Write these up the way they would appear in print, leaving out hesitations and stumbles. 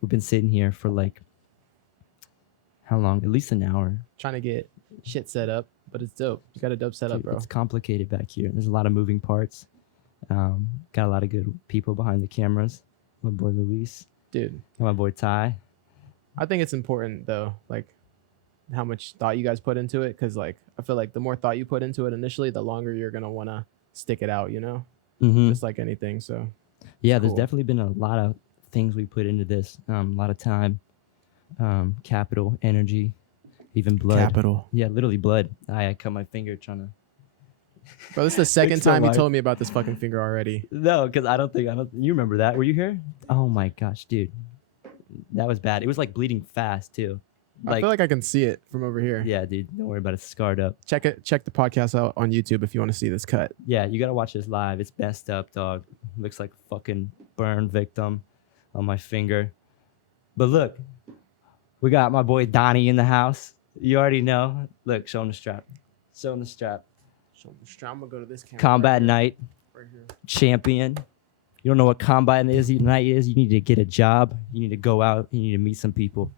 We've been sitting here for like how long? At least an hour. Trying to get shit set up, but it's dope. You got a dope setup, Dude, bro. it's complicated back here. There's a lot of moving parts. Got a lot of good people behind the cameras. My boy Luis. Dude. And my boy Ty. I think it's important though, like how much thought you guys put into it, because like I feel like the more thought you put into it initially, the longer you're gonna want to stick it out, you know. Just like anything. So yeah, there's definitely been a lot of things we put into this. A lot of time, capital, energy, even blood. Capital. Yeah, literally blood. I cut my finger trying to. Bro, this is the second time you life. told me about this fucking finger already. No, because I don't. You remember that? Were you here? Oh my gosh, dude, that was bad. It was like bleeding fast too. I feel like I can see it from over here. Yeah, dude, don't worry about it. It's scarred up. Check the podcast out on YouTube if you want to see this cut. Yeah, you gotta watch this live. It's best up, dog. Looks like a fucking burn victim on my finger. But look, we got my boy Donnie in the house. You already know. Look, show him the strap. Show him the strap. I'm gonna go to this camera. Combat night. Right here. Champion. You don't know what combat night is? You need to get a job. You need to go out. You need to meet some people.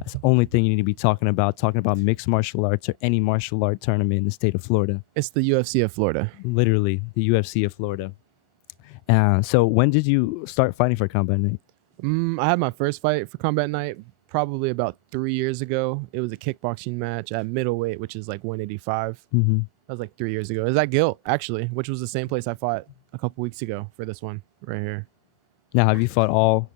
That's the only thing you need to be talking about mixed martial arts or any martial art tournament in the state of Florida. It's the UFC of Florida. Literally, the UFC of Florida. So when did you start fighting for combat night? I had my first fight for combat night probably about 3 years ago. It was a kickboxing match at middleweight, which is like 185. Mm-hmm. That was like 3 years ago. It was at Guilt, actually, which was the same place I fought a couple weeks ago for this one right here. Now, have you fought all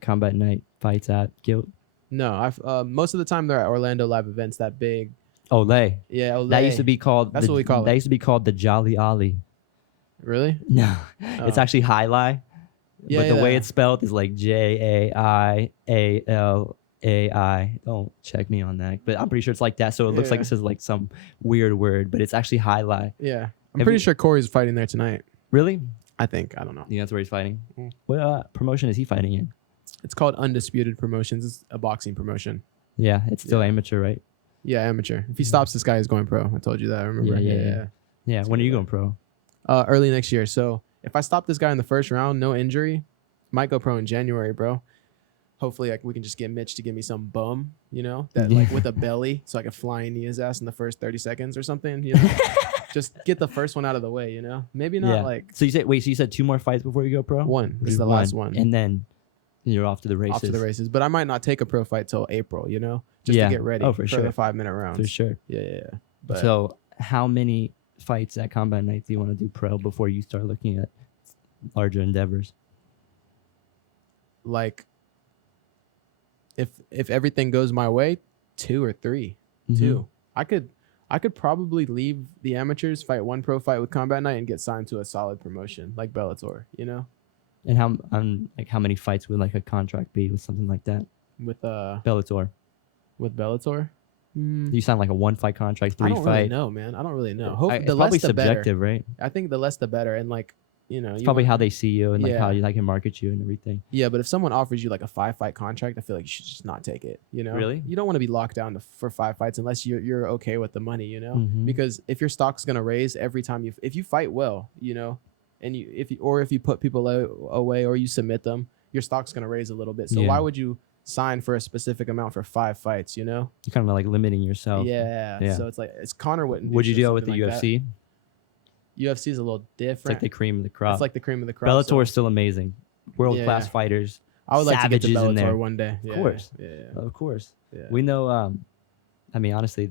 combat night fights at Guilt? No, I've most of the time they're at Orlando live events. That big. Olay. Yeah, Olay. That used to be called. That's what we call it. That used to be called the Jolly Ollie. Really? No, it's actually High Lie. Yeah, but the way it's spelled is like JAIALAI. Don't check me on that, but I'm pretty sure it's like that. So it looks like it says like some weird word, but it's actually High Lie. Yeah, I'm pretty sure Corey's fighting there tonight. Really? I think. I don't know. Yeah, that's where he's fighting. What promotion is he fighting in? It's called Undisputed Promotions. It's a boxing promotion. Yeah, it's still amateur, right? Yeah, amateur. If he stops, this guy is going pro. I told you that. I remember. Yeah. When are you going pro? Early next year. So if I stop this guy in the first round, no injury, might go pro in January, bro. Hopefully, like we can just get Mitch to give me some bum, you know, that like with a belly, so I can fly knee his ass in the first 30 seconds or something. You know? Just get the first one out of the way, you know. Maybe not like. So you said 2 more fights before you go pro? One. This is the last one. And then you're off to the races. Off to the races, but I might not take a pro fight till April, you know, just to get ready for sure. the 5-minute rounds. For sure. Yeah. But so how many fights at combat night do you want to do pro before you start looking at larger endeavors? Like, if everything goes my way, 2 or 3. 2. I could probably leave the amateurs, fight one pro fight with combat night, and get signed to a solid promotion like Bellator, you know. And how many fights would like a contract be with something like that? With Bellator. With Bellator? You sign like a 1-fight contract, 3 fight. I don't really know, man. I don't really know. It's probably subjective, right? I think the less the better, and like, you know, it's probably how they see you and like how they can market you and everything. Yeah, but if someone offers you like a 5-fight contract, I feel like you should just not take it. You know, really, you don't want to be locked down for 5 fights unless you're okay with the money. You know, because if your stock's gonna raise every time if you fight well, you know, and if you put people away or you submit them, your stock's gonna raise a little bit. So why would you sign for a specific amount for 5 fights? You know, you're kind of like limiting yourself. Yeah. So it's like Connor wouldn't. Would you deal with the like UFC? That. UFC is a little different. It's like the cream of the crop. It's like the cream of the crop. Bellator is still amazing. World class fighters. I would like to get to Bellator in there. one day. Of course. Of course. Yeah. We know. I mean, honestly,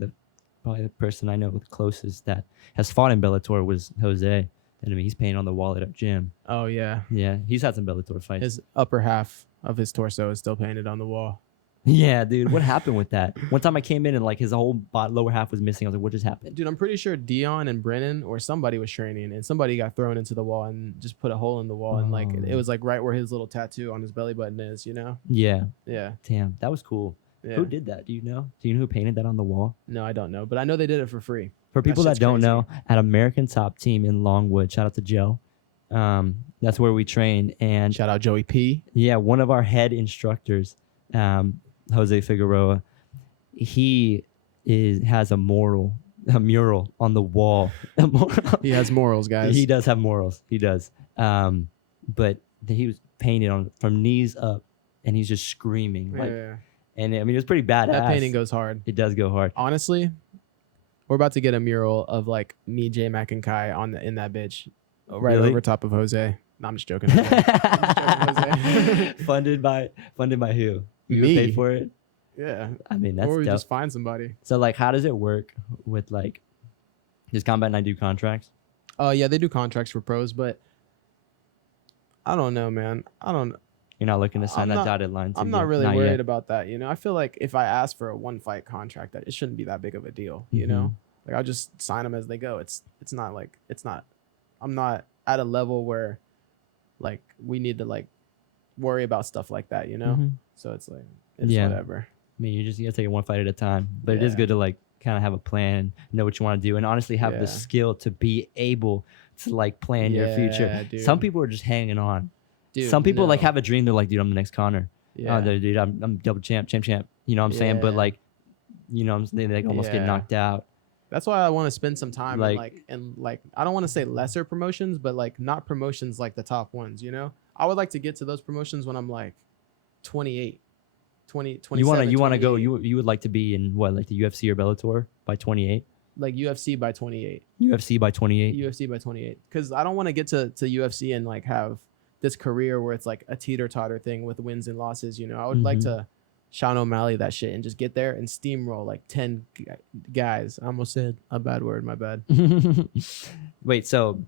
probably the person I know the closest that has fought in Bellator was Jose. And I mean, he's painting on the wall at our gym. Oh yeah. Yeah, he's had some Bellator fights. His upper half of his torso is still painted on the wall. Yeah, dude. What happened with that? One time I came in and like his whole lower half was missing. I was like, what just happened? Dude, I'm pretty sure Dion and Brennan or somebody was training and somebody got thrown into the wall and just put a hole in the wall. And like, it was like right where his little tattoo on his belly button is, you know? Yeah. Yeah. Damn, that was cool. Yeah. Who did that? Do you know? Do you know who painted that on the wall? No, I don't know. But I know they did it for free. For people that don't know, at American Top Team in Longwood, shout out to Joe. That's where we train. And shout out Joey P. Yeah, one of our head instructors, Jose Figueroa, he has a mural on the wall. He has morals, guys. He does have morals. He does. But he was painted on from knees up and he's just screaming. Like, Yeah. and I mean, it was pretty badass. That painting goes hard. It does go hard. Honestly, we're about to get a mural of like me, J Mac, and Kai in that bitch, right Really? over top of Jose. No, I'm just joking. Jose. funded by who? You Me. paid for it? Yeah. I mean, that's Or we dope. just find somebody. So like, how does it work with like, does Combat 9 do contracts? Yeah, they do contracts for pros, but I don't know, man. You're not looking to sign I'm that not- dotted line. I'm not really worried about that. You know, I feel like if I ask for a 1-fight contract, that it shouldn't be that big of a deal. You know, like I'll just sign them as they go. It's not like I'm not at a level where like we need to like worry about stuff like that. You know, so it's like it's whatever. I mean, you gotta take it one fight at a time. But it is Yeah. good to like kind of have a plan, know what you want to do, and honestly have Yeah. the skill to be able to like plan your future. Dude. Some people are just hanging on. Dude, Some people like no. have a dream. They're like, dude, I'm the next Connor. Yeah. Oh, dude, I'm double champ. You know what I'm saying? But Yeah. like, you know, they like almost get Yeah. knocked out. That's why I want to spend some time Like- in I don't want to say lesser promotions, but like not promotions like the top ones, you know? I would like to get to those promotions when I'm like 28, 20, 27, You want to go? 28. You would like to be in what, like the UFC or Bellator by 28? Like UFC by 28. UFC by 28. UFC by 28. Because I don't want to get to UFC and like have this career where it's like a teeter-totter thing with wins and losses, you know? I would like to Sean O'Malley that shit and just get there and steamroll like 10 guys. I almost said a bad word, my bad. Wait, so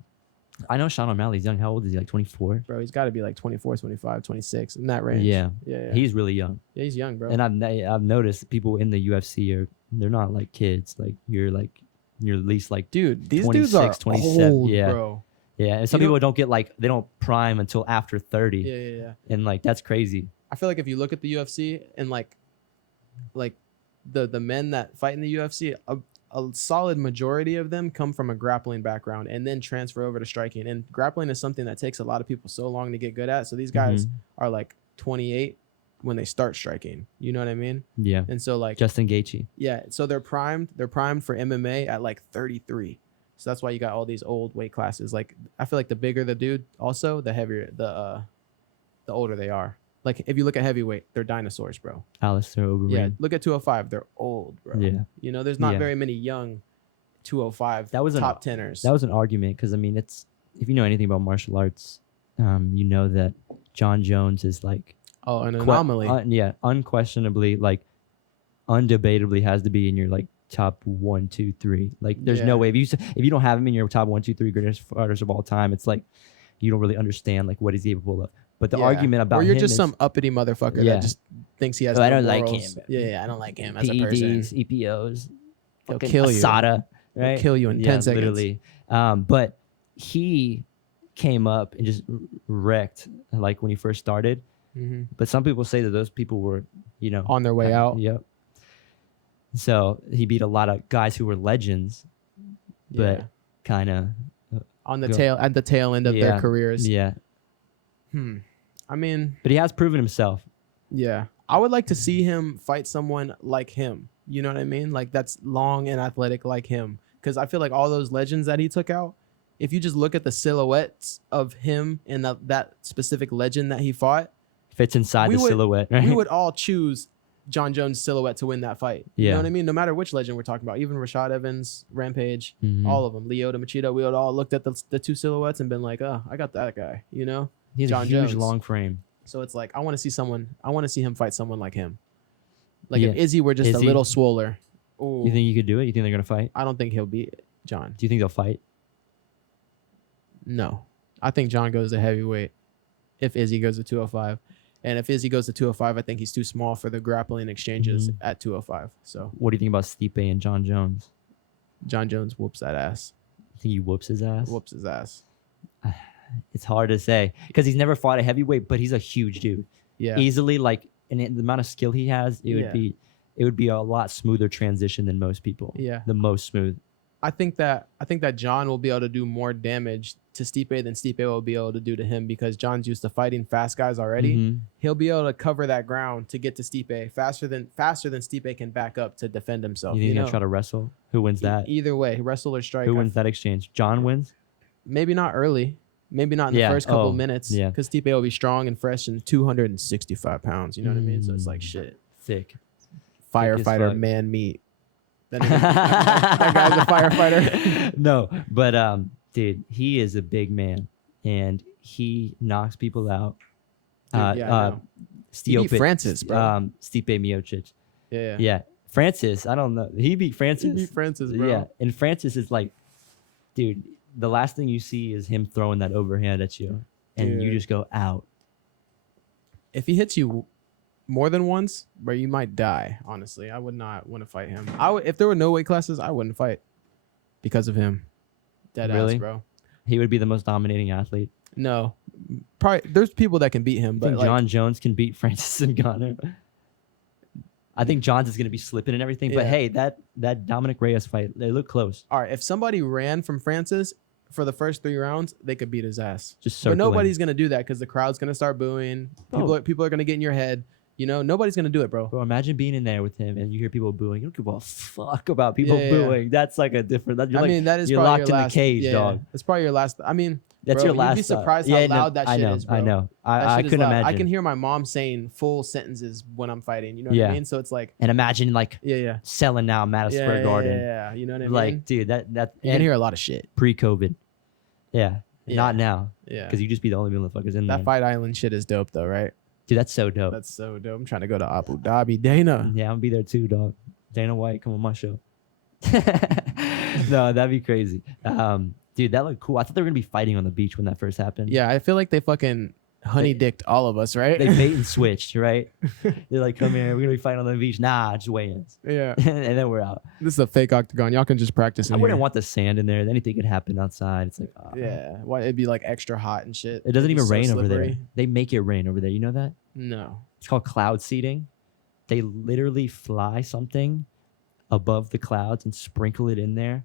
I know Sean O'Malley's young. How old is he? Like 24? Bro, he's got to be like 24, 25, 26 in that range. Yeah. Yeah. He's really young. Yeah, he's young, bro. And I've noticed people in the UFC they're not like kids. Like you're at least like Dude, these dudes are 26, 27. old, Yeah. bro. Yeah. And some You know- people don't get like they don't prime until after 30. Yeah. And like that's crazy. I feel like if you look at the UFC and like the men that fight in the UFC, a solid majority of them come from a grappling background and then transfer over to striking. And grappling is something that takes a lot of people so long to get good at. So these guys are like 28 when they start striking. You know what I mean? Yeah. And so like Justin Gaethje. yeah, so they're primed for MMA at like 33. So that's why you got all these old weight classes. Like I feel like the bigger the dude, also the heavier the older they are. Like if you look at heavyweight, they're dinosaurs, bro. Alistair Overeem. Yeah, look at 205, they're old, bro. Yeah. You know, there's not Yeah. very many young 205 That was top teners. That was an argument because I mean it's if you know anything about martial arts, you know that John Jones is like an anomaly. Unquestionably, like undebatably has to be in your like top 1, 2, 3. Like there's no Yeah. way if you don't have him in your top 1, 2, 3 greatest fighters of all time, it's like you don't really understand like what he's capable of. But the Yeah. argument about or you're him just is some uppity motherfucker Yeah. that just thinks he has. Oh, I no don't like morals. him. Yeah, I don't like him as a person. PEDs, EPOs, He'll fucking kill you. Asada, He'll right? kill you in 10 seconds. Literally. But he came up and just wrecked like when he first started. Mhm. But some people say that those people were, you know, On their way out. Yep. So he beat a lot of guys who were legends, but Yeah. kind of on the go- tail end of Yeah. their careers. yeah. I mean, But he has proven himself. yeah. I would like to see him fight someone like him. You know what I mean? Like that's long and athletic like him. Because I feel like all those legends that he took out, if you just look at the silhouettes of him and that specific legend that he fought, Fits inside We the would- silhouette. Right? we would all choose John Jones' silhouette to win that fight. You Yeah. know what I mean? No matter which legend we're talking about, even Rashad Evans, Rampage, Mhm. all of them, Lyoto Machida, we would all looked at the two silhouettes and been like, oh, I got that guy, you know? He has John a huge Jones. long frame. So it's like, I want to see him fight someone like him. Like if Yeah. Izzy were just Izzy? a little swoller. Ooh, You think you could do it? You think they're gonna fight? I don't think he'll beat John. Do you think they'll fight? No. I think John goes to heavyweight if Izzy goes to 205. And if Izzy goes to 205, I think he's too small for the grappling exchanges at 205. So What do you think about Stipe and John Jones? John Jones whoops that ass. You think he whoops his ass? Whoops his ass. It's hard to say because he's never fought a heavyweight, but he's a huge dude. Yeah. Easily, like, and the amount of skill he has, it would be a lot smoother transition than most people. Yeah. The most smooth. I think that John will be able to do more damage to Stipe than Stipe will be able to do to him because John's used to fighting fast guys already. Mhm. He'll be able to cover that ground to get to Stipe faster than Stipe can back up to defend himself. You think You they're know? gonna try to wrestle? Who wins that? Either way, wrestle or strike. Who wins that exchange? John wins. Maybe not early. Maybe not in the Yeah. first couple Oh, minutes. yeah. Because Stipe will be strong and fresh and 265 pounds. You know what I mean? So it's like Mm. shit. Thick. Firefighter fuck. man meat. That guy's a firefighter. No, but dude, he is a big man, and he knocks people out. Dude, yeah, I know. He beat Francis, bro. Stipe Miocic. Yeah. Yeah, Francis. I don't know. He beat Francis. He beat Francis, bro. Yeah, and Francis is like, dude. The last thing you see is him throwing that overhand at you, and you Dude. just go out. If he hits you more than once, bro, you might die. Honestly, I would not want to fight him. If there were no weight classes, I wouldn't fight because of him. Dead Really? ass, bro. He would be the most dominating athlete. No, probably there's people that can beat him, I but think like, John Jones can beat Francis Ngannou. I think Johns is going to be slipping and everything, but Yeah. hey, that Dominic Reyes fight, they look close. all right, if somebody ran from Francis for the first 3 rounds, they could beat his ass. Just But circling. nobody's gonna do that because the crowd's gonna start booing. Bro. People are gonna get in your head. You know, nobody's gonna do it, bro. Bro, imagine being in there with him and you hear people booing. You don't give a fuck about people Yeah, yeah. booing. That's like a different. You're I like, mean, that is you're probably locked your in last, the cage, yeah, dog. That's probably your last. I mean, That's bro, your last. You'd be surprised how loud that I shit know, is, bro. I know. That I shit is couldn't loud. imagine. I can hear my mom saying full sentences when I'm fighting. You know what Yeah. I mean? So it's like, And imagine like yeah. selling now Madison Yeah, Square yeah, Garden. yeah. You know what I mean? Like, dude, that you can hear a lot of shit. pre-COVID. Yeah. Yeah. Not now, Yeah. because you just be the only motherfuckers in That there. Fight Island shit is dope, though, right? Dude, that's so dope. That's so dope. I'm trying to go to Abu Dhabi, Dana. Yeah, I'm gonna be there too, dog. Dana White, come on my show. No, that'd be crazy. Dude, that looked cool. I thought they were gonna be fighting on the beach when that first happened. Yeah, I feel like they fucking honey dicked all of us, right? They bait and switched, right? They're like, come here, we're gonna be fighting on the beach. Nah, just weigh-ins. yeah. And then we're out. This is a fake octagon. Y'all can just practice in I wouldn't here. want the sand in there. Anything could happen outside. It's like, Yeah. Why it'd be like extra hot and shit. It doesn't It'd be even so rain over there. slippery. They make it rain over there. You know that? No. It's called cloud seeding. They literally fly something above the clouds and sprinkle it in there,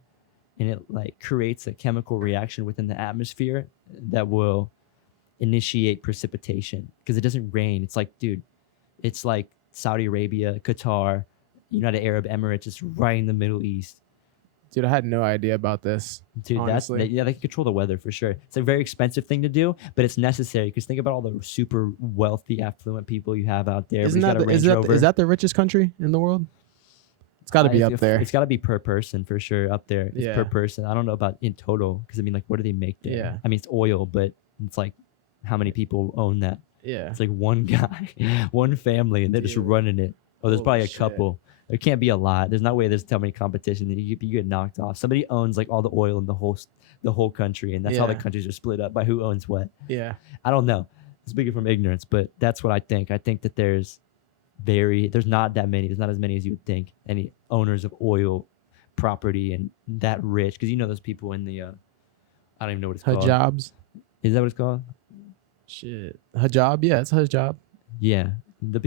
and it like creates a chemical reaction within the atmosphere that will initiate precipitation because it doesn't rain. It's like, dude, it's like Saudi Arabia, Qatar, United Arab Emirates. It's right in the Middle East. Dude, I had no idea about this. Dude, Honestly. yeah, they can control the weather for sure. It's a very expensive thing to do, but it's necessary because think about all the super wealthy, affluent people you have out there. Isn't Everybody's got a Range Rover. is that the richest country in the world? It's got to be up there. It's got to be per person for sure. Up there, it's Yeah. per person. I don't know about in total because I mean, like, what do they make there? Yeah. I mean, it's oil, but it's like how many people own that? Yeah. It's like one guy, one family, and they're just Dude. running it. Oh, there's Holy probably a shit. couple. There can't be a lot. There's no way there's so many competition that you get knocked off. Somebody owns like all the oil in the whole country, and that's how the Yeah. countries are split up by who owns what. Yeah. I don't know. Speaking from ignorance, but that's what I think. I think that there's not that many. There's not as many as you would think. Any owners of oil property and that rich, because you know those people in the I don't even know what it's called. Hijabs. Is that what it's called? Shit. Hijab. Yeah, it's hijab. Yeah, the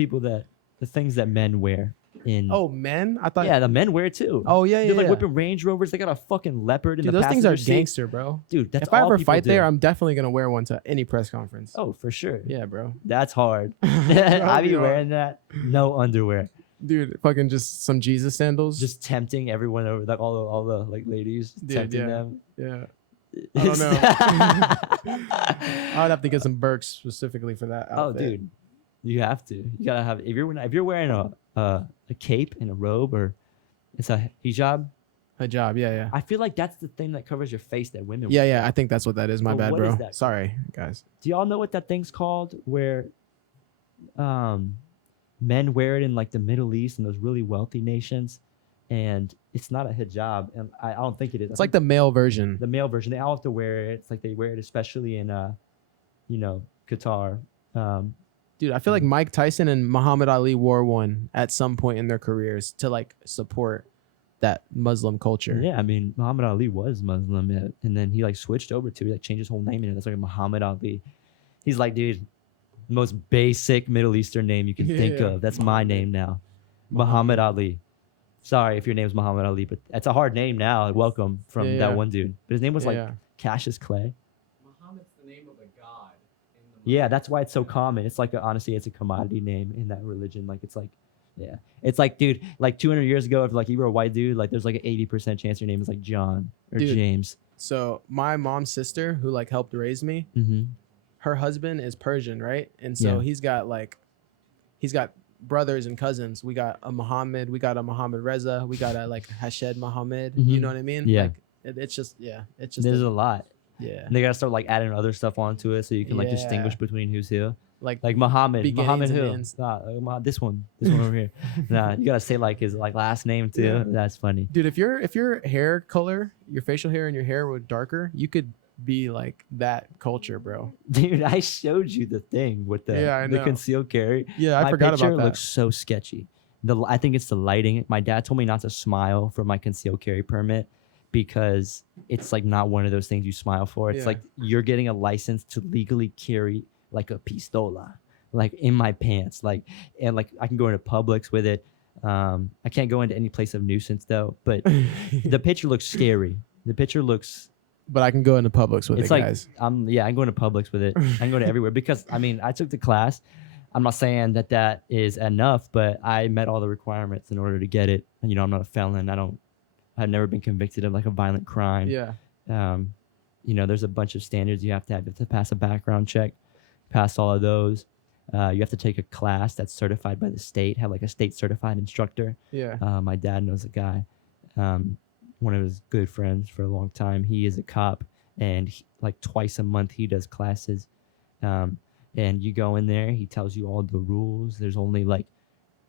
things that men wear in. Oh, men? I thought. yeah, the men wear it too. Oh, yeah, They're yeah. like yeah. whipping Range Rovers. They got a fucking leopard in Dude, the those things are passenger seat. gangster, bro. Dude, that's If I all ever people fight do. there, I'm definitely going to wear one to any press conference. Oh, for sure. Yeah, bro. That's hard. That'd I be be hard. wearing that. No underwear. Dude, fucking just some Jesus sandals. Just tempting everyone over, like all the like ladies, Dude, tempting yeah. them. Yeah. I don't know. I would have to get some Birks specifically for that Oh, outfit. dude, you have to. You gotta have. If you're wearing a cape and a robe or it's a hijab, Hijab. Yeah, yeah. I feel like that's the thing that covers your face that women. Yeah, wear. yeah. I think that's what that is. My But bad, what bro. is that? Sorry, guys. Do y'all know what that thing's called? Where, men wear it in like the Middle East and those really wealthy nations, and it's not a hijab, and I don't think it is. It's like the male version. the male version. They all have to wear it. It's like they wear it, especially in Qatar. Dude, I feel like Mike Tyson and Muhammad Ali wore one at some point in their careers to like support that Muslim culture. Yeah, I mean Muhammad Ali was Muslim, and then he like switched over to, he like changed his whole name in it. That's like Muhammad Ali. He's like, dude, the most basic Middle Eastern name you can think Yeah. of. That's my name now, Muhammad Ali. Sorry if your name's Muhammad Ali, but that's a hard name now. Welcome from Yeah, that yeah. one dude. But his name was like Yeah. Cassius Clay. Muhammad's the name of a god. In the Yeah, that's why it's so common. It's like honestly, it's a commodity name in that religion. Like it's like, yeah, it's like, dude, like 200 years ago, if like you were a white dude, like there's like an 80% chance your name is like John or Dude. James. So my mom's sister, who like helped raise me, Mm-hmm. her husband is Persian, right? And so Yeah. he's got brothers and cousins. We got a Muhammad, we got a Muhammad Reza, we got a like Hashed Muhammad. You Mhm. know what I mean? Yeah. Like it's just it's just There's a lot. yeah. And they gotta start like adding other stuff onto it so you can like distinguish Yeah. between who's who. Like Like Muhammad beginnings and who? ends. Nah, this one over here. Nah, you gotta say like his like last name too. Yeah. That's funny. Dude, if your hair color, your facial hair and your hair were darker, you could be like that culture, bro. Dude, I showed you the thing with the Yeah, I the know. concealed carry. Yeah, I My forgot picture about that. looks so sketchy. I think it's the lighting. My dad told me not to smile for my concealed carry permit because it's like not one of those things you smile for. It's Yeah. like you're getting a license to legally carry like a pistola, like in my pants, like and like I can go into Publix with it. I can't go into any place of nuisance though, but the picture looks scary. The picture looks. But I can go into Publix with It's it, like guys. I can go into Publix with it. I can go to everywhere because I mean I took the class. I'm not saying that is enough, but I met all the requirements in order to get it. And, you know, I'm not a felon. I've never been convicted of like a violent crime. Yeah. You know, there's a bunch of standards you have to have. You have to pass a background check, pass all of those. You have to take a class that's certified by the state, have like a state certified instructor. Yeah. My dad knows a guy, one of his good friends for a long time. He is a cop, and like twice a month he does classes. And you go in there, he tells you all the rules. There's only like,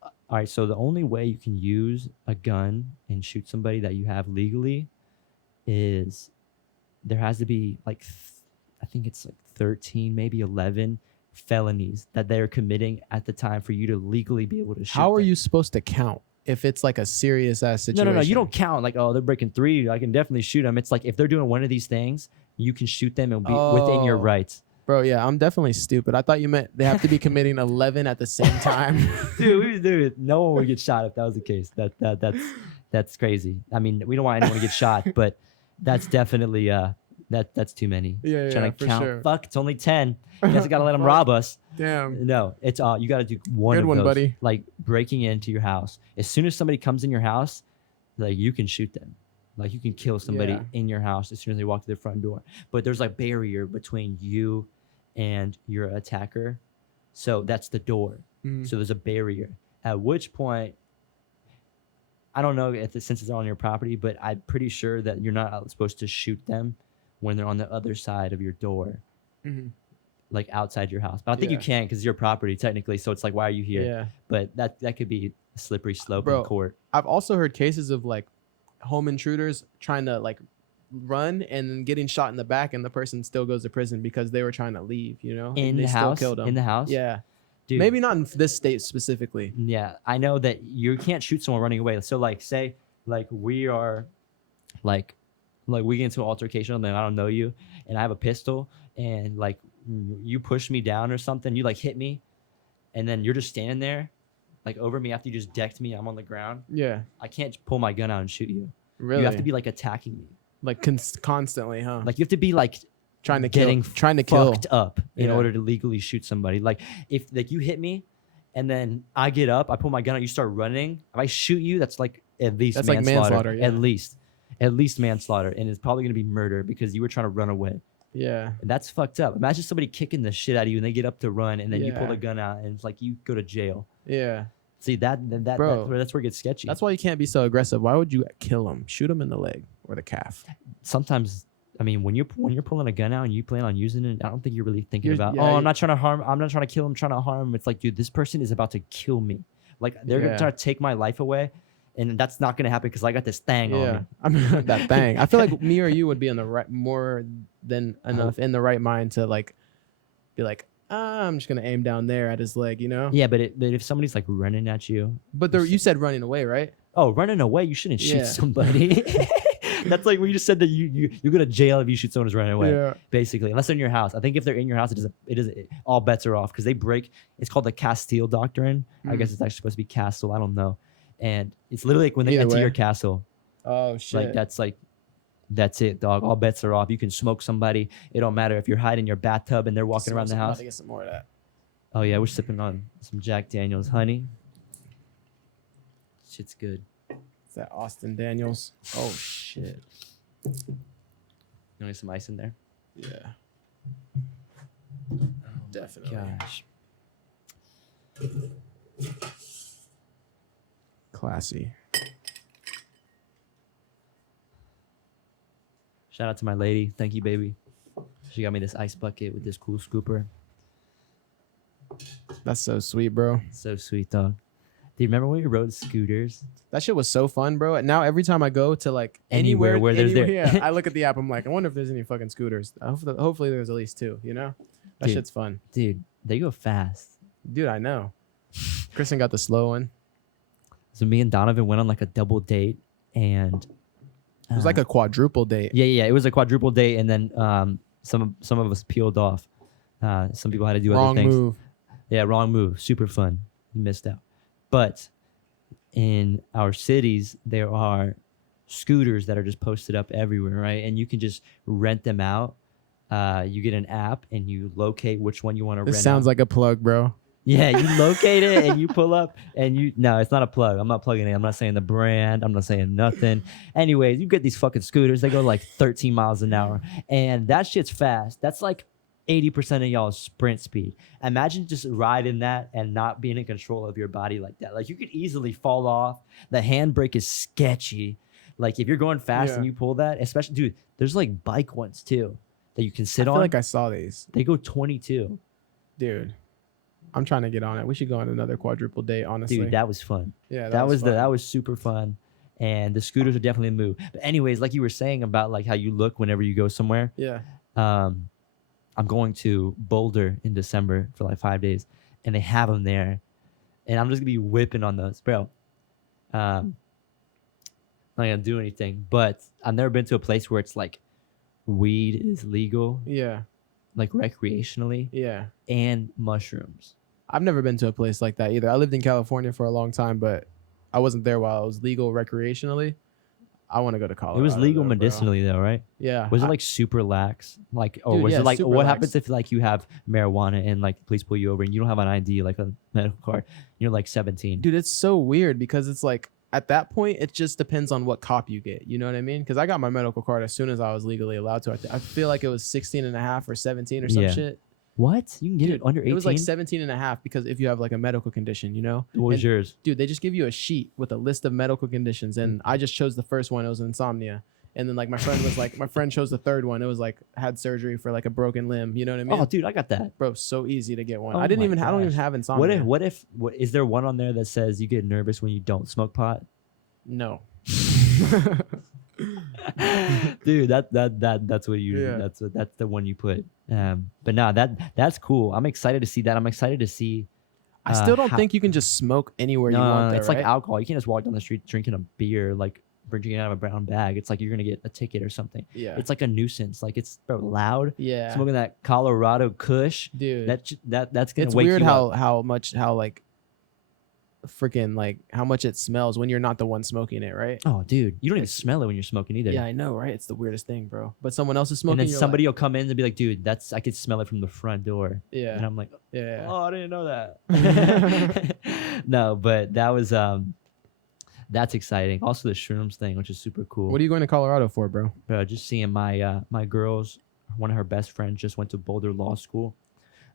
all right, so the only way you can use a gun and shoot somebody that you have legally is there has to be like, I think it's like 13, maybe 11 felonies that they're committing at the time for you to legally be able to shoot How are them. you supposed to count if it's like a serious ass situation? No, you don't count like, oh, they're breaking 3. I can definitely shoot them. It's like if they're doing one of these things, you can shoot them and be within your Oh. rights. Bro, yeah, I'm definitely stupid. I thought you meant they have to be committing 11 at the same time. Dude, no one would get shot if that was the case. That's crazy. I mean, we don't want anyone to get shot, but that's definitely that's too many. Yeah, Trying yeah, to for count. sure. Fuck, it's only 10. You guys gotta let them rob us. Damn. No, it's you gotta do one Good of one, those. buddy. Like breaking into your house. As soon as somebody comes in your house, like you can shoot them. Like you can kill somebody Yeah. in your house as soon as they walk to the front door. But there's like barrier between you and your attacker. So that's the door. Mm. So there's a barrier. At which point, I don't know if since it's on your property, but I'm pretty sure that you're not supposed to shoot them when they're on the other side of your door, Mhm. like outside your house. But I think you Yeah. can because it's your property technically. So it's like, why are you here? Yeah. But that could be a slippery slope Bro. in court. I've also heard cases of like home intruders trying to like run and then getting shot in the back, and the person still goes to prison because they were trying to leave, you know? In And the they still house? killed 'em. In the house? Yeah. Dude, Maybe not in this state specifically. Yeah, I know that you can't shoot someone running away. So like say like we are like we get into an altercation and I don't know you and I have a pistol and like you push me down or something, you like hit me and then you're just standing there like over me after you just decked me, I'm on the ground. Yeah. I can't pull my gun out and shoot you. Really? You have to be like attacking me. like constantly, huh? Like you have to be like trying to getting kill, trying to kill. fucked up in Yeah. order to legally shoot somebody. Like if like you hit me and then I get up, I pull my gun out, you start running. If I shoot you, that's like at least That's like manslaughter. manslaughter, yeah. At least manslaughter. And it's probably gonna be murder because you were trying to run away. Yeah. And that's fucked up. Imagine somebody kicking the shit out of you and they get up to run and then you pull Yeah. the gun out and it's like you go to jail. Yeah. See Bro, that's where it gets sketchy. That's why you can't be so aggressive. Why would you kill him? Shoot him in the leg or the calf. Sometimes I mean when you're pulling a gun out and you plan on using it, I don't think you're really thinking You're- about yeah, I'm not trying to kill him, I'm trying to harm him. It's like, dude, this person is about to kill me. Like they're Yeah. gonna try to take my life away, and that's not gonna happen because I got this thing on Yeah. me. I mean that thing. I feel like me or you would be in the right more than enough in the right mind to like be like, I'm just gonna aim down there at his leg, you know? Yeah, but if somebody's like running at you, But you said running away, right? oh, running away, you shouldn't shoot Yeah. somebody. That's like we just said that you go to jail if you shoot someone who's running away. Yeah. Basically, unless they're in your house. I think if they're in your house, all bets are off because they break. It's called the Castile Doctrine. I guess it's actually supposed to be castle. I don't know. And it's literally like when they Either enter way. your castle, Oh shit. that's it, dog. All bets are off. You can smoke somebody. It don't matter if you're hiding in your bathtub and they're walking around the I'm about house. to get some more of that. Oh yeah, we're sipping on some Jack Daniels honey. Shit's good. Is that Austin Daniels? Oh shit. You want some ice in there? Yeah. Oh Definitely. Gosh. Classy. Shout out to my lady. Thank you, baby. She got me this ice bucket with this cool scooper. That's so sweet, bro. So sweet, dog. Do you remember when we rode scooters? That shit was so fun, bro. And now every time I go to like Anywhere where there's there. yeah, I look at the app. I'm like, I wonder if there's any fucking scooters. Hopefully there's at least 2. You know, that Dude. shit's fun, Dude, they go fast. dude. I know. Kristen got the slow one. So me and Donovan went on like a double date, and It was like a quadruple date. yeah. It was a quadruple date, and then some of us peeled off. Some people had to do Wrong other things. move. Yeah, wrong move. Super fun. You missed out. But in our cities, there are scooters that are just posted up everywhere, right? And you can just rent them out. You get an app and you locate which one you want to rent. This sounds out. like a plug, bro. Yeah, you locate it and you pull up and you. No, it's not a plug. I'm not plugging it. I'm not saying the brand. I'm not saying nothing. Anyways, you get these fucking scooters. They go like 13 miles an hour, and that shit's fast. That's like 80% of y'all's sprint speed. Imagine just riding that and not being in control of your body like that. Like you could easily fall off. The handbrake is sketchy. Like if you're going fast and you pull that, especially, dude, there's like bike ones too that you can sit I on. feel like I saw these, They go 22. dude. I'm trying to get on it. We should go on another quadruple date, honestly. Dude, that was fun. yeah, That was fun. that was super fun. And the scooters are definitely a move. But anyways, like you were saying about like how you look whenever you go somewhere. Yeah. I'm going to Boulder in December for like 5 days, and they have them there, and I'm just gonna be whipping on those, bro. Not gonna do anything, but I've never been to a place where it's like weed is legal, Yeah. like recreationally, Yeah. and mushrooms. I've never been to a place like that either. I lived in California for a long time, but I wasn't there while it was legal recreationally. I want to go to Colorado. It was legal though, bro. medicinally though, right? Yeah. Was it like super lax? Like, or Dude, was yeah, it like, super what lax. happens if like you have marijuana and like the police pull you over and you don't have an ID, like a medical card, you're like 17. Dude, it's so weird because it's like at that point, it just depends on what cop you get. You know what I mean? Because I got my medical card as soon as I was legally allowed to. I feel like it was 16 and a half or 17 or some Yeah. shit. What? You can get Dude, it under 18? It was like 17 and a half because if you have like a medical condition, you know? What was And, yours? dude, they just give you a sheet with a list of medical conditions. And I just chose the first one. It was insomnia. And then like my friend was like, my friend chose the third one. It was like had surgery for like a broken limb. You know what I mean? Oh, dude, I got that. Bro, so easy to get one. Oh I don't my even gosh. have insomnia. What if is there one on there that says you get nervous when you don't smoke pot? No. Dude, that's what you Yeah. that's the one you put. But nah, that's cool. I'm excited to see that. I'm excited to see. I still don't how- think you can just smoke anywhere you No, want there, it's right? like alcohol. You can't just walk down the street drinking a beer, like drinking it out of a brown bag. It's like you're gonna get a ticket or something. Yeah. It's like a nuisance. Like it's loud. Yeah. Smoking that Colorado Kush. Dude. That's gonna It's wake weird you how up. how like freaking like how much it smells when you're not the one smoking it, right? Oh, dude, you don't even It's- smell it when you're smoking either. Yeah, I know, right? It's the weirdest thing, bro. But someone else is smoking. And then you're somebody will come in and be like, "Dude, I could smell it from the front door." like, yeah, And I'm like, yeah. "Oh, I didn't know that." No, but that was that's exciting. Also, the shrooms thing, which is super cool. What are you going to Colorado for, bro? Bro, just seeing my my girls, one of her best friends just went to Boulder Law School.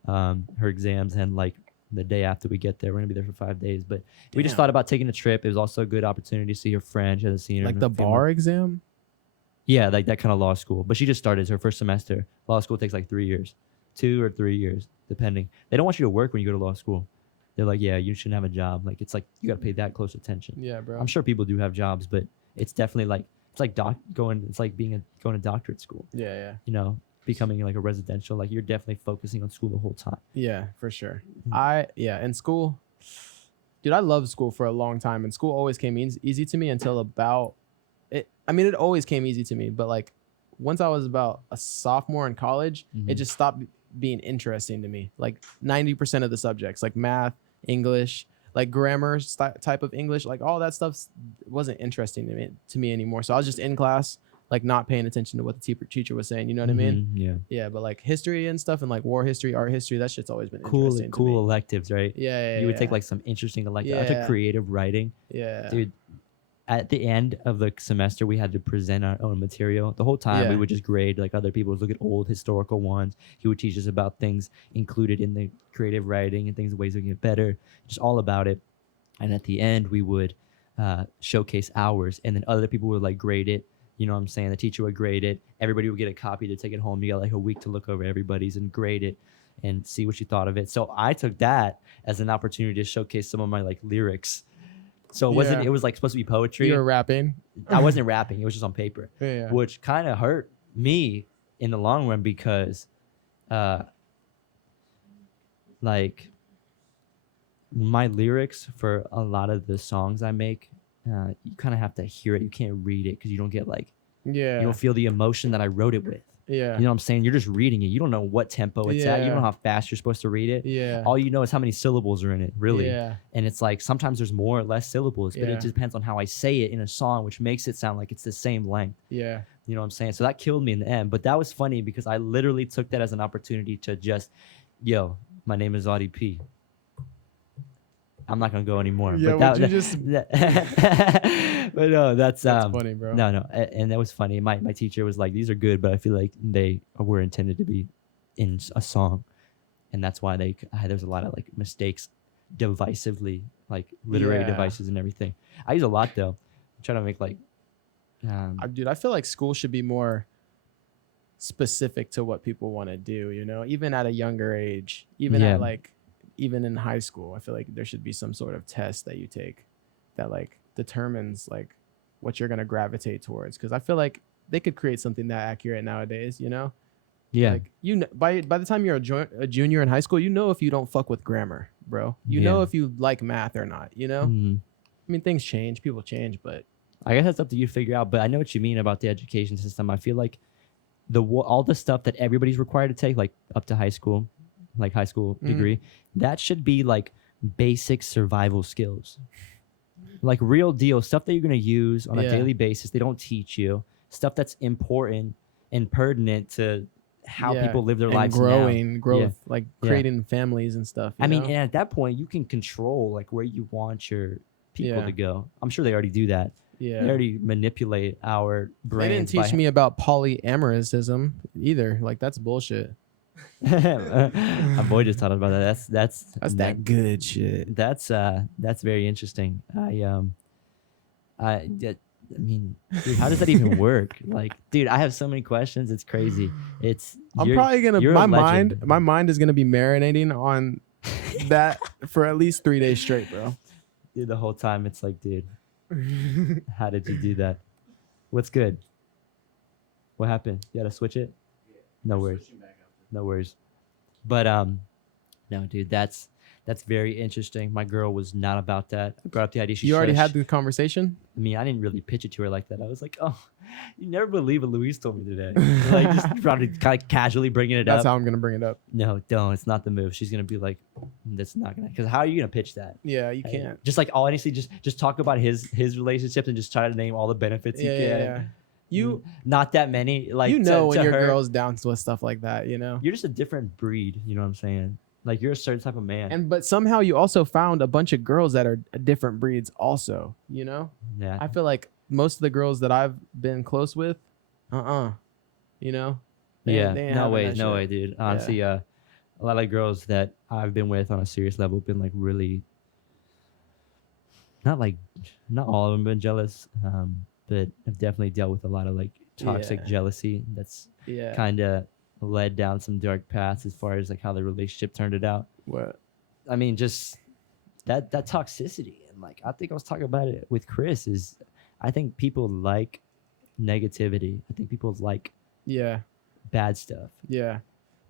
Her exams and like the day after we get there, we're gonna be there for 5 days. But we just Damn. thought about taking a trip. It was also a good opportunity to see her friend. She hasn't seen her Like in the a few months. bar exam? Yeah, like that kind of law school. But she just started. It's her first semester. Law school takes like 3 years, 2 or 3 years, depending. They don't want you to work when you go to law school. They're like, yeah, you shouldn't have a job. Like it's like you got to pay that close attention. Yeah, bro. I'm sure people do have jobs, but it's definitely like it's like going. It's like going to doctorate school. Yeah, yeah, You know, becoming like a residential. Like you're definitely focusing on school the whole time. yeah, for sure. Mhm. In school, dude, I loved school for a long time, and school always came easy to me until about it. I mean, it always came easy to me, but like once I was about a sophomore in college, it Mhm. just stopped being interesting to me. Like 90% of the subjects, like math, English, like grammar type of English, like all that stuff wasn't interesting to me anymore. So I was just in class, like not paying attention to what the teacher was saying. You know what I mean? Mhm, Yeah. Yeah, but like history and stuff and like war history, art history, that shit's always been Cool, interesting to me. cool electives, right? Yeah, yeah, You would take yeah. like some interesting electives. I Yeah. took creative writing, yeah, dude. at the end of the semester, we had to present our own material. The whole time we Yeah. would just grade like other people, look at old historical ones. He would teach us about things included in the creative writing and things, ways we can get better, just all about it. And at the end, we would showcase ours, and then other people would like grade it. You know what I'm saying? The teacher would grade it. Everybody would get a copy to take it home. You got like a week to look over everybody's and grade it and see what you thought of it. So I took that as an opportunity to showcase some of my like lyrics. So it wasn't, Yeah. it was like supposed to be poetry. You were rapping. I wasn't rapping. It was just on paper, Yeah. which kind of hurt me in the long run because like my lyrics for a lot of the songs I make, you kind of have to hear it. You can't read it because you don't get like, Yeah. you don't feel the emotion that I wrote it with. Yeah. You know what I'm saying? You're just reading it. You don't know what tempo it's at. You don't know Yeah. how fast you're supposed to read it. Yeah. All you know is how many syllables are in it, really. Yeah. And it's like sometimes there's more or less syllables, but Yeah. it just depends on how I say it in a song, which makes it sound like it's the same length. Yeah. You know what I'm saying? So that killed me in the end. But that was funny because I literally took that as an opportunity to just, yo, my name is Audie P. I'm not gonna go anymore. Yeah, but would you just- but no, that's funny, bro. No, and that was funny. My teacher was like, "These are good, but I feel like they were intended to be in a song, and that's why there's a lot of like mistakes, divisively, like literary Yeah. devices and everything. I use a lot though. I'm trying to make like, Dude, I feel like school should be more specific to what people want to do, you know, even at a younger age, even Yeah. at like, even in high school. I feel like there should be some sort of test that you take that like determines like what you're going to gravitate towards. Cause I feel like they could create something that accurate nowadays, you know? yeah, Like, you know, by the time you're a junior in high school, you know if you don't fuck with grammar, bro. You know Yeah. if you like math or not, you know? Mhm. I mean, things change, people change, but I guess that's up to you to figure out. But I know what you mean about the education system. I feel like all the stuff that everybody's required to take, like up to high school, like high school Mhm. degree, that should be like basic survival skills, like real deal stuff that you're gonna use on a Yeah. daily basis. They don't teach you stuff that's important and pertinent to how yeah, people live their and lives now. growth, like Yeah. creating families and stuff. I mean, know? and at that point, you can control like where you want your people Yeah. to go. I'm sure they already do that. yeah. They already manipulate our They brains. didn't teach me about polyamorousism either. Like that's bullshit. My boy just taught us about that. That's That good shit. That's very interesting. I mean, dude, how does that even work? Like, dude, I have so many questions. It's crazy. I'm probably gonna you're a legend. my mind is gonna be marinating on that for at least 3 days straight, bro. Dude, the whole time it's like, dude, how did you do that? What's good? What happened? You gotta switch it? No worries. No worries. But no, dude, that's very interesting. My girl was not about that. I brought up the idea. You already had the conversation? I mean, I didn't really pitch it to her like that. I was like, "Oh, you never believe what Luis told me today." Like just probably kind of casually bringing it That's up. how I'm gonna bring it up. No, don't. It's not the move. She's gonna be like, "That's not gonna." Because how are you gonna pitch that? Yeah, you can't. Just like honestly, just talk about his relationships and just try to name all the benefits Yeah, you yeah, can. yeah. You Not that many. Like you know to when your her, girl's down with stuff like that, you know. you're just a different breed. You know what I'm saying? Like you're a certain type of man. But somehow you also found a bunch of girls that are different breeds also, you know? Yeah. I feel like most of the girls that I've been close with, you know? They ain't No having way, that no shit. way, dude. Honestly, a lot of girls that I've been with on a serious level have been like really, not all of them been jealous, but I've definitely dealt with a lot of like toxic Yeah. jealousy that's Yeah. kind of led down some dark paths as far as like how the relationship turned it out. What? I mean, just that toxicity, and like I think I was talking about it with Chris. Is I think people like negativity. I think people like Yeah. bad stuff. Yeah.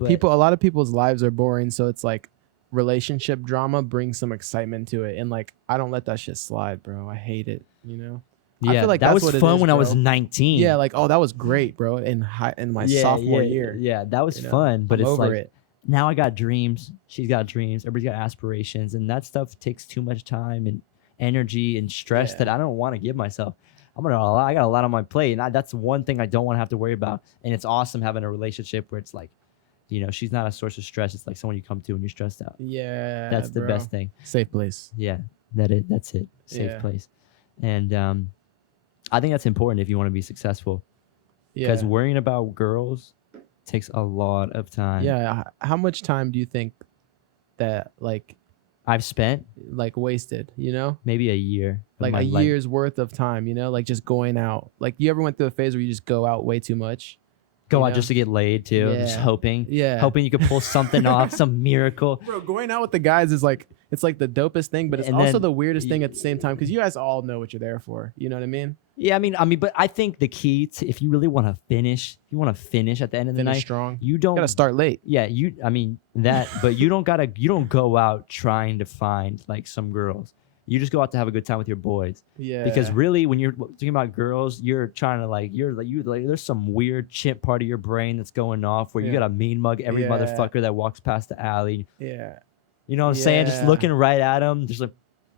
But A lot of people's lives are boring, so it's like relationship drama brings some excitement to it, and like I don't let that shit slide, bro. I hate it, you know. I yeah, feel like that that's was what it fun is, when I was bro. 19. Yeah, like, oh, that was great, bro. In my sophomore year. Yeah, that was you know? fun. But I'm it's over like it. now I got dreams. She's got dreams. Everybody's got aspirations, and that stuff takes too much time and energy and stress Yeah. that I don't want to give myself. I got a lot on my plate, and that's one thing I don't want to have to worry about. And it's awesome having a relationship where it's like, you know, she's not a source of stress. It's like someone you come to when you're stressed out. Yeah. That's the bro. best thing. Safe place. Yeah, that's it. Safe Yeah. place. And I think that's important if you want to be successful. Yeah. Because worrying about girls takes a lot of time. Yeah. How much time do you think that I've spent wasted, you know? maybe a year. of Like my a life. year's worth of time, you know? Like just going out. Like you ever went through a phase where you just go out way too much? Go you out know? just to get laid too. Just Yeah. hoping. Yeah. Hoping you could pull something off, some miracle. Bro, going out with the guys is like it's like the dopest thing, but it's And also then the weirdest thing at the same time because you guys all know what you're there for. You know what I mean? Yeah, I mean, but I think the key to if you really want to finish, if you want to finish at the end of the Finish night, strong. you don't Gotta start late. Yeah, I mean that, but you don't go out trying to find like some girls. You just go out to have a good time with your boys. Yeah. Because really, when you're thinking about girls, you're trying to there's some weird chimp part of your brain that's going off where you Yeah. gotta mean mug every Yeah. motherfucker that walks past the alley. Yeah. You know what I'm saying? Just Yeah. looking right at them. Just like,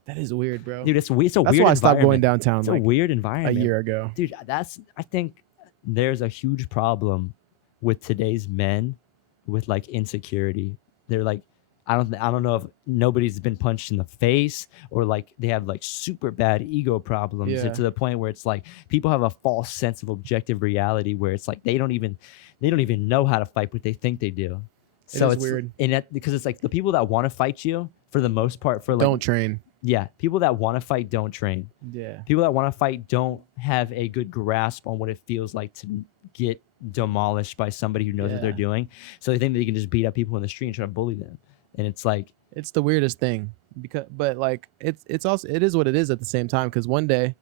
That is weird, bro. dude, it's a weird That's why I stopped going environment. downtown It's like a weird a environment. year ago. Dude, I think there's a huge problem with today's men with like insecurity. They're like, I don't know if nobody's been punched in the face or like they have like super bad ego problems Yeah. to the point where it's like people have a false sense of objective reality where it's like they don't even know how to fight, but they think they do. So is it's weird. because it's like the people that want to fight you for the most part for like Don't train. yeah, people that want to fight don't train. Yeah. People that want to fight don't have a good grasp on what it feels like to get demolished by somebody who knows what they're Yeah. doing. So they think they can just beat up people in the street and try to bully them. And it's like, It's the weirdest thing but like it's also it is what it is at the same time because one day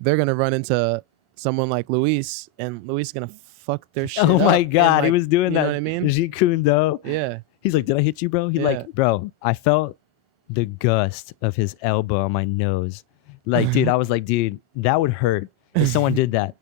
they're gonna run into someone like Luis and Luis is gonna fuck their shit oh up my and, God, he like, was doing you that. know what I mean? Jeet Kune Do. Yeah. He's like, did I hit you, bro? He Yeah. like, bro, I felt the gust of his elbow on my nose. Like, dude, I was like, dude, that would hurt if someone did that.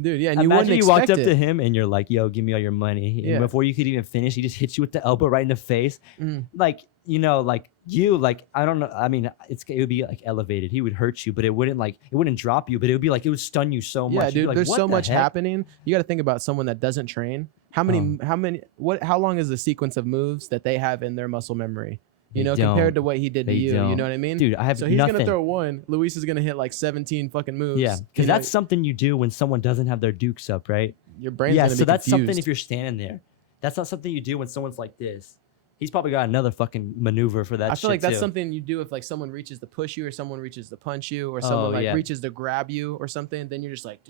Dude, yeah, and you Imagine wouldn't you walked expect up it. to him and you're like, yo, give me all your money. And Yeah. before you could even finish, he just hits you with the elbow right in the face. Mm. Like, you know, like you, like, I don't know. I mean, it would be like elevated. He would hurt you, but it wouldn't drop you, but it would be like, it would stun you so much. Yeah, You'd be dude, like, there's what so the much heck? happening. You got to think about someone that doesn't train. How long is the sequence of moves that they have in their muscle memory? You They know, don't. compared to what he did to They you. You don't. know what I mean? Dude, I have So he's nothing. gonna throw one. Luis is gonna hit like 17 fucking moves. Yeah, because You know, that's something you do when someone doesn't have their dukes up, right? your brain's Yeah, gonna so be that's something confused. if you're standing there. That's not something you do when someone's like this. He's probably got another fucking maneuver for that I feel like that's too. something you do if like someone reaches to push you or someone reaches to punch you or someone Oh, like yeah. reaches to grab you or something. Then you're just like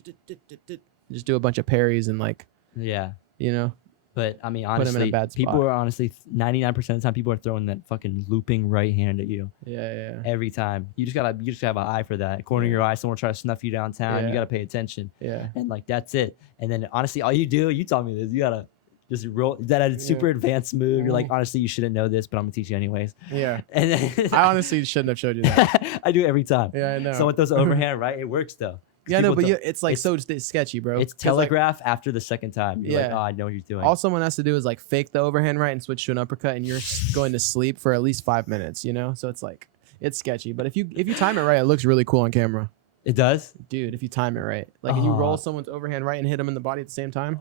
just do a bunch of parries and like Yeah. you know. But I mean, Put him in a honestly, bad people spot. are honestly 99% of the time people are throwing that fucking looping right hand at you Yeah. every time. You just gotta have an eye for that. Corner of your eye, someone try to snuff you downtown. Yeah. You gotta pay attention, Yeah. and like that's it. And then honestly, all you do, you taught me this. You gotta just roll that super advanced move. You're like, honestly, you shouldn't know this, but I'm gonna teach you anyways. Yeah. And then I honestly shouldn't have showed you that. I do it every time. Yeah, I know. Someone throws an overhand right, it works though. 'Cause Yeah, no, people but throw- it's like so sketchy, bro. it's 'Cause, like, telegraph after the second time. You're like, Yeah. oh, I know what you're doing. all someone has to do is like fake the overhand right and switch to an uppercut, and you're going to sleep for at least 5 minutes. You know, so it's like it's sketchy. But if you time it right, it looks really cool on camera, It does. dude. If you time it right, like if you roll Oh. someone's overhand right and hit them in the body at the same time,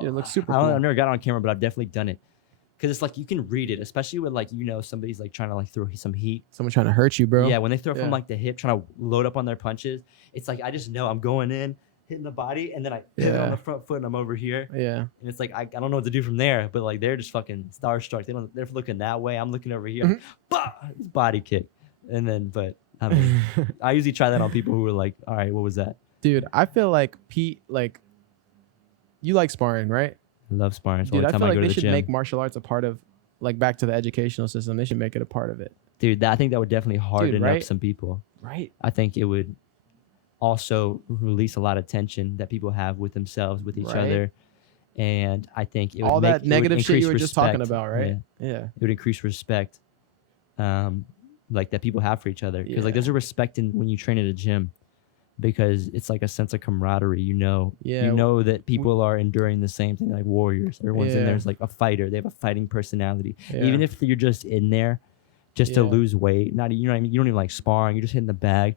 dude, it looks super I've cool. never got it on camera, but I've definitely done it. Because it's like you can read it, especially when like somebody's like trying to like throw some heat. Someone trying to hurt you, bro. Yeah, when they throw from Yeah. like the hip, trying to load up on their punches, it's like I just know I'm going in, hitting the body, and then I hit it on Yeah. the front foot, and I'm over here, Yeah. and it's like I don't know what to do from there. But like they're just fucking starstruck. They're looking that way. I'm looking over here. Mhm. Bah! Body kick, and then I mean, I usually try that on people who are like, all right, what was that? Dude, I feel like Pete, like, you like sparring, right? I love sparring. It's the Dude, only I time feel I like go to they the should gym. make martial arts a part of, like, back to the educational system. They should make it a part of it. Dude, I think that would definitely harden up right? some people. Right. I think it would also release a lot of tension that people have with themselves, with each Right. other. And I think it would All make, that it would negative shit you increase were just talking respect. about, right? Yeah. Yeah. It would increase respect, like that people have for each other. Because like Yeah. there's a respect in when you train at a gym, because it's like a sense of camaraderie. Yeah. You know that people are enduring the same thing, like warriors. Everyone's in Yeah. there as like a fighter. They have a fighting personality. Yeah. Even if you're just in there, just to Yeah. lose weight. Not you know what I mean. You don't even like sparring. You're just hitting the bag.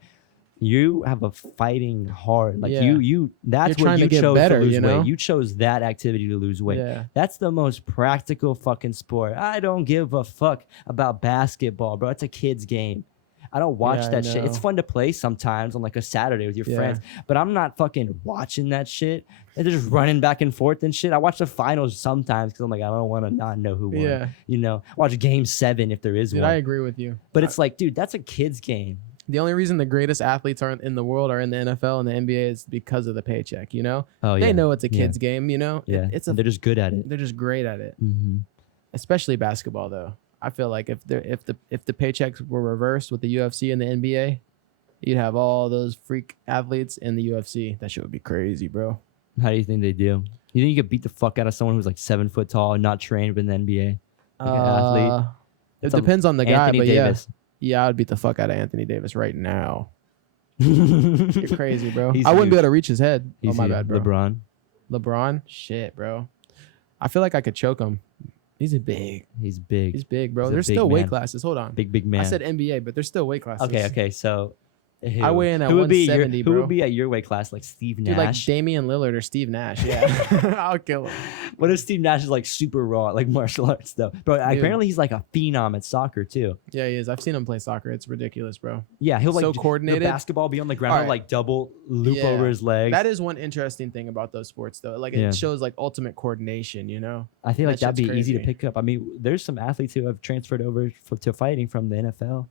You have a fighting heart. Like Yeah. you. That's You're what trying you to get chose better, to lose you know? weight. You chose that activity to lose weight. Yeah. That's the most practical fucking sport. I don't give a fuck about basketball, bro. It's a kid's game. I don't watch Yeah, I that shit. It's know. fun to play sometimes on like a Saturday with your Yeah. friends, but I'm not fucking watching that shit. And they're just running back and forth and shit. I watch the finals sometimes because I'm like, I don't want to not know who won. Yeah. You know, watch Game 7 if there is Dude, one. I agree with you. But it's like, dude, that's a kid's game. The only reason the greatest athletes are in the world are in the NFL and the NBA is because of the paycheck. You know, Oh they yeah, know it's a Yeah. kid's game. You know, yeah. it's And they're just good at it. they're just great at it. Mm-hmm. Especially basketball though. I feel like if the paychecks were reversed with the UFC and the NBA, you'd have all those freak athletes in the UFC. That shit would be crazy, bro. How do you think they do? You think you could beat the fuck out of someone who's like 7 foot tall and not trained in the NBA? Like an athlete? It It's a depends on the guy, Anthony but Davis. yeah, I'd beat the fuck out of Anthony Davis right now. You're crazy, bro. He's I wouldn't be huge. able to reach his head. He's oh my huge. bad, bro. LeBron. LeBron, shit, bro. I feel like I could choke him. He's big. He's big. He's big, bro. He's a There's big still weight man. classes. Hold on. Big man. I said NBA, but there's still weight classes. Okay. So who, I weigh in at who would be your, 170, Who bro. would be at your weight class? Like Steve Dude, like Nash? Damian Lillard or Steve Nash. Yeah, I'll kill him. What if Steve Nash is like super raw, like martial arts though? Bro, Dude. apparently he's like a phenom at soccer too. Yeah, he is. I've seen him play soccer. It's ridiculous, bro. Yeah, he'll like So the coordinated. basketball be on the ground, Alright. like double loop Yeah. over his legs. That is one interesting thing about those sports, though. Like Yeah. it shows like ultimate coordination. You know. I feel like that that'd be shit's easy to crazy. pick up. I mean, there's some athletes who have transferred over to fighting from the NFL.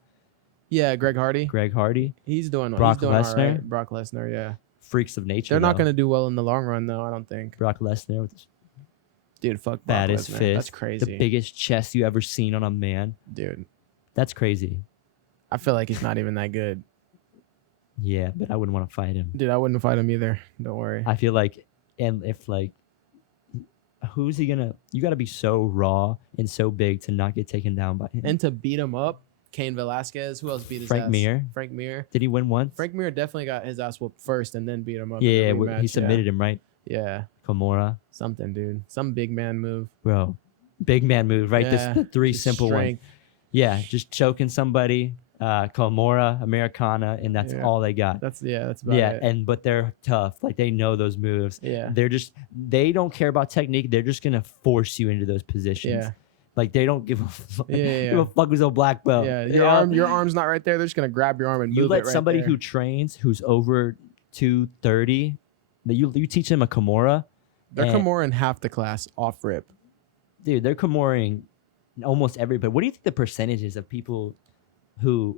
Yeah, Greg Hardy. Greg Hardy, He's doing. Brock he's doing all Lesnar. right. Brock Lesnar. Yeah. freaks of nature. They're not though. gonna do well in the long run, though. I don't think. Brock Lesnar with his Dude, fuck Brock baddest Lesnar. fist, That's crazy, the biggest chest you ever seen on a man. dude. That's crazy. I feel like he's not even that good, Yeah, but I wouldn't want to fight him. dude. I wouldn't fight him either. Don't worry. I feel like, and if like, who's he gonna? You got to be so raw and so big to not get taken down by him. And to beat him up, Cain Velasquez. Who else beat his Frank ass? Mir. Frank Mir. Did he win once? Frank Mir definitely got his ass whooped first and then beat him up. Yeah, in the he rematch, submitted him, right? Yeah, Kimura, something, dude. Some big man move. bro, big man move, right? Yeah, The three just simple ones. strength. Yeah, just choking somebody, Kimura, Americana, and that's Yeah. all they got. That's about Yeah, it. but they're tough. Like they know those moves. Yeah. They don't care about technique. They're just gonna force you into those positions. Yeah. Like they don't give a fuck. Yeah. Give a fuck who's a black belt. Yeah, You your know? arm's not right there. They're just gonna grab your arm and You move let it right somebody there. who trains who's over 230, that you teach them a Kimura, They're and- Kimura in half the class off rip. dude, they're Kimuring almost everybody. What do you think the percentages of people who's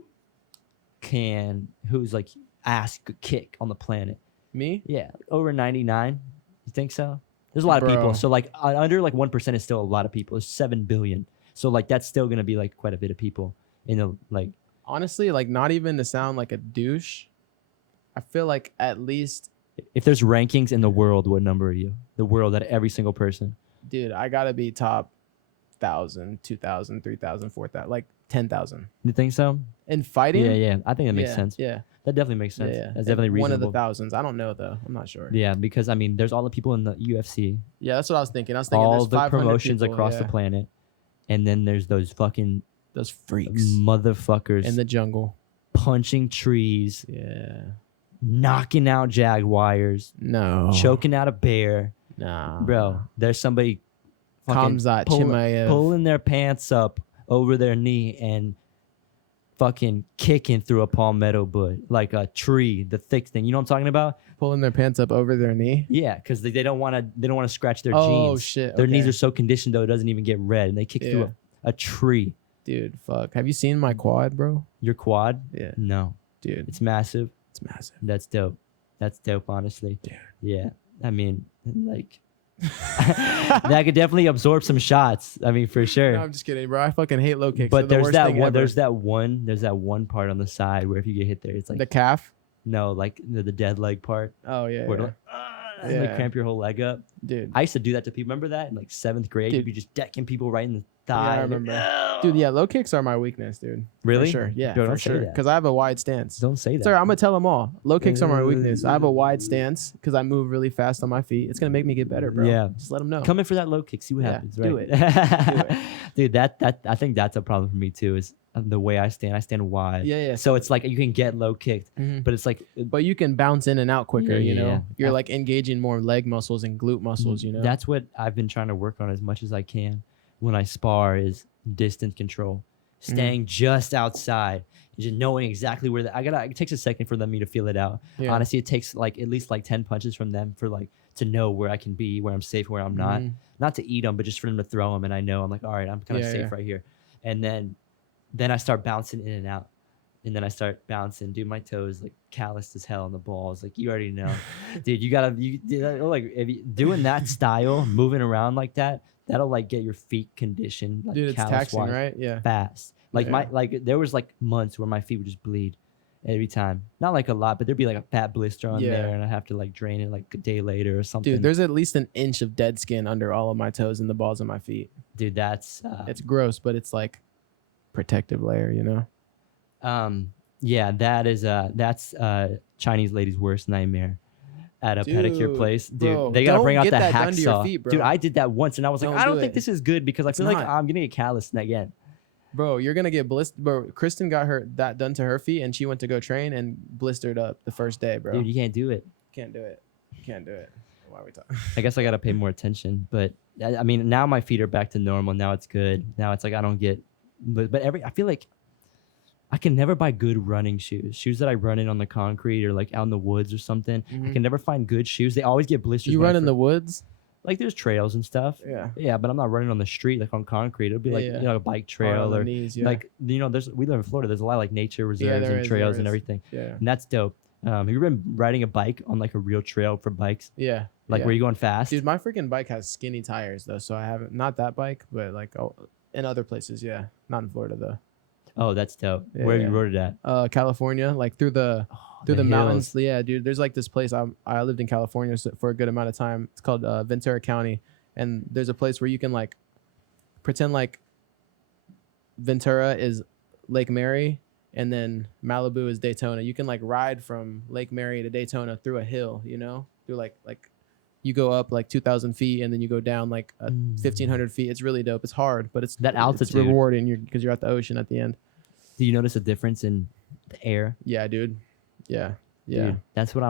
like ass could kick on the planet? Me? Yeah, over 99. You think so? There's a lot of Bro. people. So like under like 1% is still a lot of people. It's 7 billion. So like that's still gonna be like quite a bit of people. In the like, Honestly, like not even to sound like a douche. I feel like at least, if there's rankings in the world, what number are you? The world at every single person. dude, I gotta be top 1,000, 2,000, 3,000, 4,000, like 10,000. You think so? In fighting? Yeah. I think that makes Yeah, sense. Yeah. That definitely makes sense. Yeah. That's definitely One of reasonable. the thousands. I don't know though. I'm not sure. Yeah, because I mean, there's all the people in the UFC, Yeah, that's what I was thinking. I was thinking all there's the 500 promotions people, across yeah. the planet, and then there's those fucking Those freaks motherfuckers in the jungle. punching trees, Yeah. knocking out jaguars, No. choking out a bear. Nah. Bro, there's somebody fucking Kamzat pulling, Chimaev. pulling their pants up over their knee and fucking kicking through a palmetto bush, like a tree, the thick thing. You know what I'm talking about? Pulling their pants up over their knee. Yeah, because they don't want to scratch their Oh, jeans. shit, Their knees okay. are so conditioned though it doesn't even get red, and they kick Yeah. through a tree. Dude, fuck. Have you seen my quad, bro? Your quad? Yeah. No, Dude, it's massive. it's massive. That's dope. That's dope, honestly. Dude. Yeah, I mean, like that could definitely absorb some shots. I mean, for sure. No, I'm just kidding, bro. I fucking hate low kicks. But They're the there's worst that thing one. ever. There's that one part on the side where if you get hit there, it's like the calf. no, like the dead leg part Oh yeah, where yeah. like, and like Yeah. cramp your whole leg up. Dude. I used to do that to people. Remember that in like 7th grade? Dude. You'd be just decking people right in the Yeah, thigh. I remember. Dude, yeah, low kicks are my weakness, dude. Really? For sure. Yeah, Dude, for don't say sure. that. Because I have a wide stance. Don't say that. Sorry, I'm gonna tell them all. Low kicks are my weakness. I have a wide stance because I move really fast on my feet. It's gonna make me get better, bro. Yeah. Just let them know. Come in for that low kick. See what Yeah, happens. do Right? it. Do it. Dude, that I think that's a problem for me too. Is the way I stand. I stand wide. Yeah, yeah. So it's like you can get low kicked, Mhm. but it's like But you can bounce in and out quicker. You know, Yeah. you're like engaging more leg muscles and glute muscles. You know. That's what I've been trying to work on as much as I can when I spar is distance control. staying just outside, just knowing exactly where it takes a second for me to feel it out. Yeah. Honestly, it takes like at least like 10 punches from them for like to know where I can be, where I'm safe, where I'm not. Not to eat them, but just for them to throw them, and I know I'm like, all right, I'm kind of safe right here. And then I start bouncing in and out. And then I start bouncing, dude. My toes like calloused as hell on the balls. Like you already know, dude. Like if you, doing that style, moving around like that, that'll like get your feet conditioned. Like, Dude, it's taxing, right? Yeah. Fast. Like there was like months where my feet would just bleed every time. Not like a lot, but there'd be like a fat blister on there, and I have to like drain it like a day later or something. Dude, there's at least an inch of dead skin under all of my toes and the balls of my feet. Dude, that's it's gross, but it's like protective layer, you know. Yeah, that's Chinese lady's worst nightmare at a pedicure place. Dude, bro, they gotta bring out the get that done to your hacksaw. feet, bro. Dude, I did that once and I was like, I don't think it. this is good because I feel like I'm gonna get calloused again. Bro, you're gonna get blistered. Bro, Kristen got that done to her feet, and she went to go train and blistered up the first day, bro. Dude, you can't do it. Can't do it. Can't do it. Why are we talking? I guess I gotta pay more attention. But I mean, now my feet are back to normal. Now it's good. Now it's like I don't get. But I feel like I can never buy good running shoes that I run in on the concrete or like out in the woods or something. I can never find good shoes. They always get blisters. You run in the woods? Like there's trails and stuff. Yeah, but I'm not running on the street like on concrete. It'll be like you know, a bike trail or knees, like we live in Florida. There's a lot of like nature reserves and trails and everything. Yeah, and that's dope. Have you been riding a bike on like a real trail for bikes? Yeah, like were you going fast? Dude, my freaking bike has skinny tires though, so I haven't not that bike, but like in other places. Yeah, not in Florida though. Oh, that's dope. Where you rode it at? California, like through the the mountains. Yeah, dude. There's like this place. I lived in California for a good amount of time. It's called Ventura County, and there's a place where you can like pretend like Ventura is Lake Mary, and then Malibu is Daytona. You can like ride from Lake Mary to Daytona through a hill. You know, through like you go up like 2,000 feet and then you go down like 1,500 feet. It's really dope. It's hard, but it's that altitude. It's rewarding because you're at the ocean at the end. Do you notice a difference in the air? Yeah, dude. Yeah. Dude, that's what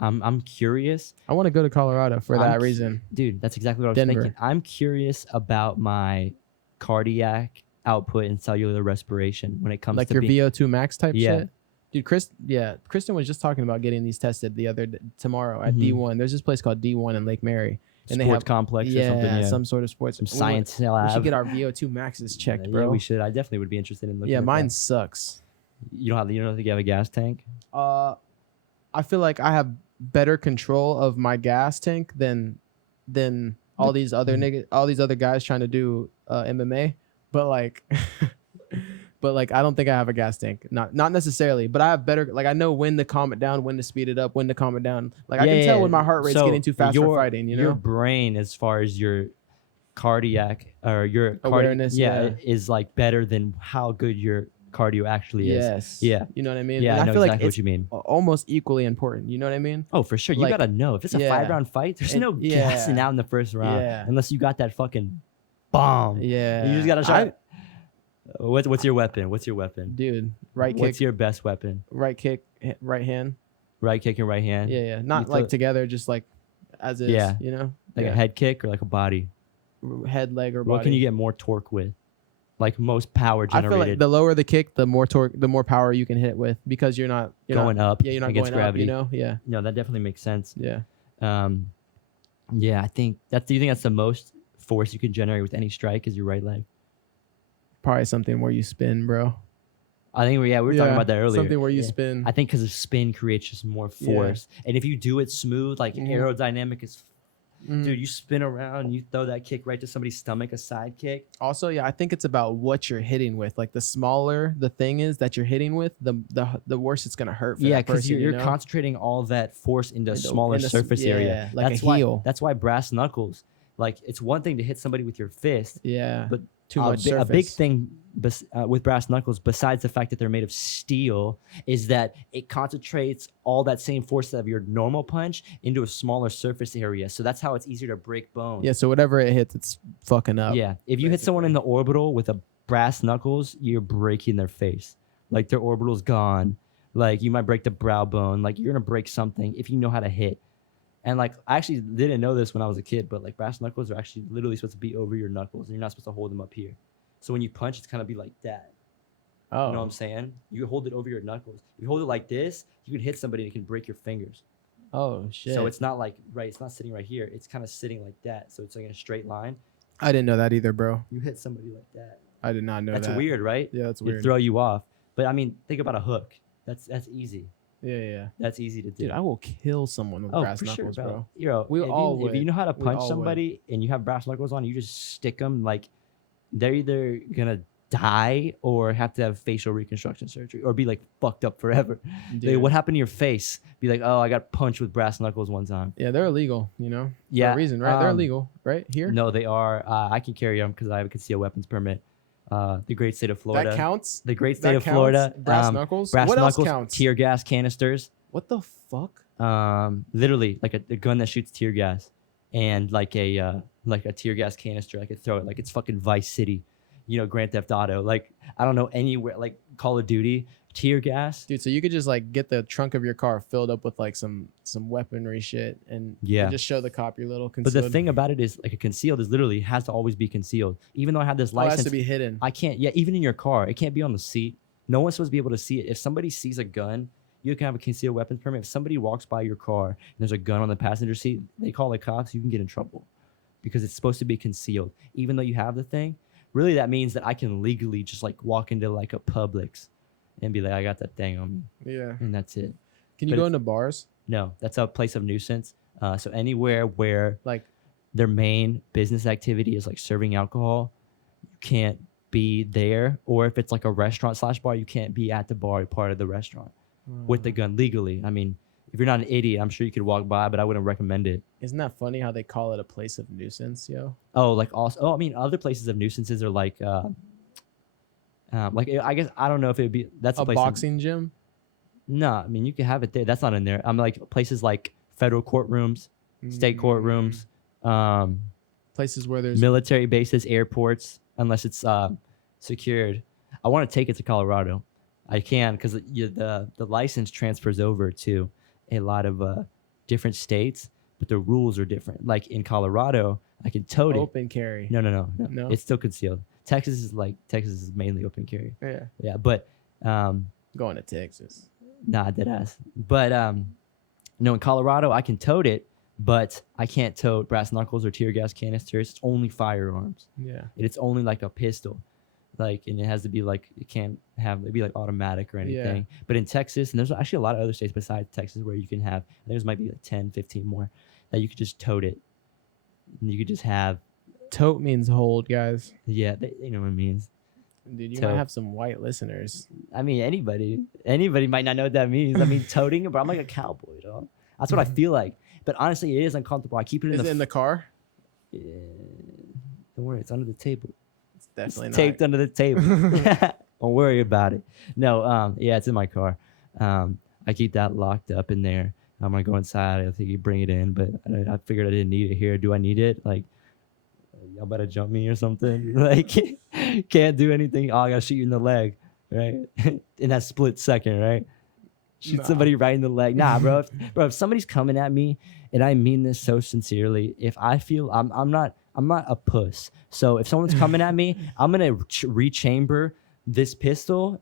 I'm curious. I want to go to Colorado for that reason. Dude, that's exactly what I was thinking. I'm curious about my cardiac output and cellular respiration when it comes like to your VO2 max type shit. Dude, Kristen was just talking about getting these tested tomorrow at D1. There's this place called D1 in Lake Mary. And sports complex or something. Yeah, some sort of sports. Some science lab. We should get our VO2 maxes checked, bro. Yeah, we should. I definitely would be interested in looking at mine that. sucks. You don't think you have a gas tank? I feel like I have better control of my gas tank than all these other guys trying to do MMA. But like I don't think I have a gas tank. Not necessarily, but I have better. Like I know when to calm it down, when to speed it up, when to calm it down. Like I can tell when my heart rate's getting too fast for fighting. You know, your brain, as far as your cardiac or your awareness, is like better than how good your cardio actually is. Yes. Yeah. You know what I mean? Yeah, and I know feel exactly like what you mean. Almost equally important. You know what I mean? Oh, for sure. You gotta know if it's a 5-round fight. There's no gassing out in the first round unless you got that fucking bomb. Yeah. You just gotta shot. What's your weapon? What's your weapon? Dude, right kick. What's your best weapon? Right kick, right hand. Right kick and right hand? Yeah. Not like together, just like as is, you know? Like a head kick or like a body? Head, leg, or body. What can you get more torque with? Like most power generated? I feel like the lower the kick, the more torque, the more power you can hit it with because you're not going up. Yeah, you're not against going gravity. Up, you know? Yeah. No, that definitely makes sense. Yeah. Yeah, I think do you think that's the most force you can generate with any strike is your right leg? Probably something where you spin, bro. I think we were talking about that earlier. Something where you spin. I think because the spin creates just more force, and if you do it smooth, like aerodynamic is, dude, you spin around, you throw that kick right to somebody's stomach, a side kick. Also, I think it's about what you're hitting with. Like the smaller the thing is that you're hitting with, the worse it's gonna hurt. For that person, because you're concentrating all that force into a smaller surface area. Like that's a heel. That's why brass knuckles. Like it's one thing to hit somebody with your fist. Yeah, but too much a big thing with brass knuckles, besides the fact that they're made of steel, is that it concentrates all that same force of your normal punch into a smaller surface area. So that's how it's easier to break bones. Yeah, so whatever it hits, it's fucking up. Yeah, if you hit someone in the orbital with a brass knuckles, you're breaking their face. Like their orbital's gone. Like you might break the brow bone. Like you're gonna break something if you know how to hit. And like I actually didn't know this when I was a kid, but like brass knuckles are actually literally supposed to be over your knuckles, and you're not supposed to hold them up here. So when you punch, it's kind of be like that. Oh, You know what I'm saying? You hold it over your knuckles. If you hold it like this, you can hit somebody and it can break your fingers. oh shit. So it's not like it's not sitting right here. It's kind of sitting like that. So it's like in a straight line. I didn't know that either, bro. You hit somebody like that. I did not know That's that. weird, right? Yeah, that's It'd weird. throw you off. But I mean, think about a hook. That's easy. Yeah. That's easy to do. Dude, I will kill someone with brass for knuckles, sure, bro. Yo, We all if you would. know how to We punch all would. somebody and you have brass knuckles on, you just stick them like they're either gonna die or have to have facial reconstruction surgery or be like fucked up forever. Dude. What happened to your face? Be like, oh, I got punched with brass knuckles one time. Yeah, they're illegal, you know? For Yeah, a reason, right? They're illegal, right? Here? No, they are. I can carry them because I have a concealed weapons permit. The great state of Florida. That counts? The great state That of counts? Florida. Brass knuckles? Brass What else knuckles, counts? tear gas canisters. What the fuck? Literally like a gun that shoots tear gas, and like a tear gas canister. I could throw it like it's fucking Vice City, Grand Theft Auto. Like I don't know anywhere like Call of Duty. Tear gas. Dude, so you could just like get the trunk of your car filled up with like some weaponry shit and just show the cop your little concealed. But the thing about it is like a concealed is literally has to always be concealed. Even though I have this it license, has to be hidden. I can't. Yeah, even in your car, it can't be on the seat. No one's supposed to be able to see it. If somebody sees a gun, you can have a concealed weapons permit. If somebody walks by your car and there's a gun on the passenger seat, they call the cops. You can get in trouble because it's supposed to be concealed. Even though you have the thing, really that means that I can legally just like walk into like a Publix and be like, I got that thing on me, Yeah. and that's it. Can you But go into bars? No, that's a place of nuisance. So anywhere where Like, their main business activity is like serving alcohol, you can't be there. Or if it's like a restaurant / bar, you can't be at the bar part of the restaurant with the gun legally. I mean, if you're not an idiot, I'm sure you could walk by, but I wouldn't recommend it. isn't that funny how they call it a place of nuisance, yo? Oh, like also, I mean, other places of nuisances are like I guess I don't know if it would be that's A place boxing gym? No, I mean you can have it there. That's not in there. I'm like places like federal courtrooms, state courtrooms, Places where there's military bases, airports, unless it's secured. I want to take it to Colorado. I can because the license transfers over to a lot of different states, but the rules are different. Like in Colorado, I can tote it. open carry. No. No? It's still concealed. Texas is mainly open carry. Yeah. Yeah, but Going to Texas. nah, dead ass. But no, in Colorado I can tote it, but I can't tote brass knuckles or tear gas canisters. It's only firearms. Yeah. And it's only like a pistol. Like, and it has to be like it can't have it be like automatic or anything. But in Texas, and there's actually a lot of other states besides Texas where you can have, I think there might be like 10, 15 more that you could just tote it. And you could just have, Tote means hold, guys. yeah, they know what it means. Dude, you Tote. might have some white listeners. I mean, anybody might not know what that means. I mean, toting it, but I'm like a cowboy, dog. That's what I feel like. But honestly, it is uncomfortable. I keep it in Is the it in the car? Yeah. Don't worry, it's under the table. It's definitely It's not. taped under the table. Don't worry about it. No, yeah, it's in my car. I keep that locked up in there. I'm gonna go inside. I think you bring it in, but I figured I didn't need it here. Do I need it? Like, y'all better jump me or something. Like, can't do anything. Oh, I gotta shoot you in the leg, right? In that split second, right? Shoot Nah. somebody right in the leg. Nah, bro. If somebody's coming at me, and I mean this so sincerely, if I feel I'm not a puss. So if someone's coming at me, I'm gonna rechamber this pistol,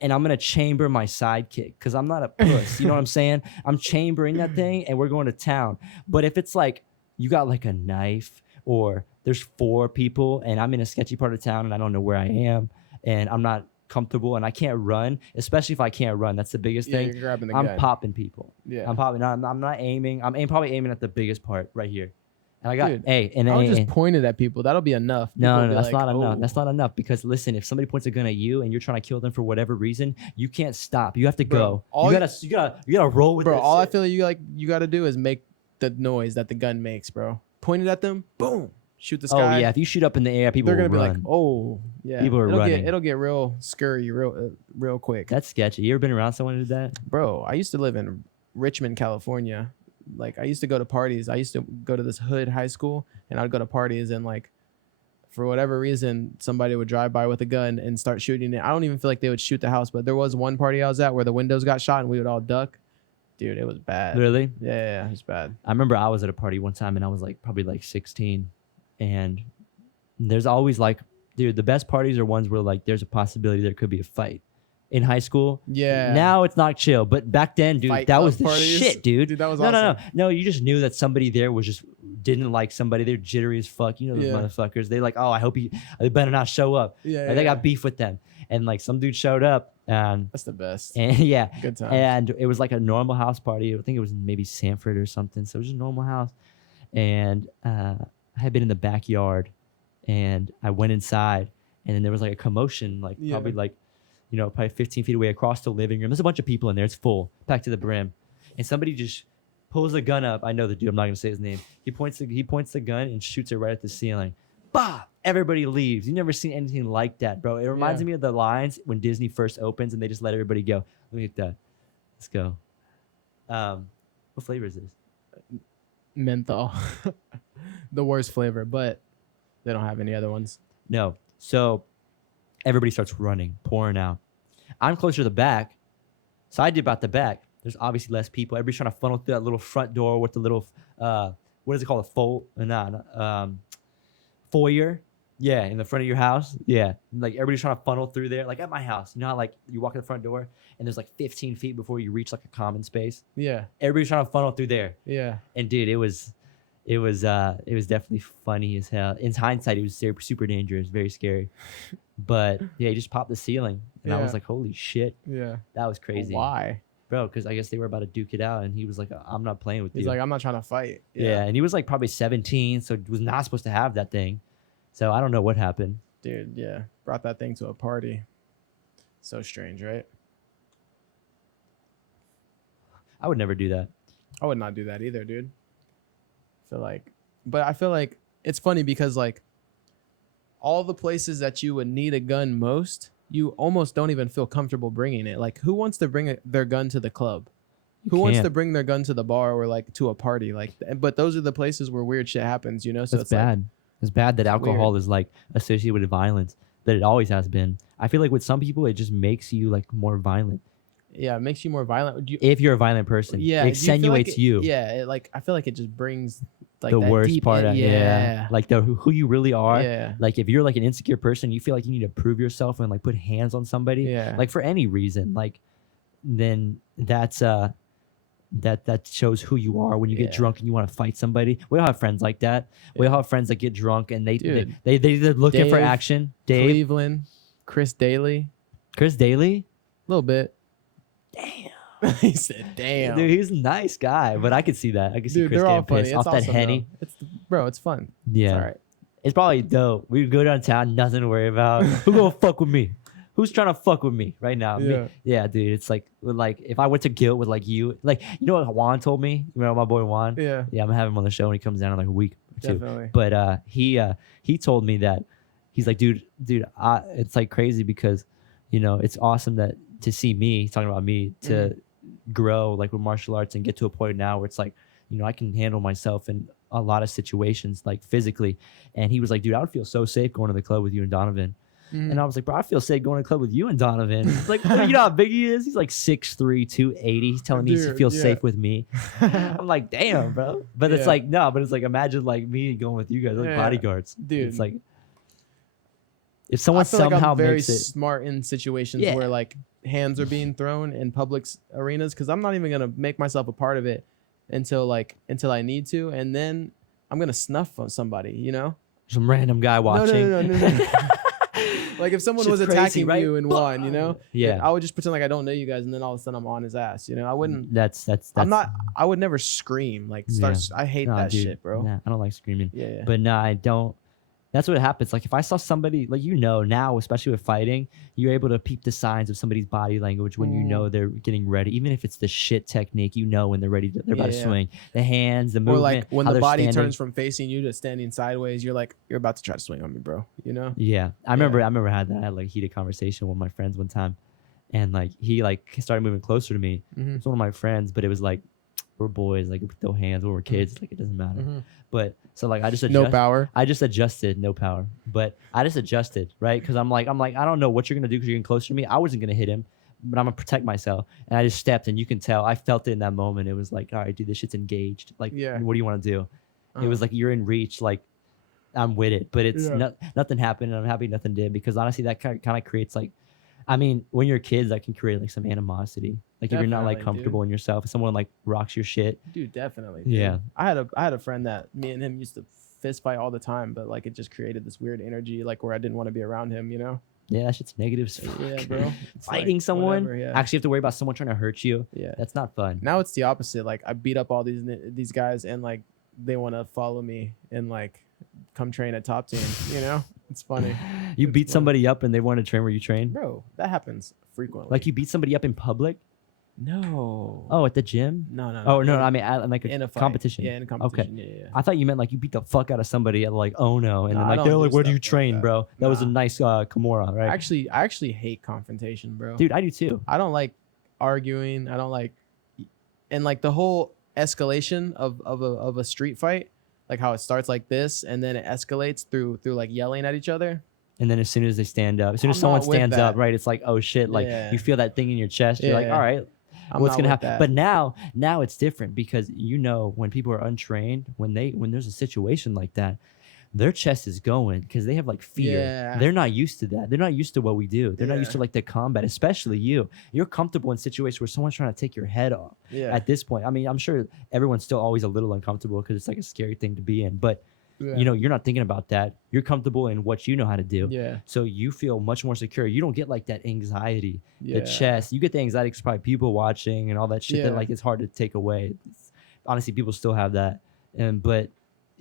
and I'm gonna chamber my sidekick because I'm not a puss. You know what I'm saying? I'm chambering that thing, and we're going to town. But if it's like you got like a knife, or there's 4 people, and I'm in a sketchy part of town, and I don't know where I am, and I'm not comfortable, and I can't run, especially if I can't run. That's the biggest Yeah, thing. you're grabbing the I'm gun. popping people. Yeah. I'm popping. I'm not aiming. Probably aiming at the biggest part right here. And I got Dude, and I would just and- point it at people. That'll be enough. no, People will be that's like, not enough. "Oh." That's not enough because listen, if somebody points a gun at you and you're trying to kill them for whatever reason, you can't stop. You have to go. all You gotta roll with Bro, it. all I feel you got to do is make the noise that the gun makes, bro. Point it at them, boom, shoot the Oh sky. yeah, if you shoot up in the air, people They're gonna will be run. like, oh yeah. People are running. It'll get real scurry real quick. That's sketchy. You ever been around someone who did that? Bro, I used to live in Richmond, California. Like I used to go to parties. I used to go to this hood high school, and I'd go to parties, and like for whatever reason, somebody would drive by with a gun and start shooting it. I don't even feel like they would shoot the house, but there was one party I was at where the windows got shot and we would all duck. Dude, it was bad. Really? Yeah, it was bad. I remember I was at a party one time and I was like probably like 16, and there's always like dude, the best parties are ones where like there's a possibility there could be a fight. In high school, Yeah. Now it's not chill, but back then, dude, Fight that club was the parties? shit, dude. Dude, that was no, awesome. no. You just knew that somebody there was just didn't like somebody. They're jittery as fuck. You know those Yeah. motherfuckers. They like, oh, I hope they better not show up. Yeah. Like, they got beef with them, and like some dude showed up, That's the best. and yeah, Good times. and it was like a normal house party. I think it was maybe Sanford or something. So it was just a normal house, and I had been in the backyard, and I went inside, and then there was like a commotion, like Yeah. probably like, probably 15 feet away across the living room. There's a bunch of people in there. It's full, packed to the brim, and somebody just pulls a gun up. I know the dude. I'm not gonna say his name. He points the gun and shoots it right at the ceiling. Bah! Everybody leaves. You never seen anything like that, bro. It reminds Yeah. me of the lines when Disney first opens and they just let everybody go. Let me get that. Let's go. What flavor is this? Menthol. The worst flavor, but they don't have any other ones. No. So everybody starts running, pouring out. I'm closer to the back, so I dip out the back. There's obviously less people. Everybody's trying to funnel through that little front door with the little, what is it called? Foyer. Yeah, in the front of your house. Yeah, like everybody's trying to funnel through there. Like at my house, you know how like you walk in the front door and there's like 15 feet before you reach like a common space. Yeah. Everybody's trying to funnel through there. Yeah. And dude, it was definitely funny as hell. In hindsight, it was super, super dangerous, very scary. But yeah, he just popped the ceiling, and I was Yeah. like, "Holy shit, Yeah. that was crazy, Why? bro!" Because I guess they were about to duke it out, and he was like, "I'm not playing with He's you." like, I'm not trying to fight. yeah, and he was like probably 17, so was not supposed to have that thing. So I don't know what happened. Dude, yeah. Brought that thing to a party. So strange, right? I would never do that. I would not do that either, dude. I feel like it's funny because like all the places that you would need a gun most, you almost don't even feel comfortable bringing it. Like who wants to bring their gun to the club? Who wants to can't. bring their gun to the bar or like to a party? Like, but those are the places where weird shit happens, you know? So It's it's bad. Like, it's bad that alcohol weird. is like associated with violence. That it always has been. I feel like with some people, it just makes you like more violent. yeah, it makes you more violent. If you're a violent person, Yeah, it do you feel like extenuates you. Yeah, I feel like it just brings like the that worst deep part in- of yeah. like who you really are. Yeah. Like if you're like an insecure person, you feel like you need to prove yourself and like put hands on somebody. Yeah. Like for any reason, like then that's that shows who you are when you get Yeah. drunk and you want to fight somebody. We all have friends like that. We all have friends that get drunk and Dude. they're looking for Dave, action. Dave, Cleveland, Chris Daly, Chris Daly. a little bit. Damn. He said, "Damn, Dude, he's a nice guy, but I could see that. I could see Dude, Chris they're all getting funny. pissed It's off that awesome, Henny. though. Bro, it's fun. Yeah. It's all right. It's probably dope. We go downtown, nothing to worry about. Who gonna fuck with me? Who's trying to fuck with me right now? Yeah. Yeah, dude. It's like if I went to Guilt with like you, like you know what Juan told me? You know my boy Juan? Yeah, Yeah, I'm gonna have him on the show when he comes down in like a week or two. definitely. But he told me that he's like, dude, it's like crazy because, it's awesome that to see me, he's talking about me, to grow like with martial arts and get to a point now where it's like, I can handle myself in a lot of situations like physically. And he was like, dude, I would feel so safe going to the club with you and Donovan. And I was like, bro, I feel safe going to the club with you and Donovan. He's like, well, you know how big he is? He's like 6'3", 280. He's telling me he Dude, feels yeah. safe with me. I'm like, damn, bro. But it's Yeah. like, no, but it's like, imagine like me going with you guys, like Yeah. bodyguards. Dude. It's like, if someone I feel like somehow I'm very makes it. smart in situations Yeah. where like hands are being thrown in public arenas because I'm not even gonna make myself a part of it until I need to, and then I'm gonna snuff on somebody, you know? Some random guy watching. No. Like if someone Shit's was crazy, attacking right? you and won, you know? Yeah. I would just pretend like I don't know you guys, and then all of a sudden I'm on his ass. You know, I wouldn't. That's I'm not. I would never scream. Like start. Yeah. I hate Nah, that dude. shit, bro. Nah, I don't like screaming. Yeah. But no, I don't. That's what happens. Like if I saw somebody, like now, especially with fighting, you're able to peep the signs of somebody's body language when you know they're getting ready. Even if it's the shit technique, when they're ready. They're about to Yeah. swing. The hands, the Or movement. like when how the they're body standing. turns from facing you to standing sideways, you're like you're about to try to swing on me, bro. You know? Yeah, I remember I had like heated conversation with my friends one time, and like he like started moving closer to me. Mhm. It's one of my friends, but it was like we're boys, like we throw hands when we're kids, like it doesn't matter. Mhm. But so like I just No power. I just adjusted, no power, but I just adjusted, right? Because I'm like I don't know what you're gonna do because you're getting closer to me. I wasn't gonna hit him, but I'm gonna protect myself, and I just stepped, and you can tell I felt it in that moment. It was like, all right, dude, this shit's engaged. Like, Yeah. what do you want to do? It was like you're in reach, like I'm with it, but it's Yeah. nothing happened, and I'm happy nothing did, because honestly, that kind of creates like, I mean, when you're kids, that can create like some animosity. Like if you're not like Definitely, comfortable in yourself, if someone like rocks your shit. Dude, definitely. Dude. Yeah. I had a friend that me and him used to fist fight all the time, but like it just created this weird energy, like where I didn't want to be around him, you know? Yeah, that shit's negative as fuck. Yeah, bro. It's Fighting like, someone, whatever, yeah. actually have to worry about someone trying to hurt you. Yeah. That's not fun. Now it's the opposite. Like I beat up all these guys, and like they want to follow me and like come train at Top Team. You know, it's funny, You It's beat funny. somebody up and they want to train where you train. bro. That happens frequently. Like you beat somebody up in public. no, Oh, at the gym. no. Oh no, I mean at like in a a fight. competition. Yeah, in a competition. Yeah. I thought you meant like you beat the fuck out of somebody at like oh no, and Nah, then I like don't they're do like, where do stuff you like train, that. bro? That was a Nah. nice Kimura, right? I actually hate confrontation, bro. Dude, I do too. I don't like arguing. I don't like, and like the whole escalation of a street fight, like how it starts like this and then it escalates through like yelling at each other. And then as soon as they stand up, as soon as I'm someone not with stands up, that. right, it's like, oh shit, like Yeah. you feel that thing in your chest. You're like, Yeah. all right, I'm what's not gonna with happen? that. But now it's different, because you know when people are untrained, when there's a situation like that, their chest is going because they have like fear. Yeah. They're not used to that. They're not used to what we do. They're not used Yeah. to like the combat, especially you. You're comfortable in situations where someone's trying to take your head off. Yeah. At this point, I mean, I'm sure everyone's still always a little uncomfortable because it's like a scary thing to be in. But Yeah. you know, you're not thinking about that. You're comfortable in what you know how to do. Yeah. So you feel much more secure. You don't get like that anxiety, Yeah. the chest. You get the anxiety because probably people watching and all that shit that Yeah. like it's hard to take away. Honestly, people still have that, but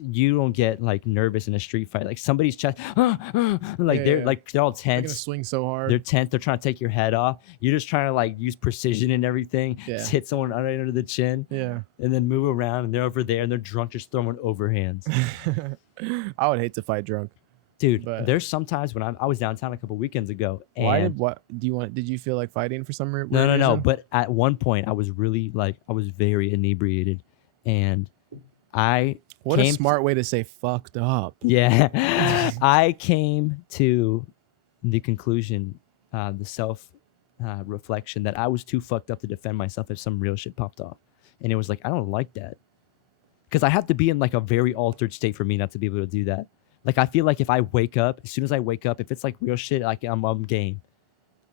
you don't get like nervous in a street fight. Like somebody's chest, like Yeah, they're yeah. like they're all They're gonna tense. swing so hard. They're tense. They're trying to take your head off. You're just trying to like use precision and everything. Yeah. Just hit someone right under the chin Yeah. and then move around. And they're over there and they're drunk, just throwing overhands. I would hate to fight drunk. Dude, But- there's sometimes when I was downtown a couple weekends ago. And Why did you feel like fighting for some No. reason? But at one point, I was really like, I was very inebriated, and I What a came smart way to say fucked up. yeah, I came to the conclusion, the self reflection that I was too fucked up to defend myself if some real shit popped off, and it was like I don't like that, because I have to be in like a very altered state for me not to be able to do that. Like I feel like if I wake up, as soon as I wake up, if it's like real shit, like I'm game.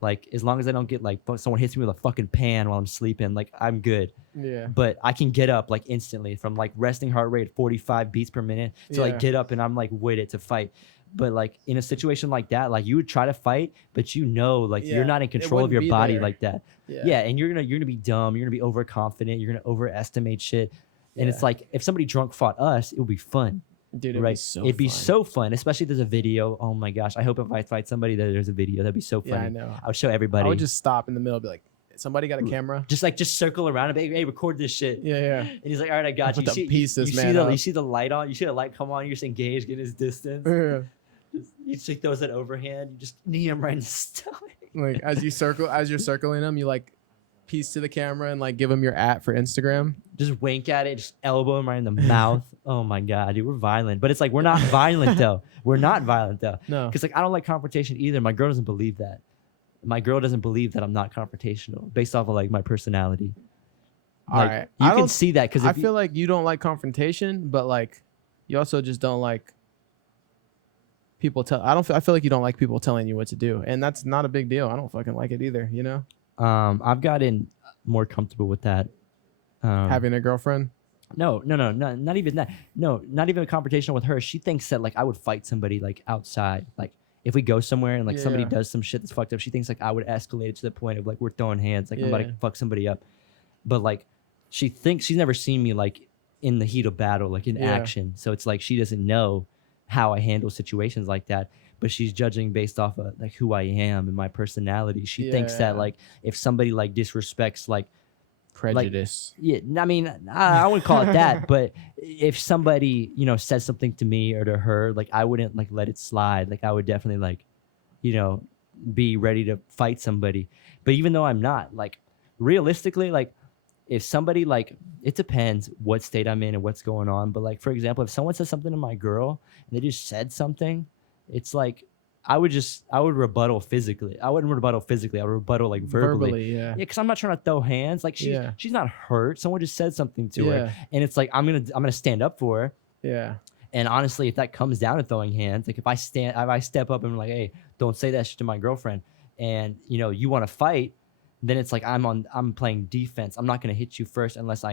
Like as long as I don't get like someone hits me with a fucking pan while I'm sleeping, like I'm good. Yeah. But I can get up like instantly from like resting heart rate 45 beats per minute to like Yeah. get up and I'm like with it to fight. But like in a situation like that, like you would try to fight, but you know like Yeah, you're not in it control of wouldn't your be body there. like that. Yeah. Yeah, and you're gonna be dumb. You're gonna be overconfident. You're gonna overestimate shit. And it's Yeah. like if somebody drunk fought us, it would be fun. Dude, it'd Right? be so It'd be fun. so fun, especially if there's a video. Oh my gosh! I hope if I fight somebody that there's a video. That'd be so funny. Yeah, I know. I would show everybody. I would just stop in the middle and be like, somebody got a camera? just circle around and be, hey, record this shit. Yeah, yeah. And he's like, all right, I got you. Put You the see, pieces, you man, see up. you see the light on. You see the light come on. You're just engaged, get his distance. Yeah. You just throws that overhand. You just knee him right in the stomach. Like as you're circling them, you like piece to the camera and like give them your for Instagram. Just wink at it. Just elbow him right in the mouth. Oh my god, dude, we're violent. But it's like we're not violent though. We're not violent though. No. Because like I don't like confrontation either. My girl doesn't believe that. My girl doesn't believe that I'm not confrontational based off of like my personality. All Like, right. you I can don't- see that because I feel like you don't like confrontation, but like you also just don't like people I feel like you don't like people telling you what to do, and that's not a big deal. I don't fucking like it either, you know? I've gotten more comfortable with that. Having a girlfriend? No, not even that. No, not even a confrontation with her. She thinks that like I would fight somebody like outside. Like if we go somewhere and like somebody Yeah. does some shit that's fucked up, she thinks like I would escalate it to the point of like we're throwing hands, like I'm about Yeah. to fuck somebody up. But like she thinks she's never seen me like in the heat of battle, like in Yeah. action. So it's like she doesn't know how I handle situations like that. But she's judging based off of like who I am and my personality. She thinks that Yeah. like if somebody like disrespects like Prejudice. yeah, I mean, I wouldn't call it that, but if somebody, you know, says something to me or to her, like I wouldn't like let it slide. Like I would definitely like, you know, be ready to fight somebody. But even though I'm not, like realistically, like if somebody like it depends what state I'm in and what's going on. But like for example, if someone says something to my girl and they just said something, it's like I would rebuttal physically. I wouldn't rebuttal physically. I would rebuttal like verbally. Yeah. Yeah, because I'm not trying to throw hands. Like she's Yeah. she's not hurt. Someone just said something to Yeah. her, and it's like I'm gonna stand up for her. Yeah. And honestly, if that comes down to throwing hands, like if I step up and I'm like, hey, don't say that shit to my girlfriend, and you want to fight, then it's like I'm playing defense. I'm not gonna hit you first unless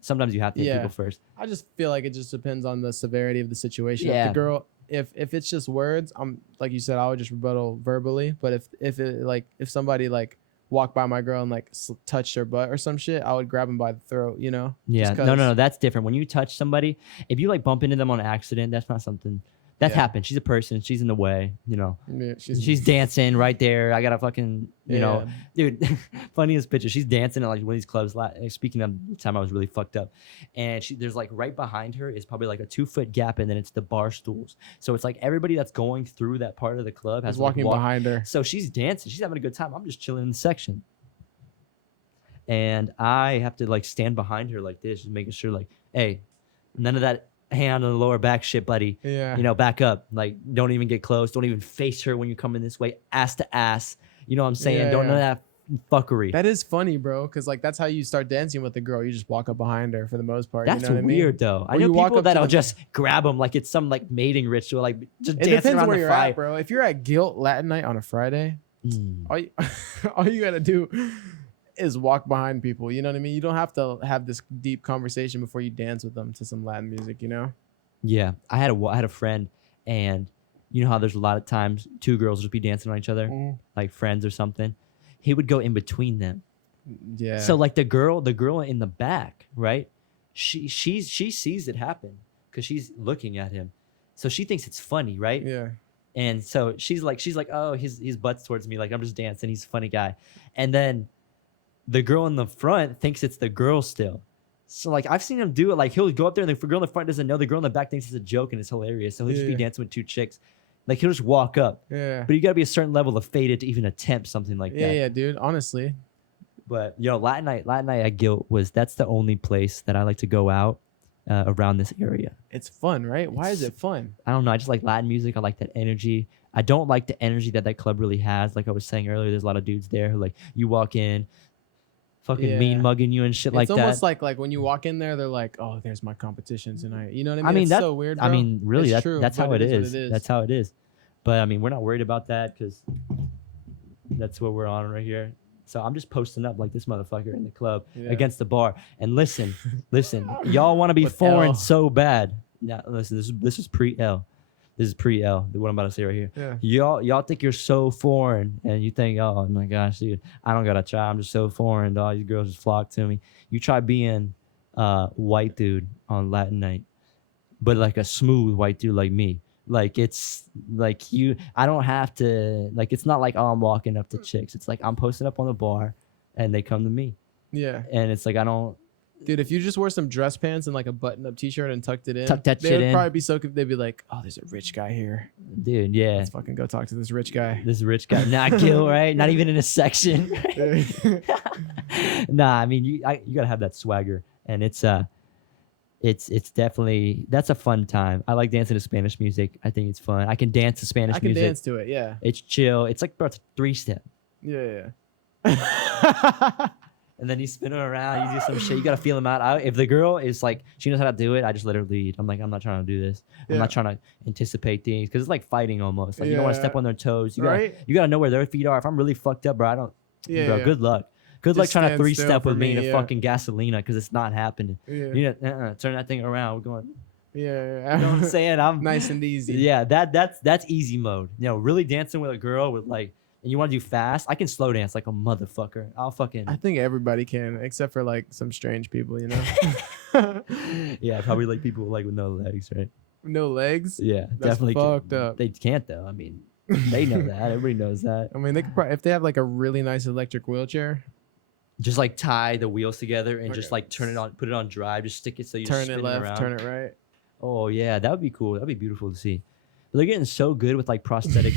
sometimes you have to hit people first. I just feel like it just depends on the severity of the situation. Yeah. If the girl, if it's just words, I'm like you said, I would just rebuttal verbally. But if somebody like walked by my girl and like touched her butt or some shit, I would grab him by the throat, Yeah, Just 'cause- no, that's different. When you touch somebody, if you like bump into them on accident, that's not something that's happened. She's a person. She's in the way. Yeah, She's dancing right there. I got a fucking, dude, funniest picture. She's dancing at like one of these clubs. Speaking of the time I was really fucked up, and there's like right behind her is probably like a 2-foot gap, and then it's the bar stools. So it's like everybody that's going through that part of the club has walking behind her. So she's dancing. She's having a good time. I'm just chilling in the section, and I have to like stand behind her like this, just making sure like, hey, none of that hand on the lower back shit, buddy. Yeah. Back up. Like, don't even get close. Don't even face her when you're coming this way, ass to ass. You know what I'm saying? Yeah, None of that fuckery. That is funny, bro. Because like that's how you start dancing with the girl. You just walk up behind her for the most part. That's you know what weird, I mean? though. I Or know you walk people up to that'll the- just grab them like it's some like mating ritual, like just It dancing depends around where the you're fry. at, bro. If you're at Guilt Latin Night on a Friday, all you gotta do is walk behind people. You know what I mean? You don't have to have this deep conversation before you dance with them to some Latin music. Yeah, I had a friend, and you know how there's a lot of times two girls just be dancing on each other, like friends or something. He would go in between them. Yeah. So like the girl in the back, right? She sees it happen because she's looking at him, so she thinks it's funny, right? Yeah. And so she's like, oh, his butt's towards me, like I'm just dancing. He's a funny guy, and then the girl in the front thinks it's the girl still. So like I've seen him do it. Like he'll go up there, and the girl in the front doesn't know. The girl in the back thinks it's a joke, and it's hilarious. So he'll just be dancing with two chicks. Like he'll just walk up. Yeah. But you gotta be a certain level of faded to even attempt something like that. Yeah, dude. Honestly. But Latin night at Guilt that's the only place that I like to go out around this area. It's fun, right? Why is it fun? I don't know. I just like Latin music. I like that energy. I don't like the energy that club really has. Like I was saying earlier, there's a lot of dudes there who like you walk in, fucking mean mugging you and shit like that. It's almost like when you walk in there, they're like, "Oh, there's my competition tonight." You know what I mean? I mean, it's that's so weird. Bro. I mean, really, It's true, that's how but it what is. That's how it is. But I mean, we're not worried about that because that's what we're on right here. So I'm just posting up like this motherfucker in the club against the bar. And listen, y'all want to be With foreign L. so bad. Now, listen, this is pre-L. This is pre-L. What I'm about to say right here. Yeah. Y'all think you're so foreign, and you think, oh my gosh, dude, I don't gotta try. I'm just so foreign. All these girls just flock to me. You try being white dude on Latin night, but like a smooth white dude like me. Like it's like I don't have to, like it's not like, oh, I'm walking up to chicks. It's like I'm posted up on the bar and they come to me. Yeah. And it's like I don't. Dude, if you just wore some dress pants and like a button-up t-shirt and tucked it in, Tuck that they shit would in. probably be so. They'd be like, "Oh, there's a rich guy here. Dude, yeah. Let's fucking go talk to this rich guy." This rich guy, not Gil, right? Not even in a section. Nah, I mean you gotta have that swagger, and it's definitely, that's a fun time. I like dancing to Spanish music. I think it's fun. I can dance to Spanish I can music. dance to it. Yeah. It's chill. It's like, bro, it's a 3-step. Yeah. And then you spin them around, you do some shit. You gotta feel them out. If the girl is like, she knows how to do it, I just let her lead. I'm like, I'm not trying to do this. I'm not trying to anticipate things because it's like fighting almost. Like you don't want to step on their toes. You gotta know where their feet are. If I'm really fucked up, bro, good luck. Good luck Just trying to stand 3-step still with for me in me, a fucking gasolina because it's not happening. Yeah. You know, turn that thing around. We're going. Yeah. You know what I'm saying? I'm Nice and easy. Yeah, that's easy mode. Really dancing with a girl with like, and you want to do fast, I can slow dance like a motherfucker. I'll fucking. I think everybody can, except for like some strange people, you know. Yeah, probably like people like with no legs, right? No legs. Yeah, That's definitely. fucked up. They can't though. I mean, they know that. Everybody knows that. I mean, they could probably, if they have like a really nice electric wheelchair, Just like tie the wheels together and Okay. just like turn it on, put it on drive, just stick it so you turn spin it left, around. turn it right. Oh yeah, that would be cool. That'd be beautiful to see. But they're getting so good with like prosthetic.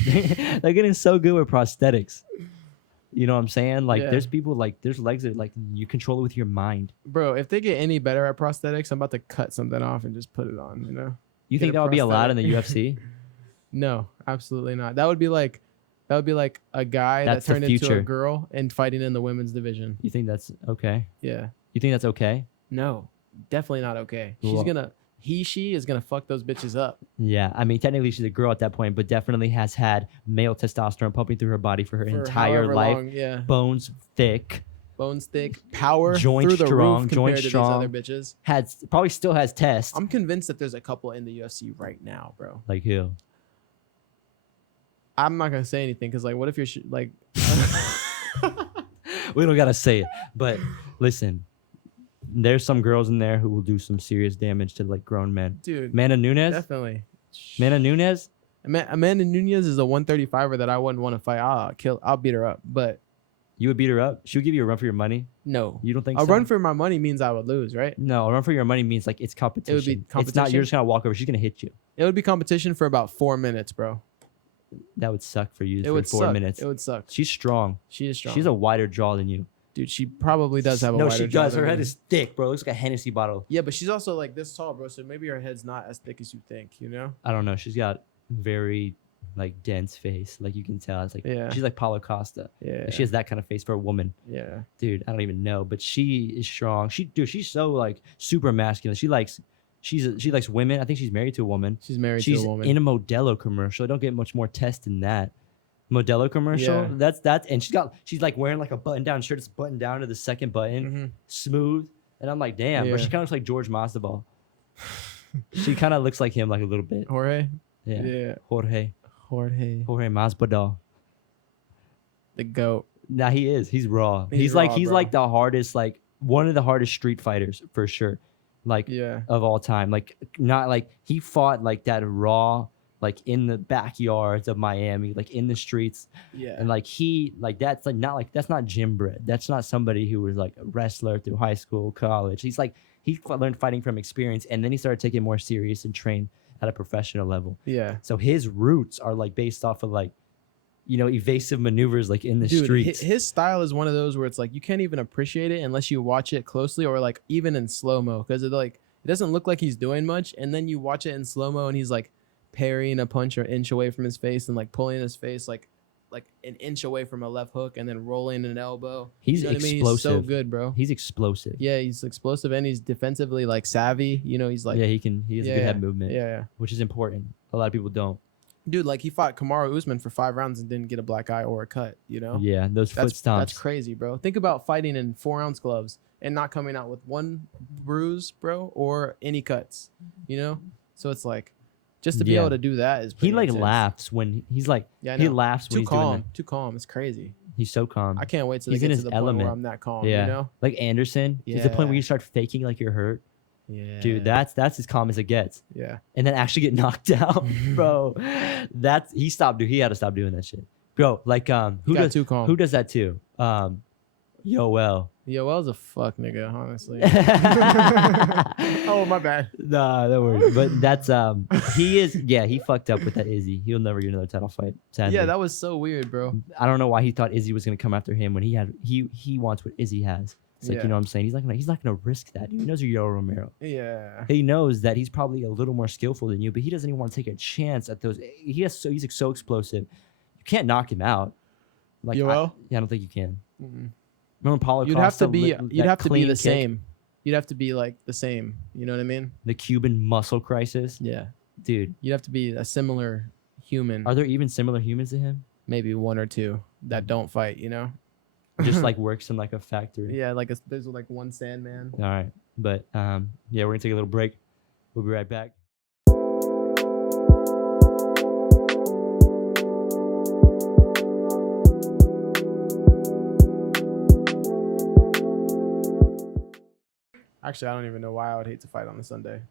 They're getting so good with prosthetics. You know what I'm saying? Like there's people like there's legs that like you control it with your mind. Bro, if they get any better at prosthetics, I'm about to cut something off and just put it on, you know? You Get think a that would be allowed in the prosthetic. UFC? No, absolutely not. That would be like a guy That's that the turned into a future. girl and fighting in the women's division. You think that's okay? Yeah. You think that's okay? No, definitely not okay. She's Well, gonna she is gonna fuck those bitches up. Yeah, I mean, technically she's a girl at that point, but definitely has had male testosterone pumping through her body for her For entire however life. long, yeah. Bones thick, Bones thick, power Joint through the strong, roof joint compared to strong. these other bitches. probably still has test. I'm convinced that there's a couple in the UFC right now, bro. Like who? I'm not gonna say anything because, like, what if you're like? We don't gotta say it, but listen, there's some girls in there who will do some serious damage to like grown men. Dude, Amanda Nunes, definitely. Amanda Nunes. Amanda Nunez is a 135er that I wouldn't want to fight. I'll beat her up, but You would beat her up. She would give you a run for your money. no. You don't think A so? run for my money means I would lose, right? No, a run for your money means like it's competition. It's not competition? you're just gonna walk over. She's gonna hit you. It would be competition for about 4 minutes, bro. That would suck for you It for would 4 suck. minutes. It would suck. She's strong. She is strong. She's a wider jaw than you. dude. She probably does have a No, wider she jaw does. than Her head me. is thick, bro. It looks like a Hennessy bottle. Yeah, but she's also like this tall, bro. So maybe her head's not as thick as you think. You know? I don't know. She's got very like dense face. Like you can tell. It's like Yeah. she's like Paulo Costa. Yeah. She has that kind of face for a woman. Yeah. Dude, I don't even know, but she is strong. She's so like super masculine. She likes women. I think she's married to a woman. She's married She's to a woman. in a Modelo commercial. I don't get much more test than that. Modelo commercial. Yeah. That's and she's like wearing like a button down shirt. It's buttoned down to the second button, Mhm. smooth. And I'm like, damn, bro. Yeah. She kind of looks like George Masvidal. She kind of looks like him, like a little bit. Jorge. Yeah. Yeah. Jorge Jorge. Masvidal. The goat. Nah, he is. He's raw. He's like raw, he's bro. like the hardest, like one of the hardest street fighters for sure. Like Yeah. of all time. Like not like he fought like that raw, like in the backyards of Miami, like in the streets. Yeah. And like he like that's like not like that's not gym bred. That's not somebody who was like a wrestler through high school, college. He's like learned fighting from experience, and then he started taking it more serious and trained at a professional level. Yeah. So his roots are like based off of like, you know, evasive maneuvers like in the Dude, streets. his style is one of those where it's like you can't even appreciate it unless you watch it closely or like even in slow mo because it doesn't look like he's doing much, and then you watch it in slow mo and he's like parrying a punch or an inch away from his face and like pulling his face like an inch away from a left hook and then rolling an elbow. He's You know what I mean? explosive. He's so good, bro. He's explosive. Yeah, he's explosive and he's defensively like savvy. You know, he's like Yeah, he has a good head movement, Yeah. which is important. A lot of people don't. Dude, like he fought Kamaru Usman for 5 rounds and didn't get a black eye or a cut, you know? Yeah, those foot That's stomps. crazy, bro. Think about fighting in 4-ounce gloves and not coming out with one bruise, bro, or any cuts, you know? So it's like just to be Yeah. able to do that is He pretty like intense. laughs when he's like Yeah, I he know. laughs when Too he's doing calm. that. Too calm. It's crazy. He's so calm. I can't wait till He's they in get his to the point element. where I'm that calm, Yeah. you know? Like Anderson. He's the point where Yeah. you start faking like you're hurt. Yeah. Dude, that's as calm as it gets. Yeah. And then actually get knocked out, bro. He had to stop doing that shit. Bro, like He got too calm. who does that too? Yoel. Yoel's a fuck nigga, honestly. Nah, Oh, my bad. don't worry. But that's he fucked up with that Izzy. He'll never get another title fight. Sadly. Yeah, that was so weird, bro. I don't know why he thought Izzy was gonna come after him when he wants what Izzy has. It's like, Yeah. you know what I'm saying? He's not gonna risk that, dude. He knows you're Yoel Romero. Yeah. He knows that he's probably a little more skillful than you, but he doesn't even want to take a chance at those. He's so explosive. You can't knock him out. Like Yoel? I don't think you can. Mm-mm. Remember Paulo You'd have Costa to be that you'd have to be clean the kick? same. You'd have to be like the same. You know what I mean? The Cuban muscle crisis, Yeah. dude. You'd have to be a similar human. Are there even similar humans to him? Maybe 1 or 2 that don't fight, you know? Just like works in like a factory. Yeah, like there's like one Sandman. All right, but yeah, we're gonna take a little break. We'll be right back. Actually, I don't even know why I would hate to fight on a Sunday.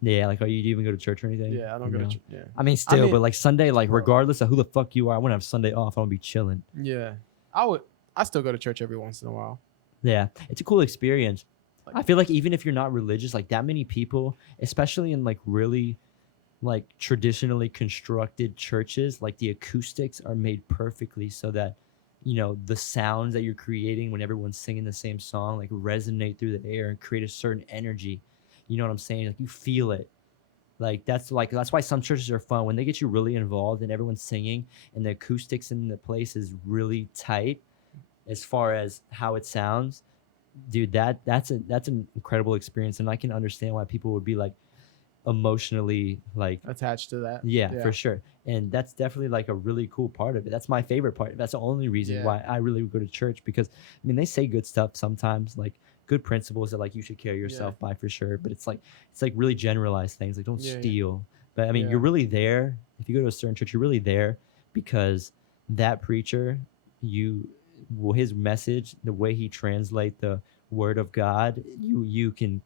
Yeah, like, do you even go to church or anything? Yeah, I don't go No. to church. Yeah. I mean, still, mean, but like Sunday, like bro. regardless of who the fuck you are, I want to have Sunday off. I want to be chilling. Yeah. I still go to church every once in a while. Yeah, it's a cool experience. Like- I feel like even if you're not religious, like that many people, especially in like really like traditionally constructed churches, like the acoustics are made perfectly so that, you know, the sounds that you're creating when everyone's singing the same song like resonate through the air and create a certain energy. You know what I'm saying? Like you feel it. That's why some churches are fun when they get you really involved and everyone's singing and the acoustics in the place is really tight as far as how it sounds. dude, that's an incredible experience, and I can understand why people would be like emotionally like Attached to that. yeah, for sure. And that's definitely like a really cool part of it. That's my favorite part. That's the only reason Yeah. why I really would go to church, because I mean they say good stuff sometimes, like good principles that like you should carry yourself by for sure. But it's like really generalized things like don't Yeah, yeah. steal. But I mean Yeah. you're really there. If you go to a certain church, you're really there because that preacher, his message, the way he translate the word of God, you can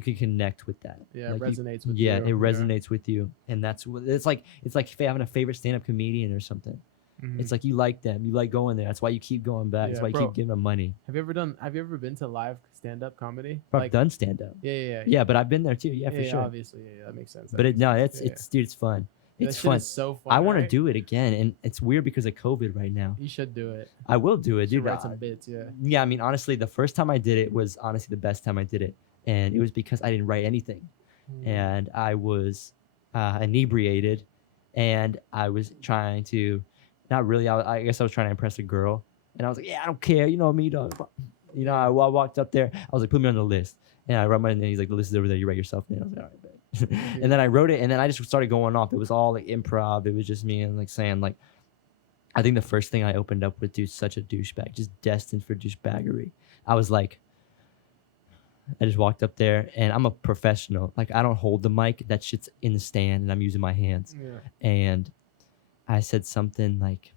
connect with that. Yeah, Like it resonates with yeah, you. it resonates with you, and that's what it's like having a favorite stand-up comedian or something. Mhm. It's like you like them, you like going there. That's why you keep going back. That's Yeah, why you bro. keep giving them money. Have you ever been to live stand-up comedy? Bro, I've done stand-up. Yeah. Yeah, but I've been there too. Yeah, for sure. Obviously, that makes sense. But it's Yeah. dude, it's fun. That It's shit fun. is so fun. I want to right? do it again, and it's weird because of COVID right now. You should do it. I will do it, You dude. write some bits. Yeah. Yeah, I mean, honestly, the first time I did it was honestly the best time I did it, and it was because I didn't write anything. And I was inebriated, and I was trying to, not really. I guess I was trying to impress a girl, and I was like, "Yeah, I don't care, you know me, dog." You know, I walked up there. I was like, "Put me on the list," and I wrote my name. He's like, "The list is over there. You write yourself in." I was like, "All right, bet." And then I wrote it, and then I just started going off. It was all like improv. It was just me and like saying like, I think the first thing I opened up with, dude, such a douchebag, just destined for douchebaggery. I was like. I just walked up there, and I'm a professional. Like, I don't hold the mic. That shit's in the stand, and I'm using my hands. Yeah. And I said something like,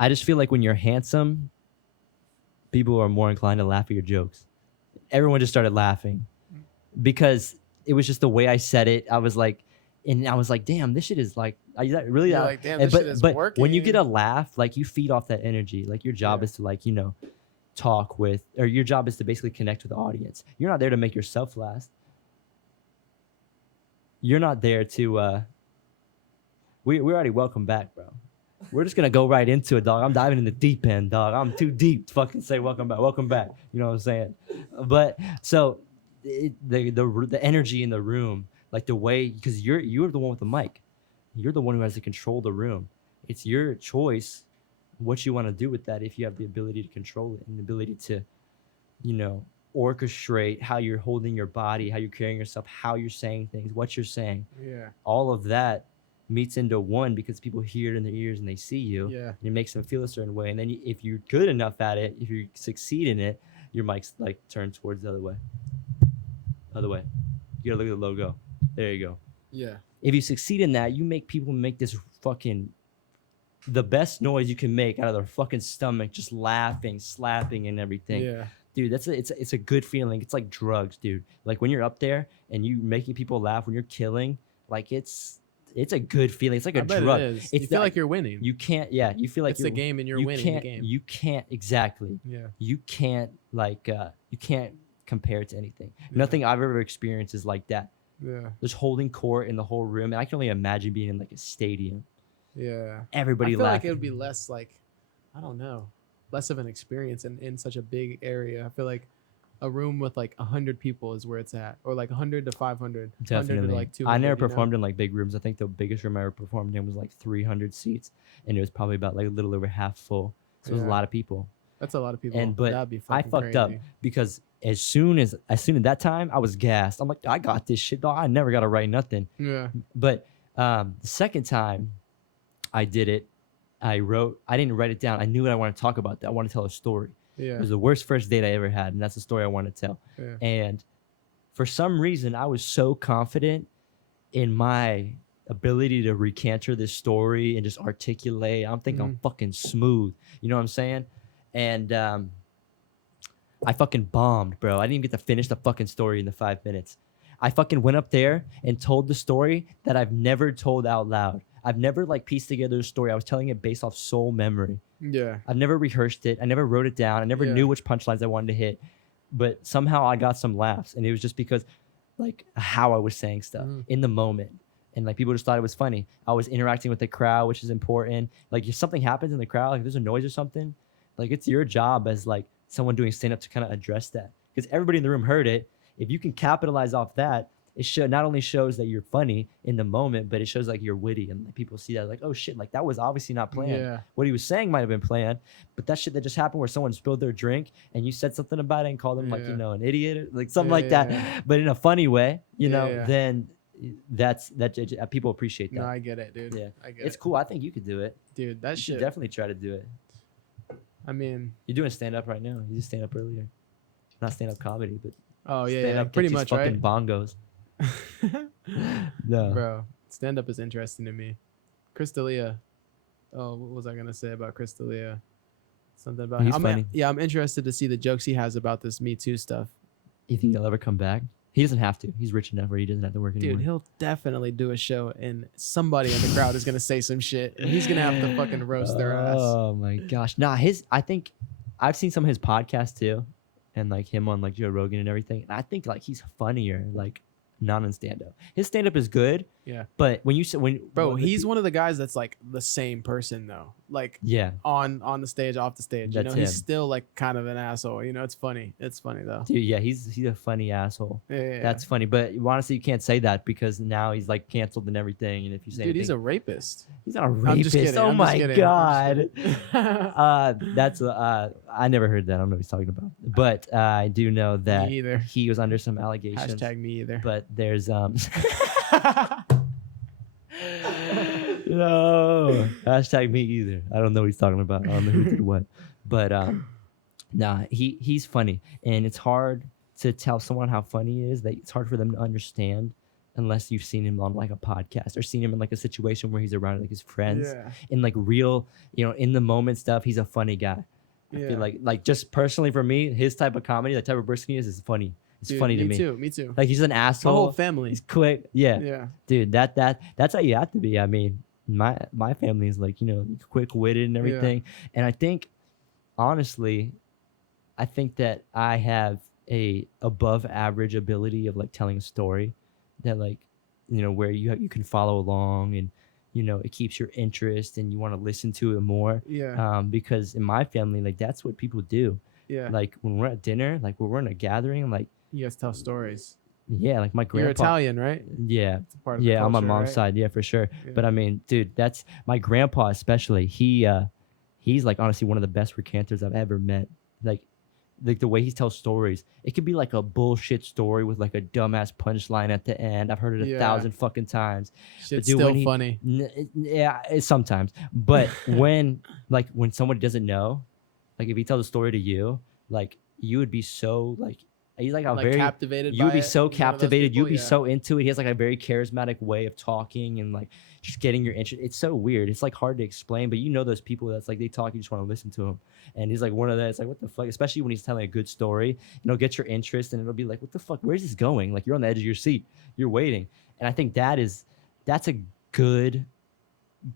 I just feel like when you're handsome, people are more inclined to laugh at your jokes. Everyone just started laughing because it was just the way I said it. I was like, damn, this shit is like, really? You're like, damn, this shit is but when you working. get a laugh, like you feed off that energy. Like your job Yeah. is to like, you know, talk with, or your job is to basically connect with the audience. You're not there to make yourself last. You're not there to we already welcome back, bro. We're just gonna go right into it, dog. I'm diving in the deep end, dog. I'm too deep to fucking say welcome back. You know what I'm saying? But so the energy in the room, like the way, because you're the one with the mic, you're the one who has to control the room. It's your choice what you want to do with that, if you have the ability to control it and the ability to, you know, orchestrate how you're holding your body, how you're carrying yourself, how you're saying things, what you're saying. Yeah. All of that meets into one because people hear it in their ears and they see you. Yeah. And it makes them feel a certain way. And then if you're good enough at it, if you succeed in it, your mic's like turned towards the other way. Other way. You gotta look at the logo. There you go. Yeah. If you succeed in that, you make people make this fucking the best noise you can make out of their fucking stomach, just laughing, slapping, and everything. Yeah. Dude, it's a good feeling. It's like drugs, dude. Like when you're up there and you making people laugh, when you're killing, like it's a good feeling. It's like a I bet drug. it is. It's You feel not- like you're winning. You can't. Yeah, you feel like It's a game and you're you winning the can't, game. You can't exactly. Yeah. You can't you can't compare it to anything. Yeah. Nothing I've ever experienced is like that. Yeah. Just holding court in the whole room, and I can only imagine being in like a stadium. Yeah. Everybody I feel laughing. like it would be less like, I don't know, less of an experience in such a big area. I feel like a room with like 100 people is where it's at, or like 100 to 500. 100 Definitely. to like 200. I never you know? performed in like big rooms. I think the biggest room I ever performed in was like 300 seats, and it was probably about like a little over half full. So it was a Yeah. lot of people. That's a lot of people. But that'd be I fucking fucked up crazy. because as soon as that time, I was gassed. I'm like, I got this shit, dog. I never got to write nothing. Yeah. But the second time I did it, I didn't write it down. I knew what I wanted to talk about. I want to tell a story. Yeah. It was the worst first date I ever had, and that's the story I want to tell. Yeah. And for some reason, I was so confident in my ability to recanter this story and just articulate. I'm thinking I'm fucking smooth. You know what I'm saying? And I fucking bombed, bro. I didn't even get to finish the fucking story in the 5 minutes. I fucking went up there and told the story that I've never told out loud. I've never like pieced together a story. I was telling it based off soul memory. Yeah. I've never rehearsed it. I never wrote it down. I never Yeah. knew which punchlines I wanted to hit. But somehow I got some laughs. And it was just because like how I was saying stuff in the moment. And like people just thought it was funny. I was interacting with the crowd, which is important. Like if something happens in the crowd, like if there's a noise or something, like it's your job as like someone doing stand-up to kind of address that. Because everybody in the room heard it. If you can capitalize off that, it not only shows that you're funny in the moment, but it shows like you're witty, and like, people see that like, oh shit, like that was obviously not planned. Yeah. What he was saying might have been planned, but that shit that just happened where someone spilled their drink and you said something about it and called them like, Yeah. an idiot, or like something Yeah, like that, yeah. but in a funny way, Yeah. then that people appreciate that. No, I get it, dude. Yeah. I get It's it. cool. I think you could do it. Dude, that You should shit. definitely try to do it. I mean, You're doing stand up right now. You did stand up earlier. Not stand up comedy, but oh yeah, stand yeah, up pretty much, fucking right? bongos. No. Bro, stand up is interesting to me. Crystalia. Oh, what was I gonna say about Crystalia? Something about He's funny. I'm interested to see the jokes he has about this Me Too stuff. You think he'll ever come back? He doesn't have to. He's rich enough where he doesn't have to work anymore. Dude, he'll definitely do a show and somebody in the crowd is gonna say some shit and he's gonna have to fucking roast their ass. Oh my gosh. Nah, I think I've seen some of his podcasts too, and like him on like Joe Rogan and everything. And I think like he's funnier, like not in stand up. His stand up is good, Yeah. but when you say Bro, he's one of the guys that's like the same person though. Like yeah, on the stage, off the stage. You That's know, he's him. still like kind of an asshole. You know, it's funny. It's funny though. dude, yeah, he's a funny asshole. Yeah. That's funny, but honestly, you can't say that because now he's like canceled and everything. And if you say Dude, he's anything, a rapist. he's not a I'm just rapist. kidding. Oh I'm just my kidding. god. I'm just That's I never heard that. I don't know what he's talking about, but I do know that Me either. he was under some allegations. Hashtag me either. But there's no hashtag me either. I don't know what he's talking about. I don't know who did what, but nah, he's funny, and it's hard to tell someone how funny he is. That it's hard for them to understand unless you've seen him on like a podcast or seen him in like a situation where he's around like his friends Yeah. in like real, in the moment stuff. He's a funny guy. I Yeah. feel like just personally for me, his type of comedy, the type of person he is funny. It's Dude, funny to me me. too. Me too. Like he's an My asshole. whole family. He's quick. Yeah. Yeah. Dude, that's how you have to be. I mean, my family is like, quick witted and everything. And I think honestly, I think that I have a above average ability of like telling a story that like, where you can follow along and it keeps your interest and you want to listen to it more. Yeah. Because in my family, like that's what people do. Yeah. Like when we're at dinner, like when we're in a gathering, like You guys tell stories. yeah, like my grandpa. You're Italian, right? Yeah. It's a part of the Yeah, on my culture, mom's right? side, yeah, for sure. Yeah. But I mean, dude, that's my grandpa especially. He's like honestly one of the best recanters I've ever met. Like the way he tells stories, it could be like a bullshit story with like a dumbass punchline at the end. I've heard it a Yeah. 1,000 fucking times. Shit's dude, still when he- funny. Yeah, it's sometimes. But when someone doesn't know, like if he tells a story to you, like you would be so like he's like a Like very captivated you would by be it. so He's one of those captivated. people, You'd be yeah. so into it. He has like a very charismatic way of talking and like just getting your interest. It's so weird. It's like hard to explain, but those people that's like they talk, you just want to listen to him. And he's like one of that. It's like what the fuck, especially when he's telling a good story. Get your interest, and it'll be like, what the fuck? Where's this going? Like you're on the edge of your seat. You're waiting, and I think that's a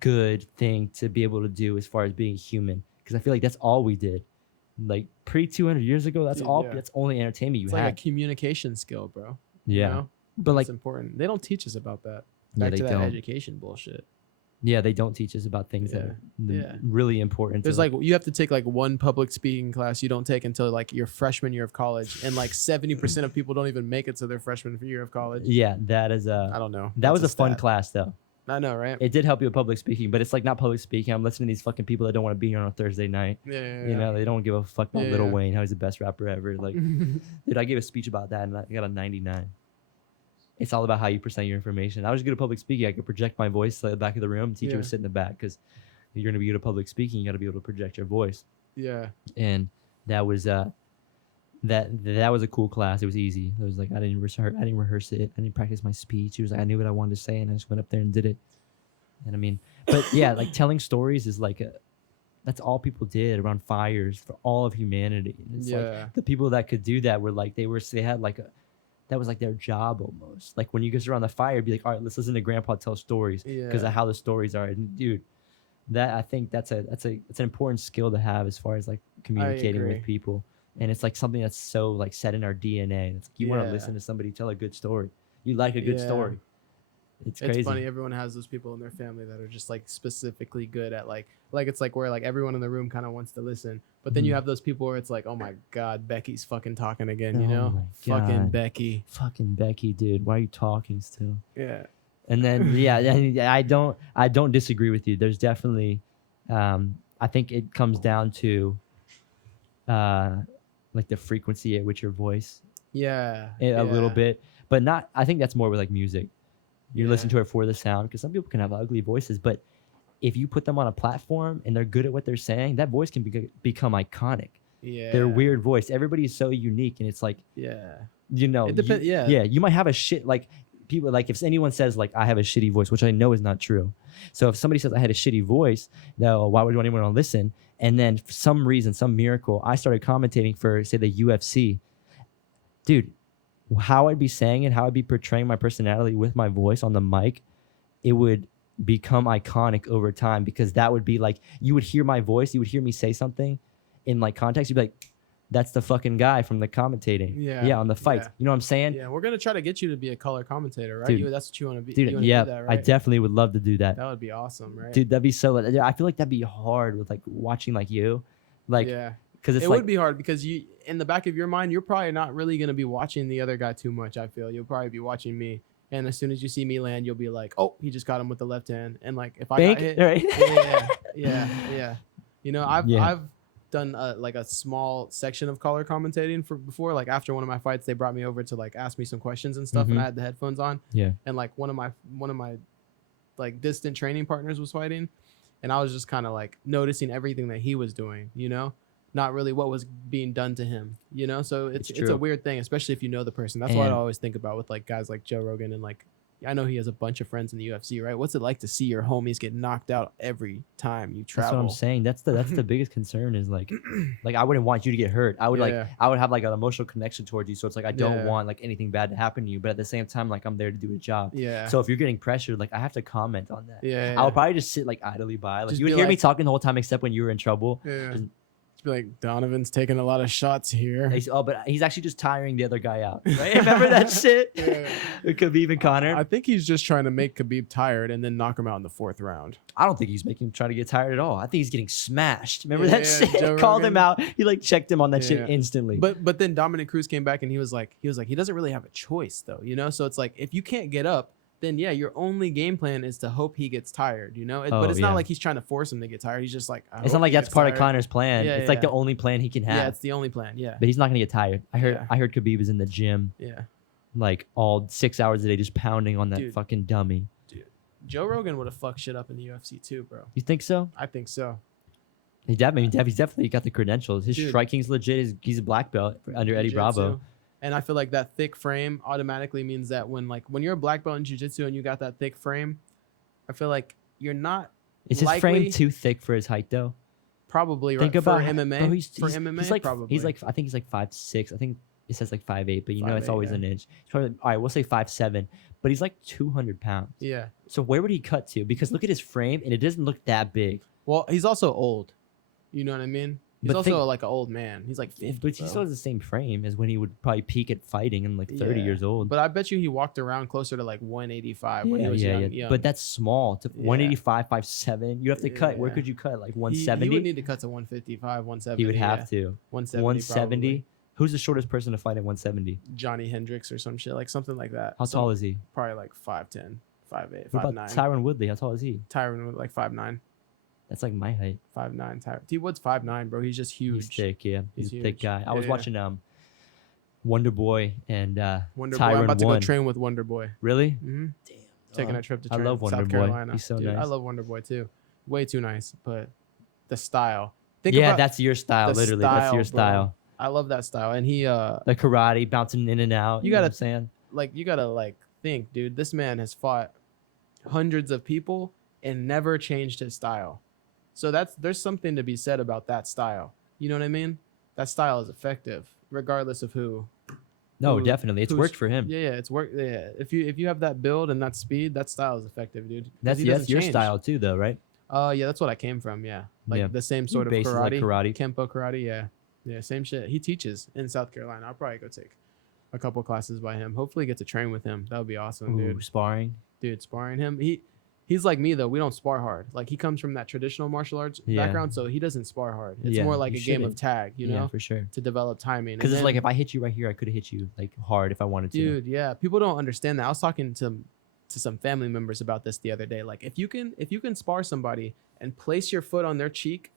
good thing to be able to do as far as being human, because I feel like that's all we did. Like pre 200 years ago, that's Dude, all. yeah. That's only entertainment you It's like had. a communication skill, bro. Yeah. You know? But like, It's important. They don't teach us about that. yeah, Back they to that don't. education bullshit. Yeah, they don't teach us about things that Yeah. are Yeah. really important. There's like you have to take like one public speaking class you don't take until like your freshman year of college, and like 70% of people don't even make it to their freshman year of college. yeah, that is I don't know. that was a That's fun stat. class though. I know, right? It did help you with public speaking, but it's like not public speaking. I'm listening to these fucking people that don't want to be here on a Thursday night. Yeah. They don't give a fuck about Yeah, Lil yeah. Wayne, how he's the best rapper ever. Like, dude, I gave a speech about that and I got a 99. It's all about how you present your information. I was good at public speaking. I could project my voice to the back of the room. Teacher would Yeah. sit in the back because you're gonna be good at public speaking. You got to be able to project your voice. Yeah. And that was that was a cool class. It was easy. It was like I didn't rehearse it. I didn't practice my speech. It was like I knew what I wanted to say and I just went up there and did it. And I mean, but yeah, like telling stories is like that's all people did around fires for all of humanity. And it's like Yeah. the people that could do that were like they had like that was like their job almost. Like when you guys are on the fire, it'd be like, all right, let's listen to Grandpa tell stories because Yeah. of how the stories are. And dude, that I think it's an important skill to have as far as like communicating agree. with people. And it's like something that's so like set in our DNA. It's like you want to Yeah. listen to somebody tell a good story. You like a good Yeah. story. It's crazy. It's funny. Everyone has those people in their family that are just like specifically good at like it's like where like everyone in the room kind of wants to listen, but then you Mhm. have those people where it's like, oh my god, Becky's fucking talking again, you Oh know, my fucking God. Becky. Fucking Becky, dude. Why are you talking still? Yeah, And then yeah, I don't disagree with you. There's definitely I think it comes down to like the frequency at which your voice yeah, a little yeah. bit, but not. I think that's more with like music. You listen Yeah. to it for the sound because some people can have ugly voices, but if you put them on a platform and they're good at what they're saying, that voice can become iconic. Yeah, Their weird voice. Everybody's so unique, and it's like Yeah, you know, it depends. Yeah, yeah. You might have a shit like people like if anyone says like I have a shitty voice, which I know is not true. So if somebody says I had a shitty voice, no, why would anyone want to listen? And then for some reason, some miracle, I started commentating for say the UFC. Dude, how I'd be saying it, how I'd be portraying my personality with my voice on the mic, it would become iconic over time because that would be like you would hear my voice, you would hear me say something in like context, you'd be like, that's the fucking guy from the commentating. Yeah, on the fights. yeah. You know what I'm saying? yeah. We're gonna try to get you to be a color commentator, right? Dude. That's what you want to be. Dude, you wanna yeah, do that, I right? definitely would love to do that. That would be awesome, right? Dude, that'd be so I feel like that'd be hard with like watching like you. Like yeah. because it's It like would be hard because you, in the back of your mind, you're probably not really gonna be watching the other guy too much. I feel you'll probably be watching me, and as soon as you see me land, you'll be like, "Oh, he just got him with the left hand," and like if I big, got hit, right? yeah. You know, I've done like a small section of color commentating for before. Like after one of my fights, they brought me over to like ask me some questions and stuff, and I had the headphones on. Yeah. And like one of my like distant training partners was fighting, and I was just kind of like noticing everything that he was doing, you know, not really what was being done to him, you know. So it's a true. weird thing, especially if you know the person. That's what I And- always think about with like guys like Joe Rogan, and like I know he has a bunch of friends in the UFC, right? What's it like to see your homies get knocked out every time you travel? That's what I'm saying. That's the biggest concern is like I wouldn't want you to get hurt. I would Yeah. I would have like an emotional connection towards you. So it's like I don't Yeah. want like anything bad to happen to you, but at the same time like I'm there to do a job. Yeah. So if you're getting pressured, like I have to comment on that. yeah, I would probably just sit like idly by. Like Just you would be hear me like- talking the whole time except when you were in trouble. yeah. Just- Just be like, Donovan's taking a lot of shots here. Oh, but he's actually just tiring the other guy out. Right? Remember that shit? Yeah. It could be even Connor. I think he's just trying to make Khabib tired and then knock him out in the 4th round. I don't think he's making him try to get tired at all. I think he's getting smashed. Remember Yeah, that shit? Joe Called him Rogan. out. He like checked him on that Yeah. shit instantly. But then Dominic Cruz came back and he was like he doesn't really have a choice though, you know. So it's like if you can't get up, then yeah, your only game plan is to hope he gets tired, you know. But Oh, it's yeah. not like he's trying to force him to get tired. He's just like, it's not like that's part of Connor. Connor's plan. Yeah, it's like yeah. the only plan he can have. Yeah, it's the only plan. Yeah, But he's not gonna get tired. I Yeah. heard Khabib is in the gym yeah. like all 6 hours a day just pounding on that Dude. fucking dummy. Joe Rogan would have fucked shit up in the UFC too, bro. You think so? I think so. He's definitely got the credentials. His Dude. striking's legit. He's a black belt under Eddie Bravo. Jiu-jitsu. And I feel like that thick frame automatically means that when you're a black belt in jiu-jitsu and you got that thick frame, I feel like you're not Is his likely, frame too thick for his height though? probably Think right about for how- MMA. bro, For MMA, he's like probably. he's like I think he's like 5'6". I think it says like 5'8", but you know it's 5'8", always yeah. an inch. He's probably all right. We'll say 5'7", but he's like 200 pounds. yeah. So where would he cut to? Because look at his frame, and it doesn't look that big. Well, he's also old. You know what I mean? He's But also think- like an old man. He's like 50. But he still has the same frame as when he would probably peak at fighting in like 30 Yeah. years old. But I bet you he walked around closer to like 185 when he was young. But that's small. To Yeah. 185, 5'7". You have to cut. Where Yeah. could you cut? Like He 170. would need to cut to 155, 170. He would have yeah. to. 170. 170. probably. Who's the shortest person to fight at 170? Johnny Hendricks or some shit, like something like that. How tall is he? Probably like 5'10", 5'8", What about 5'9". Tyron Woodley? How tall is he? Tyron was like 5'9", That's like my height. 5'9". T Wood's 5'9", bro. He's just huge. He's thick, yeah. He's He's a thick huge. guy. I was Yeah. watching Wonder Boy and Wonder Boy. Tyron I'm about to won. go train with Wonder Boy. Really? Mm-hmm. Damn. Taking a trip to I train love Wonder South Boy. Carolina. He's so Dude, I nice. love Wonder Boy too. Way too nice, but the style. Yeah, about- that's your style. the Literally, that's your style, bro. style. I love that style, and he The karate, bouncing in and out. You know what gotta- I'm saying? like you gotta like think, dude. This man has fought hundreds of people and never changed his style. So there's something to be said about that style. You know what I mean? That style is effective, regardless of who. No, who- definitely. It's who's- worked for him. Yeah, it's work. Yeah, if you have that build and that speed, that style is effective, dude. 'Cause That's he that's doesn't your change. style too, though, right? Yeah, that's what I came from. Yeah, like Yeah. the same sort of Bases like karate, karate. Kempo karate. Yeah, same shit. He teaches in South Carolina. I'll probably go take a couple classes by him. Hopefully, get to train with him. That would be awesome, Ooh, dude. sparring. Dude, sparring him, he's like me though. We don't spar hard. Like he comes from that traditional martial arts Yeah. background, so he doesn't spar hard. It's Yeah, more like you a game of shouldn't. tag, you know, Yeah, for sure. to develop timing. Because And it's like then- if I hit you right here, I could have hit you like hard if I wanted to. dude, yeah, people don't understand that. I was talking to some family members about this the other day. Like if you can spar somebody and place your foot on their cheek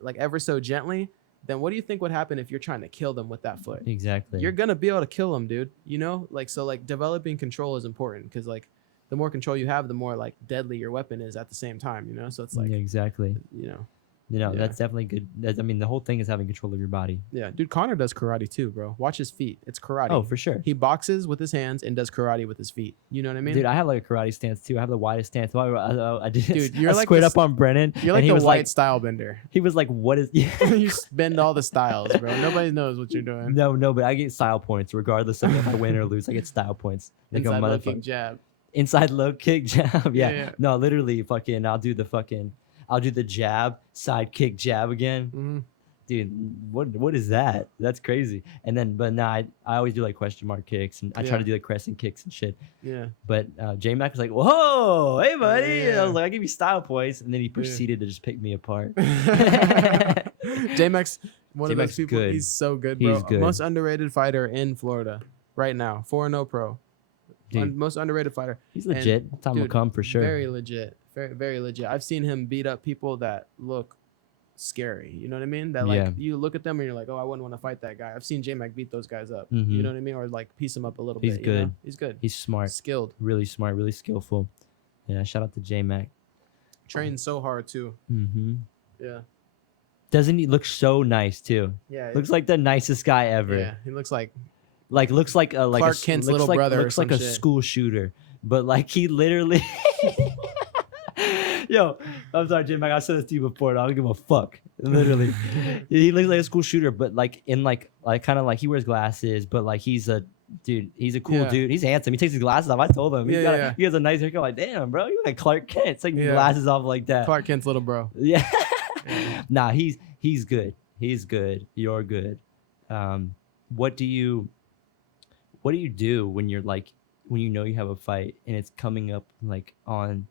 like ever so gently, then what do you think would happen if you're trying to kill them with that foot? Exactly. You're gonna be able to kill them, dude. You know, like so, like developing control is important because like the more control you have, the more like deadly your weapon is at the same time. You know, so it's like yeah, exactly. you know, Yeah. Yeah. That's definitely good. I mean, the whole thing is having control of your body. yeah, dude. Connor does karate too, bro. Watch his feet. It's karate. Oh, for sure. He boxes with his hands and does karate with his feet. You know what I mean? Dude, I have like a karate stance too. I have the widest stance. I did. Dude, you're I like squared the up on Brennan. You're like and he the was white like, style bender. he was like, "What is?" Yeah. You bend all the styles, bro. Nobody knows what you're doing. No, but I get style points regardless of if I win or lose. I get style points. Like Inside a low motherfucker. kick jab. Inside low kick jab. Yeah. Yeah. No, literally, I'll do the jab, side kick jab again. hmm Dude, what is that? That's crazy. And then, but nah, I always do like question mark kicks, and I try Yeah. to do like crescent kicks and shit. Yeah. But J Mac was like, "Whoa, hey buddy!" And I was Yeah. like, "I give you style points," and then he proceeded to just pick me apart. J-Max, one of J-Max those people. good. He's so good, bro. He's good. Most underrated fighter in Florida right now. 4-0 pro. Dude, Most underrated fighter. he's legit. Time will dude, come for sure. Very legit. Very, very legit. I've seen him beat up people that look scary. You know what I mean? That like Yeah. you look at them and you're like, oh, I wouldn't want to fight that guy. I've seen J-Mac beat those guys up. Mhm. You know what I mean? Or like piece him up a little He's bit. You know? good. He's good. He's smart, Skilled. really smart, really skillful. Yeah, shout out to J Mac. Trains so hard too. Mm-hmm. Yeah. Doesn't he look so nice too? Yeah. Looks like the nicest guy ever. Yeah. He looks like Looks like a Clark Kent's little brother or Looks like some a shit. school shooter, but like he literally. Yo, I'm sorry, J Mac. I said this to you before. And I don't give a fuck. Literally, he looks like a school shooter, but like in like kind of like he wears glasses, but like he's a dude. He's a cool Yeah. dude. He's handsome. He takes his glasses off. I told him. Yeah. He has a nice haircut. I'm like, damn, bro, you look like Clark Kent. Take your Yeah. glasses off like that. Clark Kent's little bro. Yeah. Yeah. Nah, he's good. He's good. You're good. What do you do when you're like when you know you have a fight and it's coming up like on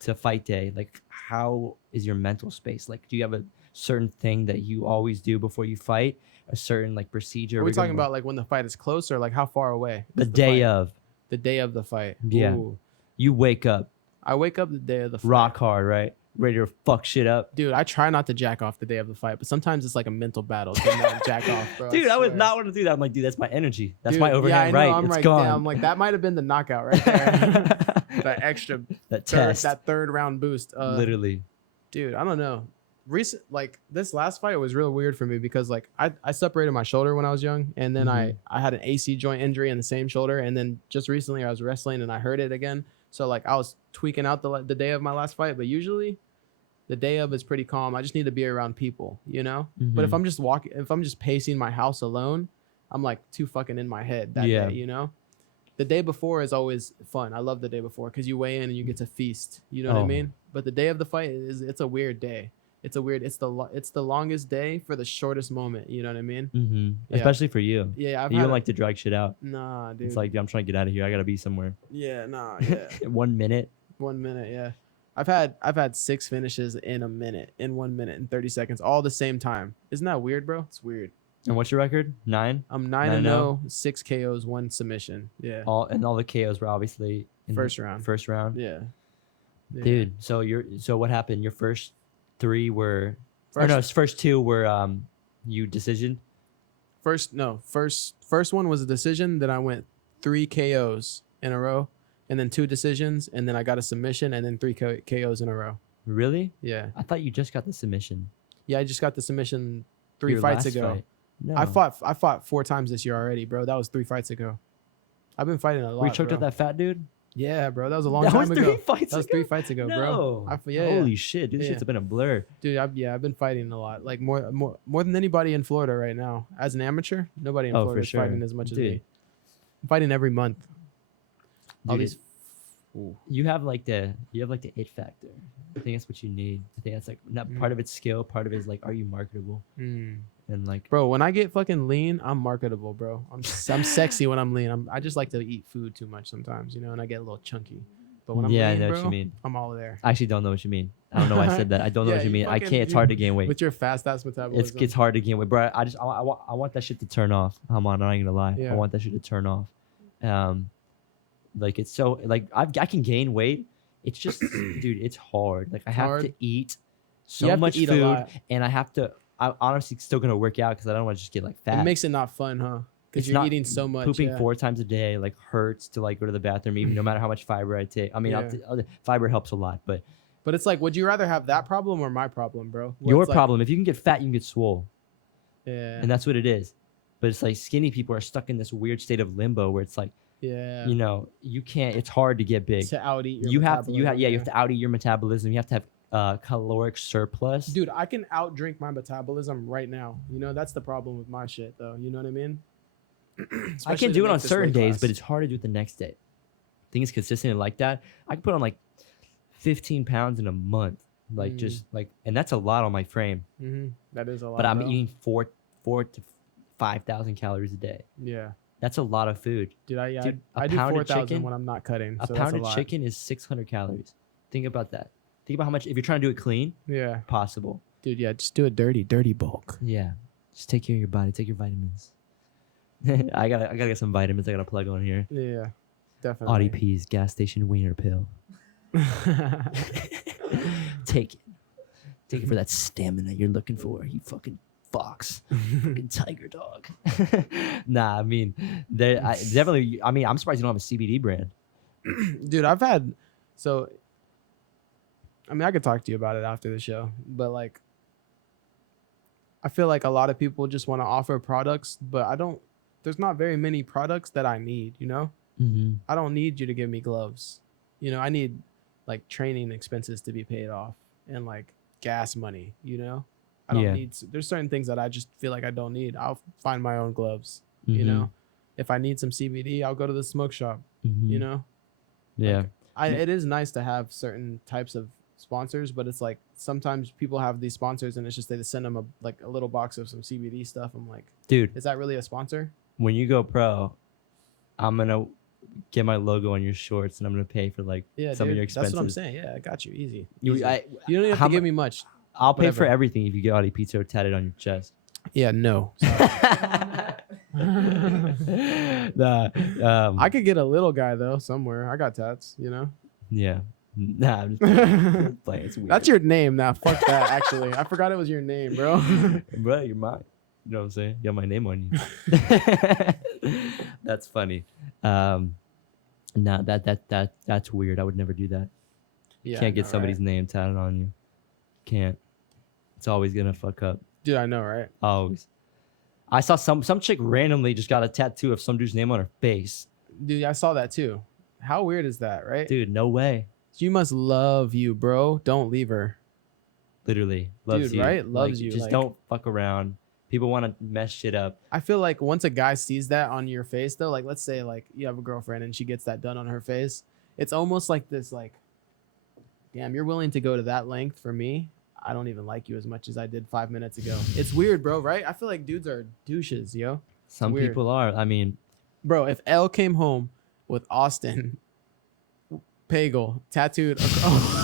to fight day? Like how is your mental space? Like do you have a certain thing that you always do before you fight? A certain like procedure? Are we talking rigor- about like when the fight is close or like how far away? the is day fight? of? The day of the fight. Yeah. Ooh. You wake up I wake up the day of the fight. rock hard, right? Ready to fuck shit up. Dude, I try not to jack off the day of the fight, but sometimes it's like a mental battle to not jack off, bro. Dude, I would swear. not want to do that. I'm like, dude, that's my energy. That's Dude, my yeah, I overhand know, right. I'm It's like, gone. damn, I'm like, that might have been the knockout right there. that extra that test. that third round boost. Literally. Dude, I don't know. Like this last fight was real weird for me because like I separated my shoulder when I was young, and then I had an AC joint injury in the same shoulder, and then just recently I was wrestling and I hurt it again. So like I was tweaking out the day of my last fight, but usually the day of is pretty calm. I just need to be around people, you know. But if I'm just pacing my house alone, I'm like too fucking in my head that Yeah. day, you know. The day before is always fun. I love the day before because you weigh in and you get to feast. You know what I Oh. mean? But the day of the fight it's a weird day. It's the longest day for the shortest moment. You know what I mean? Mm-hmm. Yeah. Especially for you. Yeah, You don't like to drag shit out. Nah, dude. It's like, I'm trying to get out of here. I gotta be somewhere. yeah, nah, yeah. 1 minute. 1 minute, yeah. I've had 6 finishes in 1 minute, in 1 minute and 30 seconds, all the same time. Isn't that weird, bro? It's weird. And what's your record? 9. I'm 9-0? 9-0, 6 KOs, 1 submission. Yeah. All the KOs were obviously in First the round. First round. Yeah. Yeah. Dude, so what happened? Your first 3 were first 2 were you decision. First one was a decision. Then I went 3 KOs in a row, and then 2 decisions, and then I got a submission, and then 3 KOs in a row. Really? Yeah, I thought you just got the submission. yeah. I just got the submission 3 Your fights last ago. fight. No. I fought 4 times this year already, bro. That was 3 fights ago. I've been fighting a lot. We choked bro. out that fat dude. Yeah, bro. That was a long That time was ago. 3 fights That was ago? 3 fights ago, bro. No. Yeah, Holy shit, dude. This Yeah. shit's been a blur. Dude, I've been fighting a lot. Like more than anybody in Florida right now. As an amateur, nobody in Oh, Florida for is sure. fighting as much as Dude. me. I'm fighting every month. All Dude, these. Ooh. you have like the it factor. I think that's what you need. I think that's like not part of it's skill, part of it is like, are you marketable? Mm. And like, Bro, when I get fucking lean, I'm marketable, bro. I'm sexy when I'm lean. I just like to eat food too much sometimes, you know, and I get a little chunky. But when I'm Yeah, I lean, know bro, what you mean. I'm all there. I actually don't know what you mean. I don't know why I said that. I don't know Yeah, what you you mean. I fucking- can't. It's you- hard to gain weight. With your fast ass metabolism. It's hard to gain weight, bro. I want that shit to turn off. I'm not gonna lie. Yeah. I want that shit to turn off. Like it's so like I can gain weight. It's just, dude, it's hard. Like I have hard. to eat You so have to much eat a food, lot. and I have to. I'm honestly still gonna work out because I don't want to just get like fat. It makes it not fun, huh? Because It's you're not eating so much. Pooping yeah. 4 times a day like hurts to like go to the bathroom, even no matter how much fiber I take. I mean, Yeah. fiber helps a lot, but But it's like, would you rather have that problem or my problem, bro? Where your it's like- problem. If you can get fat, you can get swole. Yeah. And that's what it is. But it's like skinny people are stuck in this weird state of limbo where it's like, yeah. you know, you can't. It's hard to get big. To out eat your You have metabolism, you have to out eat your metabolism. You have to have caloric surplus. Dude, I can out drink my metabolism right now. You know, that's the problem with my shit, though. You know what I mean? I Especially can to do it make on this certain weight days, class. but it's hard to do it the next day. Things consistent and like that. I can put on like 15 pounds in a month, like just like, and that's a lot on my frame. That is a lot. But I'm though. eating 4,000 to 5,000 calories a day. Yeah. That's a lot of food. Dude, I Dude, a I do pound of 4,000 chicken- when I'm not cutting. A so pound that's of lot. chicken is 600 calories. Think about that. Think about how much, if you're trying to do it clean, Yeah. possible. Dude, yeah, just do it dirty bulk. Yeah. Just take care of your body. Take your vitamins. I gotta get some vitamins I gotta plug on here. Yeah. Definitely. Audie P's gas station wiener pill. Take it. Take it for that stamina you're looking for. You fucking fox. Fucking tiger dog. Nah, I mean, definitely. I mean, I'm surprised you don't have a CBD brand. Dude, I've had so I mean, I could talk to you about it after the show, but like I feel like a lot of people just want to offer products, but there's not very many products that I need, you know? Mm-hmm. I don't need you to give me gloves. You know, I need like training expenses to be paid off and like gas money, you know? I don't Yeah. need there's certain things that I just feel like I don't need. I'll find my own gloves, Mm-hmm. you know? If I need some CBD, I'll go to the smoke shop, you know? Yeah. It is nice to have certain types of sponsors, but it's like sometimes people have these sponsors and it's just they send them a little box of some CBD stuff. I'm like, Dude, is that really a sponsor? when you go pro, I'm gonna get my logo on your shorts and I'm gonna pay for like Yeah, some dude, of your expenses. that's what I'm saying. Yeah, I got you. Easy. You, Easy. I, You don't even have how to give mu- me much. I'll pay for whatever. everything if you get Audie Pizza tatted on your chest. Yeah, no. Nah, I could get a little guy though somewhere. I got tats, you know. yeah. Nah, I'm just playing. It's weird. That's your name now. Fuck that. Actually, I forgot it was your name, bro. Bro, you're mine. You know what I'm saying? You got my name on you. That's funny. Nah, that's weird. I would never do that. Yeah, Can't I get know, somebody's right? name tatted on you. Can't. It's always gonna fuck up. Dude, I know, right? Always. I saw some chick randomly just got a tattoo of some dude's name on her face. Dude, I saw that too. How weird is that, right? Dude, no way. She must love you, bro. Don't leave her. Literally loves Dude, you. right? Loves Like, you, Just like- don't fuck around. People want to mess shit up. I feel like once a guy sees that on your face, though, like let's say like you have a girlfriend and she gets that done on her face, it's almost like this, like, damn, you're willing to go to that length for me. I don't even like you as much as I did 5 minutes ago. It's weird, bro, right? I feel like dudes are douches, yo. Some weird. people are. I mean, Bro, if Elle came home with Austin Pagel tattooed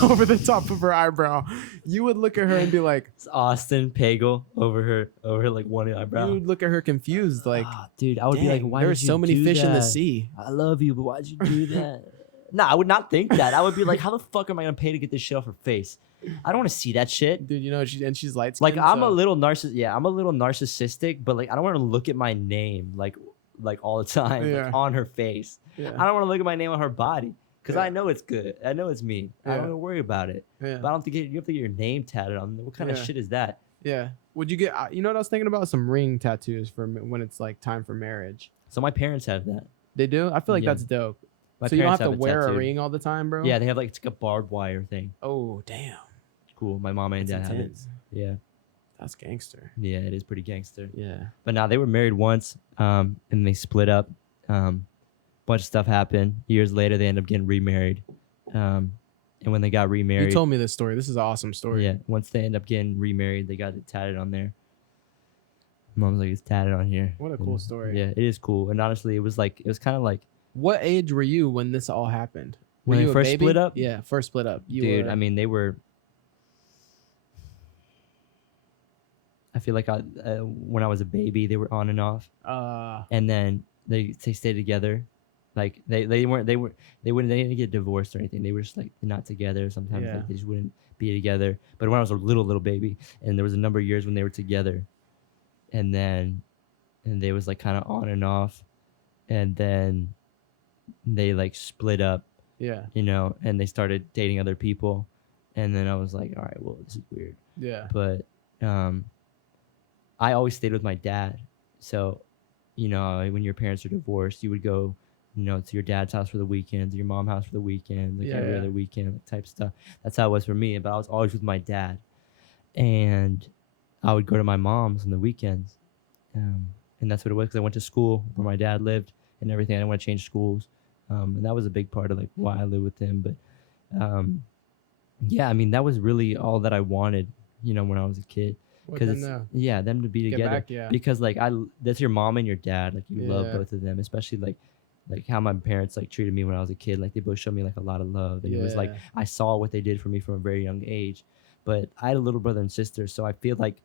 over the top of her eyebrow, you would look at her and be like, it's Austin Pagel over her like one eyebrow. you would look at her confused, like, Dude, I would be like, dang, why there are did you so many do fish in the that? sea. I love you, but why'd you do that? Nah, I would not think that. I would be like, how the fuck am I gonna pay to get this shit off her face? I don't want to see that shit. Dude, you know, she's light Like skinned. I'm a little narcissistic, but like I don't want to look at my name like all the time Yeah. like, on her face. Yeah. I don't want to look at my name on her body because Yeah. I know it's good. I know it's me. I Yeah. don't want to worry about it. Yeah. But I don't think you have to get your name tatted on. What kind of Yeah. shit is that? Yeah. Would you get? You know what I was thinking about? Some ring tattoos for when it's like time for marriage. So my parents have that. They do. I feel like Yeah. that's dope. My So you don't have parents to it wear a tattooed. ring all the time, bro. Yeah, they have like it's like a barbed wire thing. Oh damn. Cool. My mom and That's dad have it. intense. Yeah. That's gangster. Yeah, it is pretty gangster. Yeah. But now they were married once, and they split up. Bunch of stuff happened. Years later, they end up getting remarried. And when they got remarried, You told me this story. This is an awesome story. yeah, once they end up getting remarried, they got it tatted on there. Mom's like, it's tatted on here. What a cool And, story. Yeah, it is cool. And honestly, it was kind of like What age were you when this all happened? When you they a first baby? split up, Yeah, first split up. dude. I mean, they were. I feel like when I was a baby, they were on and off, and then they stayed together. Like they weren't they didn't get divorced or anything. They were just like not together. Sometimes Yeah. like they just wouldn't be together. But when I was a little baby, and there was a number of years when they were together, and they was like kind of on and off, and then they like split up, yeah, and they started dating other people, and then I was like, all right, well, this is weird. yeah, But I always stayed with my dad. So, when your parents are divorced, you would go, to your dad's house for the weekends, your mom's house for the weekends, like every other weekend, like type stuff. That's how it was for me. But I was always with my dad, and I would go to my mom's on the weekends, and that's what it was. Because I went to school where my dad lived and everything. I didn't want to change schools, and that was a big part of like why I lived with him. But yeah, I mean, that was really all that I wanted, when I was a kid. Because them to be together. Back, Because like that's your mom and your dad. Like you love Yeah. both of them, especially like how my parents like treated me when I was a kid. Like they both showed me like a lot of love, and it was like Yeah. I saw what they did for me from a very young age. But I had a little brother and sister, so I feel like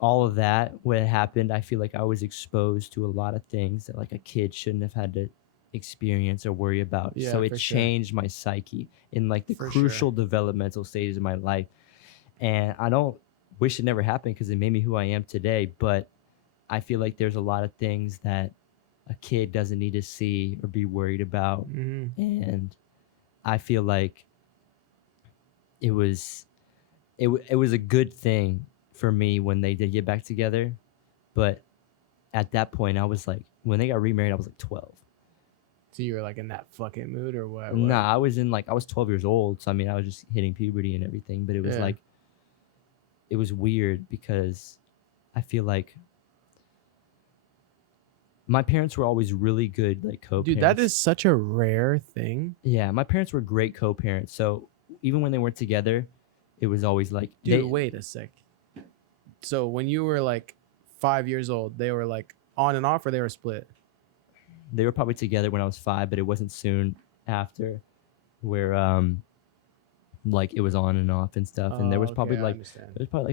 all of that when it happened, I feel like I was exposed to a lot of things that like a kid shouldn't have had to experience or worry about. Yeah, So it for sure. changed my psyche in like the For crucial developmental stages of my life. And I don't wish it never happened because it made me who I am today. But I feel like there's a lot of things that a kid doesn't need to see or be worried about. And I feel like it was a good thing for me when they did get back together. But at that point, I was like, when they got remarried, I was like 12. So you were like in that fucking mood or what? Nah, I was 12 years old. So I mean, I was just hitting puberty and everything. But it was like, it was weird because I feel like my parents were always really good, like co-parents. Dude, that is such a rare thing. Yeah, my parents were great co-parents. So even when they weren't together, it was always like, Dude, wait a sec. So when you were like 5 years old, they were like on and off, or they were split? They were probably together when I was 5, but it wasn't soon after where like it was on and off and stuff. And there was probably like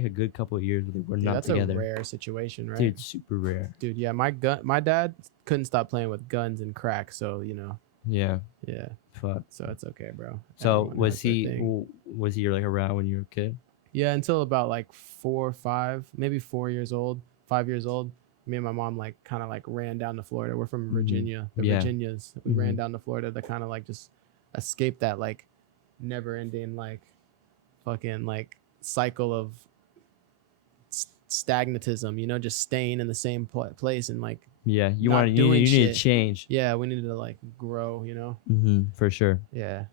a good couple of years where they were not together. That's a rare situation, right? Dude, super rare. Dude, yeah, my dad couldn't stop playing with guns and crack, so Yeah. Yeah. Fuck. So it's okay, bro. So Everyone was has their he thing. like around when you were a kid? Yeah, until about like 4 or 5, maybe 4 years old, 5 years old. Me and my mom like kind of like ran down to Florida. We're from Virginia. The Virginias. We ran down to Florida to kind of like just escape that like never ending like fucking like cycle of stagnatism, just staying in the same place and like Yeah, you not wanted you doing needed to shit. change. Yeah, we needed to like grow, For sure. Yeah.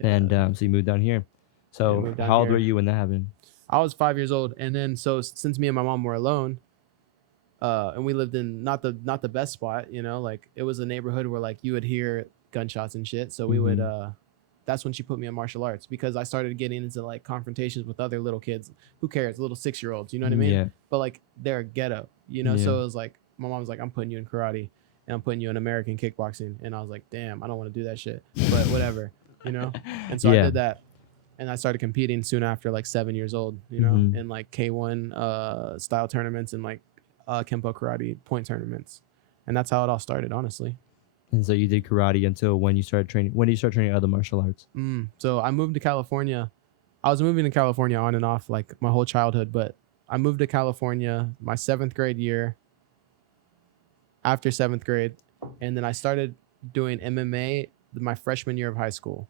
And so you moved down here. So moved down how old here. were you when that happened? I was 5 years old, and then so since me and my mom were alone, and we lived in not the best spot, like it was a neighborhood where like you would hear gunshots and shit. So we would that's when she put me in martial arts, because I started getting into like confrontations with other little kids. Who cares? Little 6-year-olds, you know what I mean? Yeah. But like they're ghetto, Yeah. So it was like my mom was like, I'm putting you in karate and I'm putting you in American kickboxing, and I was like, damn, I don't want to do that shit, but whatever, And so I did that, and I started competing soon after, like 7 years old, in like K1 style tournaments and like Kempo karate point tournaments, and that's how it all started, honestly. And so you did karate until when you started training. When did you start training other martial arts? So I moved to California. I was moving to California on and off like my whole childhood, but I moved to California my 7th grade year, after 7th grade, and then I started doing MMA my freshman year of high school.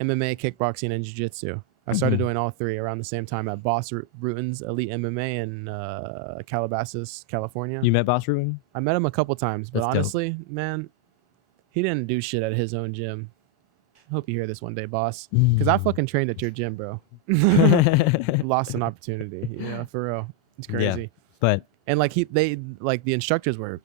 MMA, kickboxing, and jiu-jitsu. I started doing all three around the same time at Boss Rutan's Elite MMA in Calabasas, California. You met Boss Rutan? I met him a couple times, but That's dope. honestly, man, he didn't do shit at his own gym. I hope you hear this one day, boss. Because I fucking trained at your gym, bro. Lost an opportunity, for real. It's crazy. Yeah, but and like the instructors were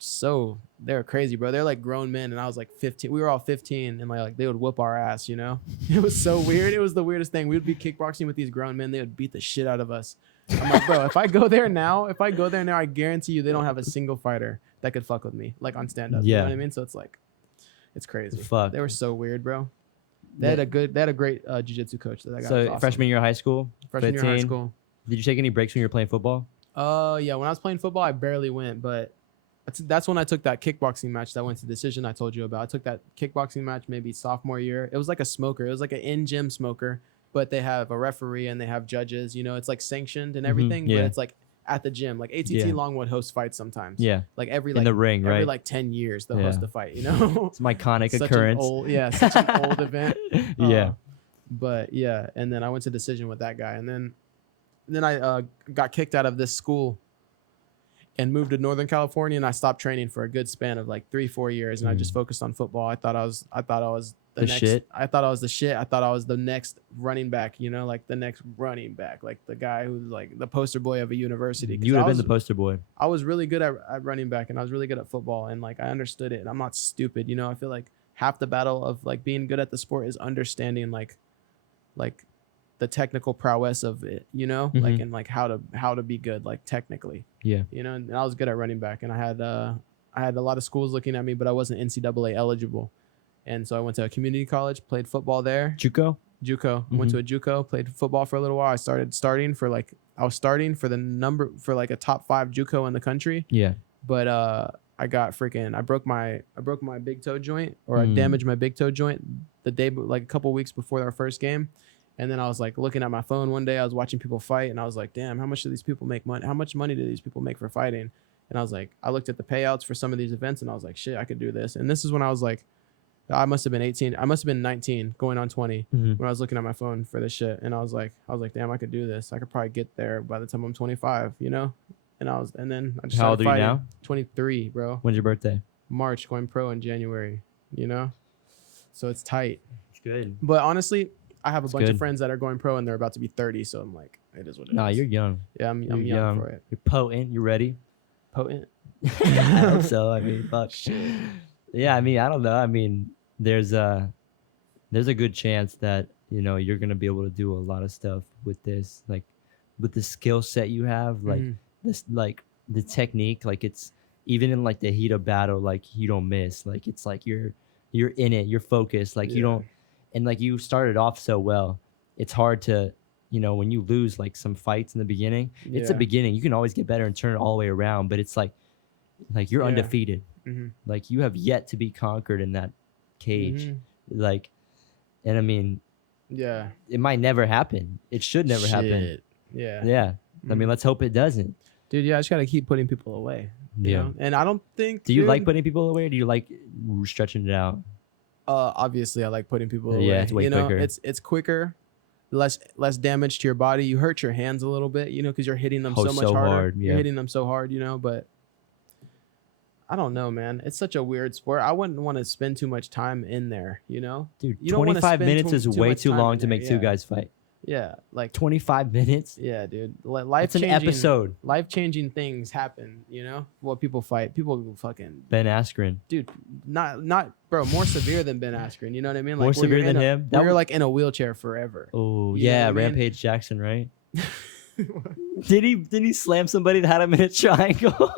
they're crazy, bro. They're like grown men, and I was like 15. We were all 15, and like they would whoop our ass, It was so weird. It was the weirdest thing. We would be kickboxing with these grown men. They would beat the shit out of us. I'm like, bro, if I go there now, I guarantee you they don't have a single fighter that could fuck with me, like on stand up. You know what I mean? So it's like, it's crazy. Fuck. They were so weird, bro. They had a great jiu-jitsu coach. That guy So was awesome. freshman year of high school. Freshman year of high 15. school. Did you take any breaks when you were playing football? Yeah. When I was playing football, I barely went, but that's when I took that kickboxing match that went to decision I told you about. I took that kickboxing match maybe sophomore year. It was like a smoker. It was like an in-gym smoker, but they have a referee and they have judges. You know, it's like sanctioned and everything, yeah. but it's like at the gym. Like ATT Yeah. Longwood hosts fights sometimes. Yeah. Like every In the ring, every right? like 10 years they'll Yeah. host a fight. You know, It's an iconic such occurrence. such an old event. Yeah. But yeah, and then I went to decision with that guy, and then I got kicked out of this school and moved to Northern California, and I stopped training for a good span of like 3-4 years, and I just focused on football. I thought I was the next shit? I thought I was the shit. I thought I was the next running back, you know, like the next running back, like the guy who's like the poster boy of a university. 'Cause You would have I been the was- poster boy. I was really good at running back, and I was really good at football, and like I understood it, and I'm not stupid, you know. I feel like half the battle of like being good at the sport is understanding like the technical prowess of it, you know, like Mhm. and like how to be good, like technically, Yeah. you know. And I was good at running back, and I had a lot of schools looking at me, but I wasn't NCAA eligible, and so I went to a community college, played football there. JUCO? JUCO. Went to a JUCO, played football for a little while. I was starting for like a top 5 JUCO in the country, Yeah. but I broke my big toe joint, or I damaged my big toe joint the day, like a couple weeks before our first game. And then I was like looking at my phone one day, I was watching people fight, and I was like, damn, how much do these people make money? How much money do these people make for fighting? And I was like, I looked at the payouts for some of these events, and I was like, shit, I could do this. And this is when I was like, I must have been 18. I must have been 19 going on 20 Mhm. when I was looking at my phone for this shit. And I was like, damn, I could do this. I could probably get there by the time I'm 25, you know? And then I just How old started are you fighting. now? 23, bro. When's your birthday? March, going pro in January, you know? So it's tight. It's good. But honestly, I have a It's bunch good. of friends that are going pro and they're about to be 30. So I'm like, it is what it is. Nah, you're young. Yeah, I'm You're young for it. You're potent. You ready? Potent. I hope so. I mean, fuck. Yeah, I mean, I don't know. I mean, there's a good chance that, you know, you're gonna be able to do a lot of stuff with this, like with the skill set you have, like Mhm. this, like the technique, like it's even in like the heat of battle, like you don't miss, like it's like you're in it, you're focused, like you Yeah. don't, and like you started off so well. It's hard to, you know, when you lose like some fights in the beginning, it's the Yeah. beginning. You can always get better and turn it all the way around, but it's like you're Yeah. undefeated. Mhm. Like you have yet to be conquered in that cage. Mhm. Like, and I mean, Yeah. it might never happen. It should never happen. Shit. Yeah. Yeah. I mean, Mhm. let's hope it doesn't. Dude, yeah, I just gotta keep putting people away. You Yeah. know? And I don't think. Do you like dude, putting people away, or do you like stretching it out? Obviously, I like putting people away. Yeah, it's way you know, quicker. It's quicker, less damage to your body. You hurt your hands a little bit, you know, because you're hitting them Oh, so much so harder. hard, yeah. You're hitting them so hard, you know. But I don't know, man. It's such a weird sport. I wouldn't want to spend too much time in there, you know. Dude, You don't wanna 25 spend minutes too- is too way much too time long in to there, make two yeah. guys fight. Yeah, like 25 minutes? yeah, dude. Life It's an changing episode. Life-changing things happen, you know. What people fight, people fucking Ben Askren. dude, not bro, more severe than Ben Askren. You know what I mean? More where severe you're than in a- him? where That you're was- like in a wheelchair forever. Oh, You know yeah, what I mean? Rampage Jackson, right? Did he slam somebody that had him in a triangle?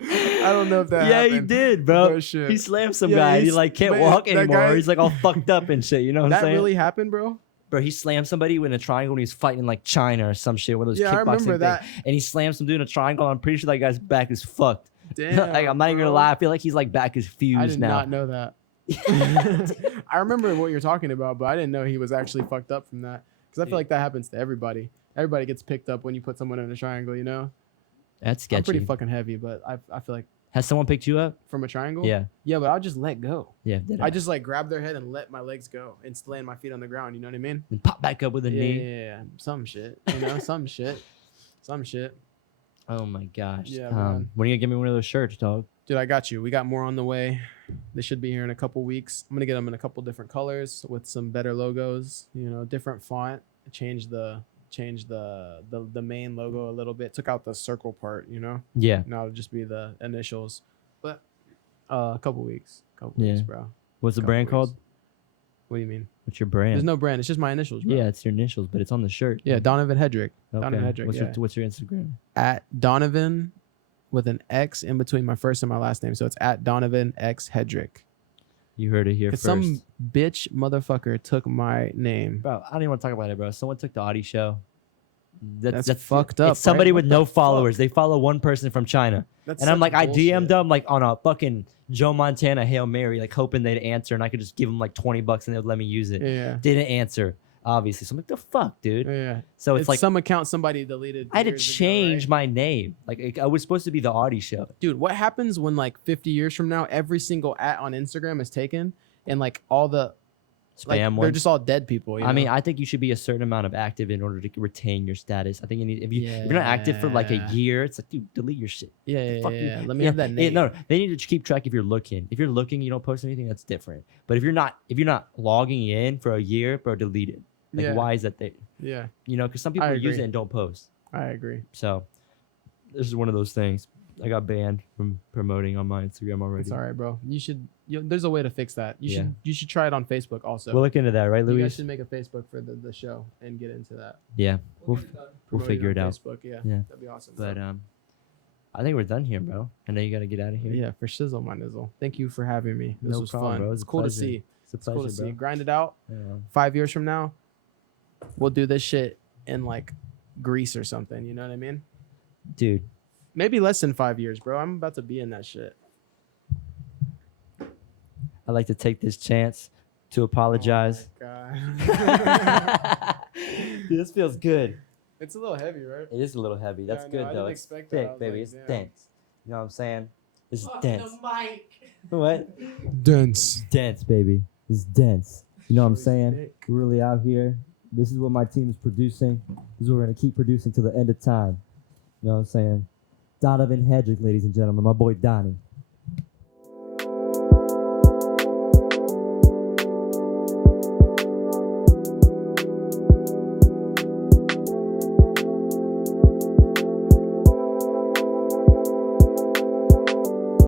I don't know if that Yeah, he happened. did, bro. No shit. He slammed some Yeah, guy. He he's- like can't but walk that anymore. guy- He's like all fucked up and shit. You know what I'm That saying? really happened, bro? Bro, he slammed somebody in a triangle when he was fighting in like China or some shit. One of those Yeah, I kickboxing remember things. that. And he slammed some dude in a triangle. I'm pretty sure that guy's back is fucked. Damn. Like, I'm not even gonna bro. lie. I feel like he's like back is fused I did now. not know that. I remember what you're talking about, but I didn't know he was actually fucked up from that. Because I feel Yeah. like that happens to everybody. Everybody gets picked up when you put someone in a triangle, you know? That's I'm sketchy. pretty fucking heavy, but I feel like Has someone picked you up? from a triangle? Yeah. Yeah, but I'll just let go. Yeah. I just like grab their head and let my legs go and land my feet on the ground. You know what I mean? and pop back up with a Yeah, knee. yeah, yeah. Some shit. You know, some shit. Some shit. Oh my gosh. Yeah, man. When are you gonna give me one of those shirts, dog? Dude, I got you. We got more on the way. They should be here in a couple weeks. I'm gonna get them in a couple different colors with some better logos. You know, different font. Change the main logo a little bit. Took out the circle part. You know, Yeah. now it'll just be the initials. But a couple weeks. Yeah. Weeks, bro. What's the Couple brand weeks. called? What do you mean? What's your brand? There's no brand. It's just my initials, bro. Yeah, it's your initials, but it's on the shirt. Yeah, Donavon Hedrick. Okay. Donovan Hedrick, What's, yeah. what's your Instagram? At Donovan with an X in between my first and my last name. So it's at Donovan X Hedrick. You heard it here Because first. some bitch motherfucker took my name. Bro, I don't even want to talk about it, bro. Someone took the Audie show. That's fucked up, It's somebody right? with What no the followers. fuck? They follow one person from China. That's And I'm such like, I DM'd bullshit. them like on a fucking Joe Montana Hail Mary, like hoping they'd answer and I could just give them like $20 and they'd let me use it. Yeah. Didn't answer, obviously. So I'm like, the fuck, dude? Yeah. So it's like, some account somebody deleted. I had to years ago, change right? my name. Like, I was supposed to be the Audie show. Dude, what happens when like 50 years from now, every single @ on Instagram is taken and like all the like Spam they're ones. just all dead people. You I mean, know? I think you should be a certain amount of active in order to retain your status. I think you need if you're not active for like a Yeah. year, it's like, dude, delete your shit. yeah. Fuck you. Let me have that name. No, they need to keep track if you're looking. If you're looking, you don't post anything. That's different. But if you're not logging in for a year, bro, delete it. Like, Yeah. why is that there? Yeah, You know, because some people I use agree. it and don't post. I agree. So this is one of those things. I got banned from promoting on my Instagram already. It's all right, bro. There's a way to fix that. Yeah. You should try it on Facebook also. We'll look into that, right, you guys Luis? should make a Facebook for the show and get into that. Yeah, we'll get it done. we'll Promote figure on it out. Facebook, yeah. Yeah. That'd be awesome. But I think we're done here, bro. I know you got to get out of here. yeah, for shizzle, my nizzle. Thank you for having me. This No was problem, fun. bro. It's It's a cool to pleasure. see. It's a It's cool pleasure, to see. bro. Grind it out. Yeah. 5 years from now, we'll do this shit in like Greece or something. You know what I mean? Dude, Maybe less than 5 years, bro. I'm about to be in that shit. I'd like to take this chance to apologize. Oh my God. Dude, this feels good. It's a little heavy, right? It is a little heavy. That's I know, good I though. didn't It's expect that. I thick, was baby. like, It's damn. dense. You know what I'm saying? This is Fuck dense. the mic. What? Dense. Dense, baby. This is dense. You know what I'm Shorty's saying? thick. We're really out here. This is what my team is producing. This is what we're gonna keep producing till the end of time. You know what I'm saying? Donavon Hedrick, ladies and gentlemen, my boy Donnie.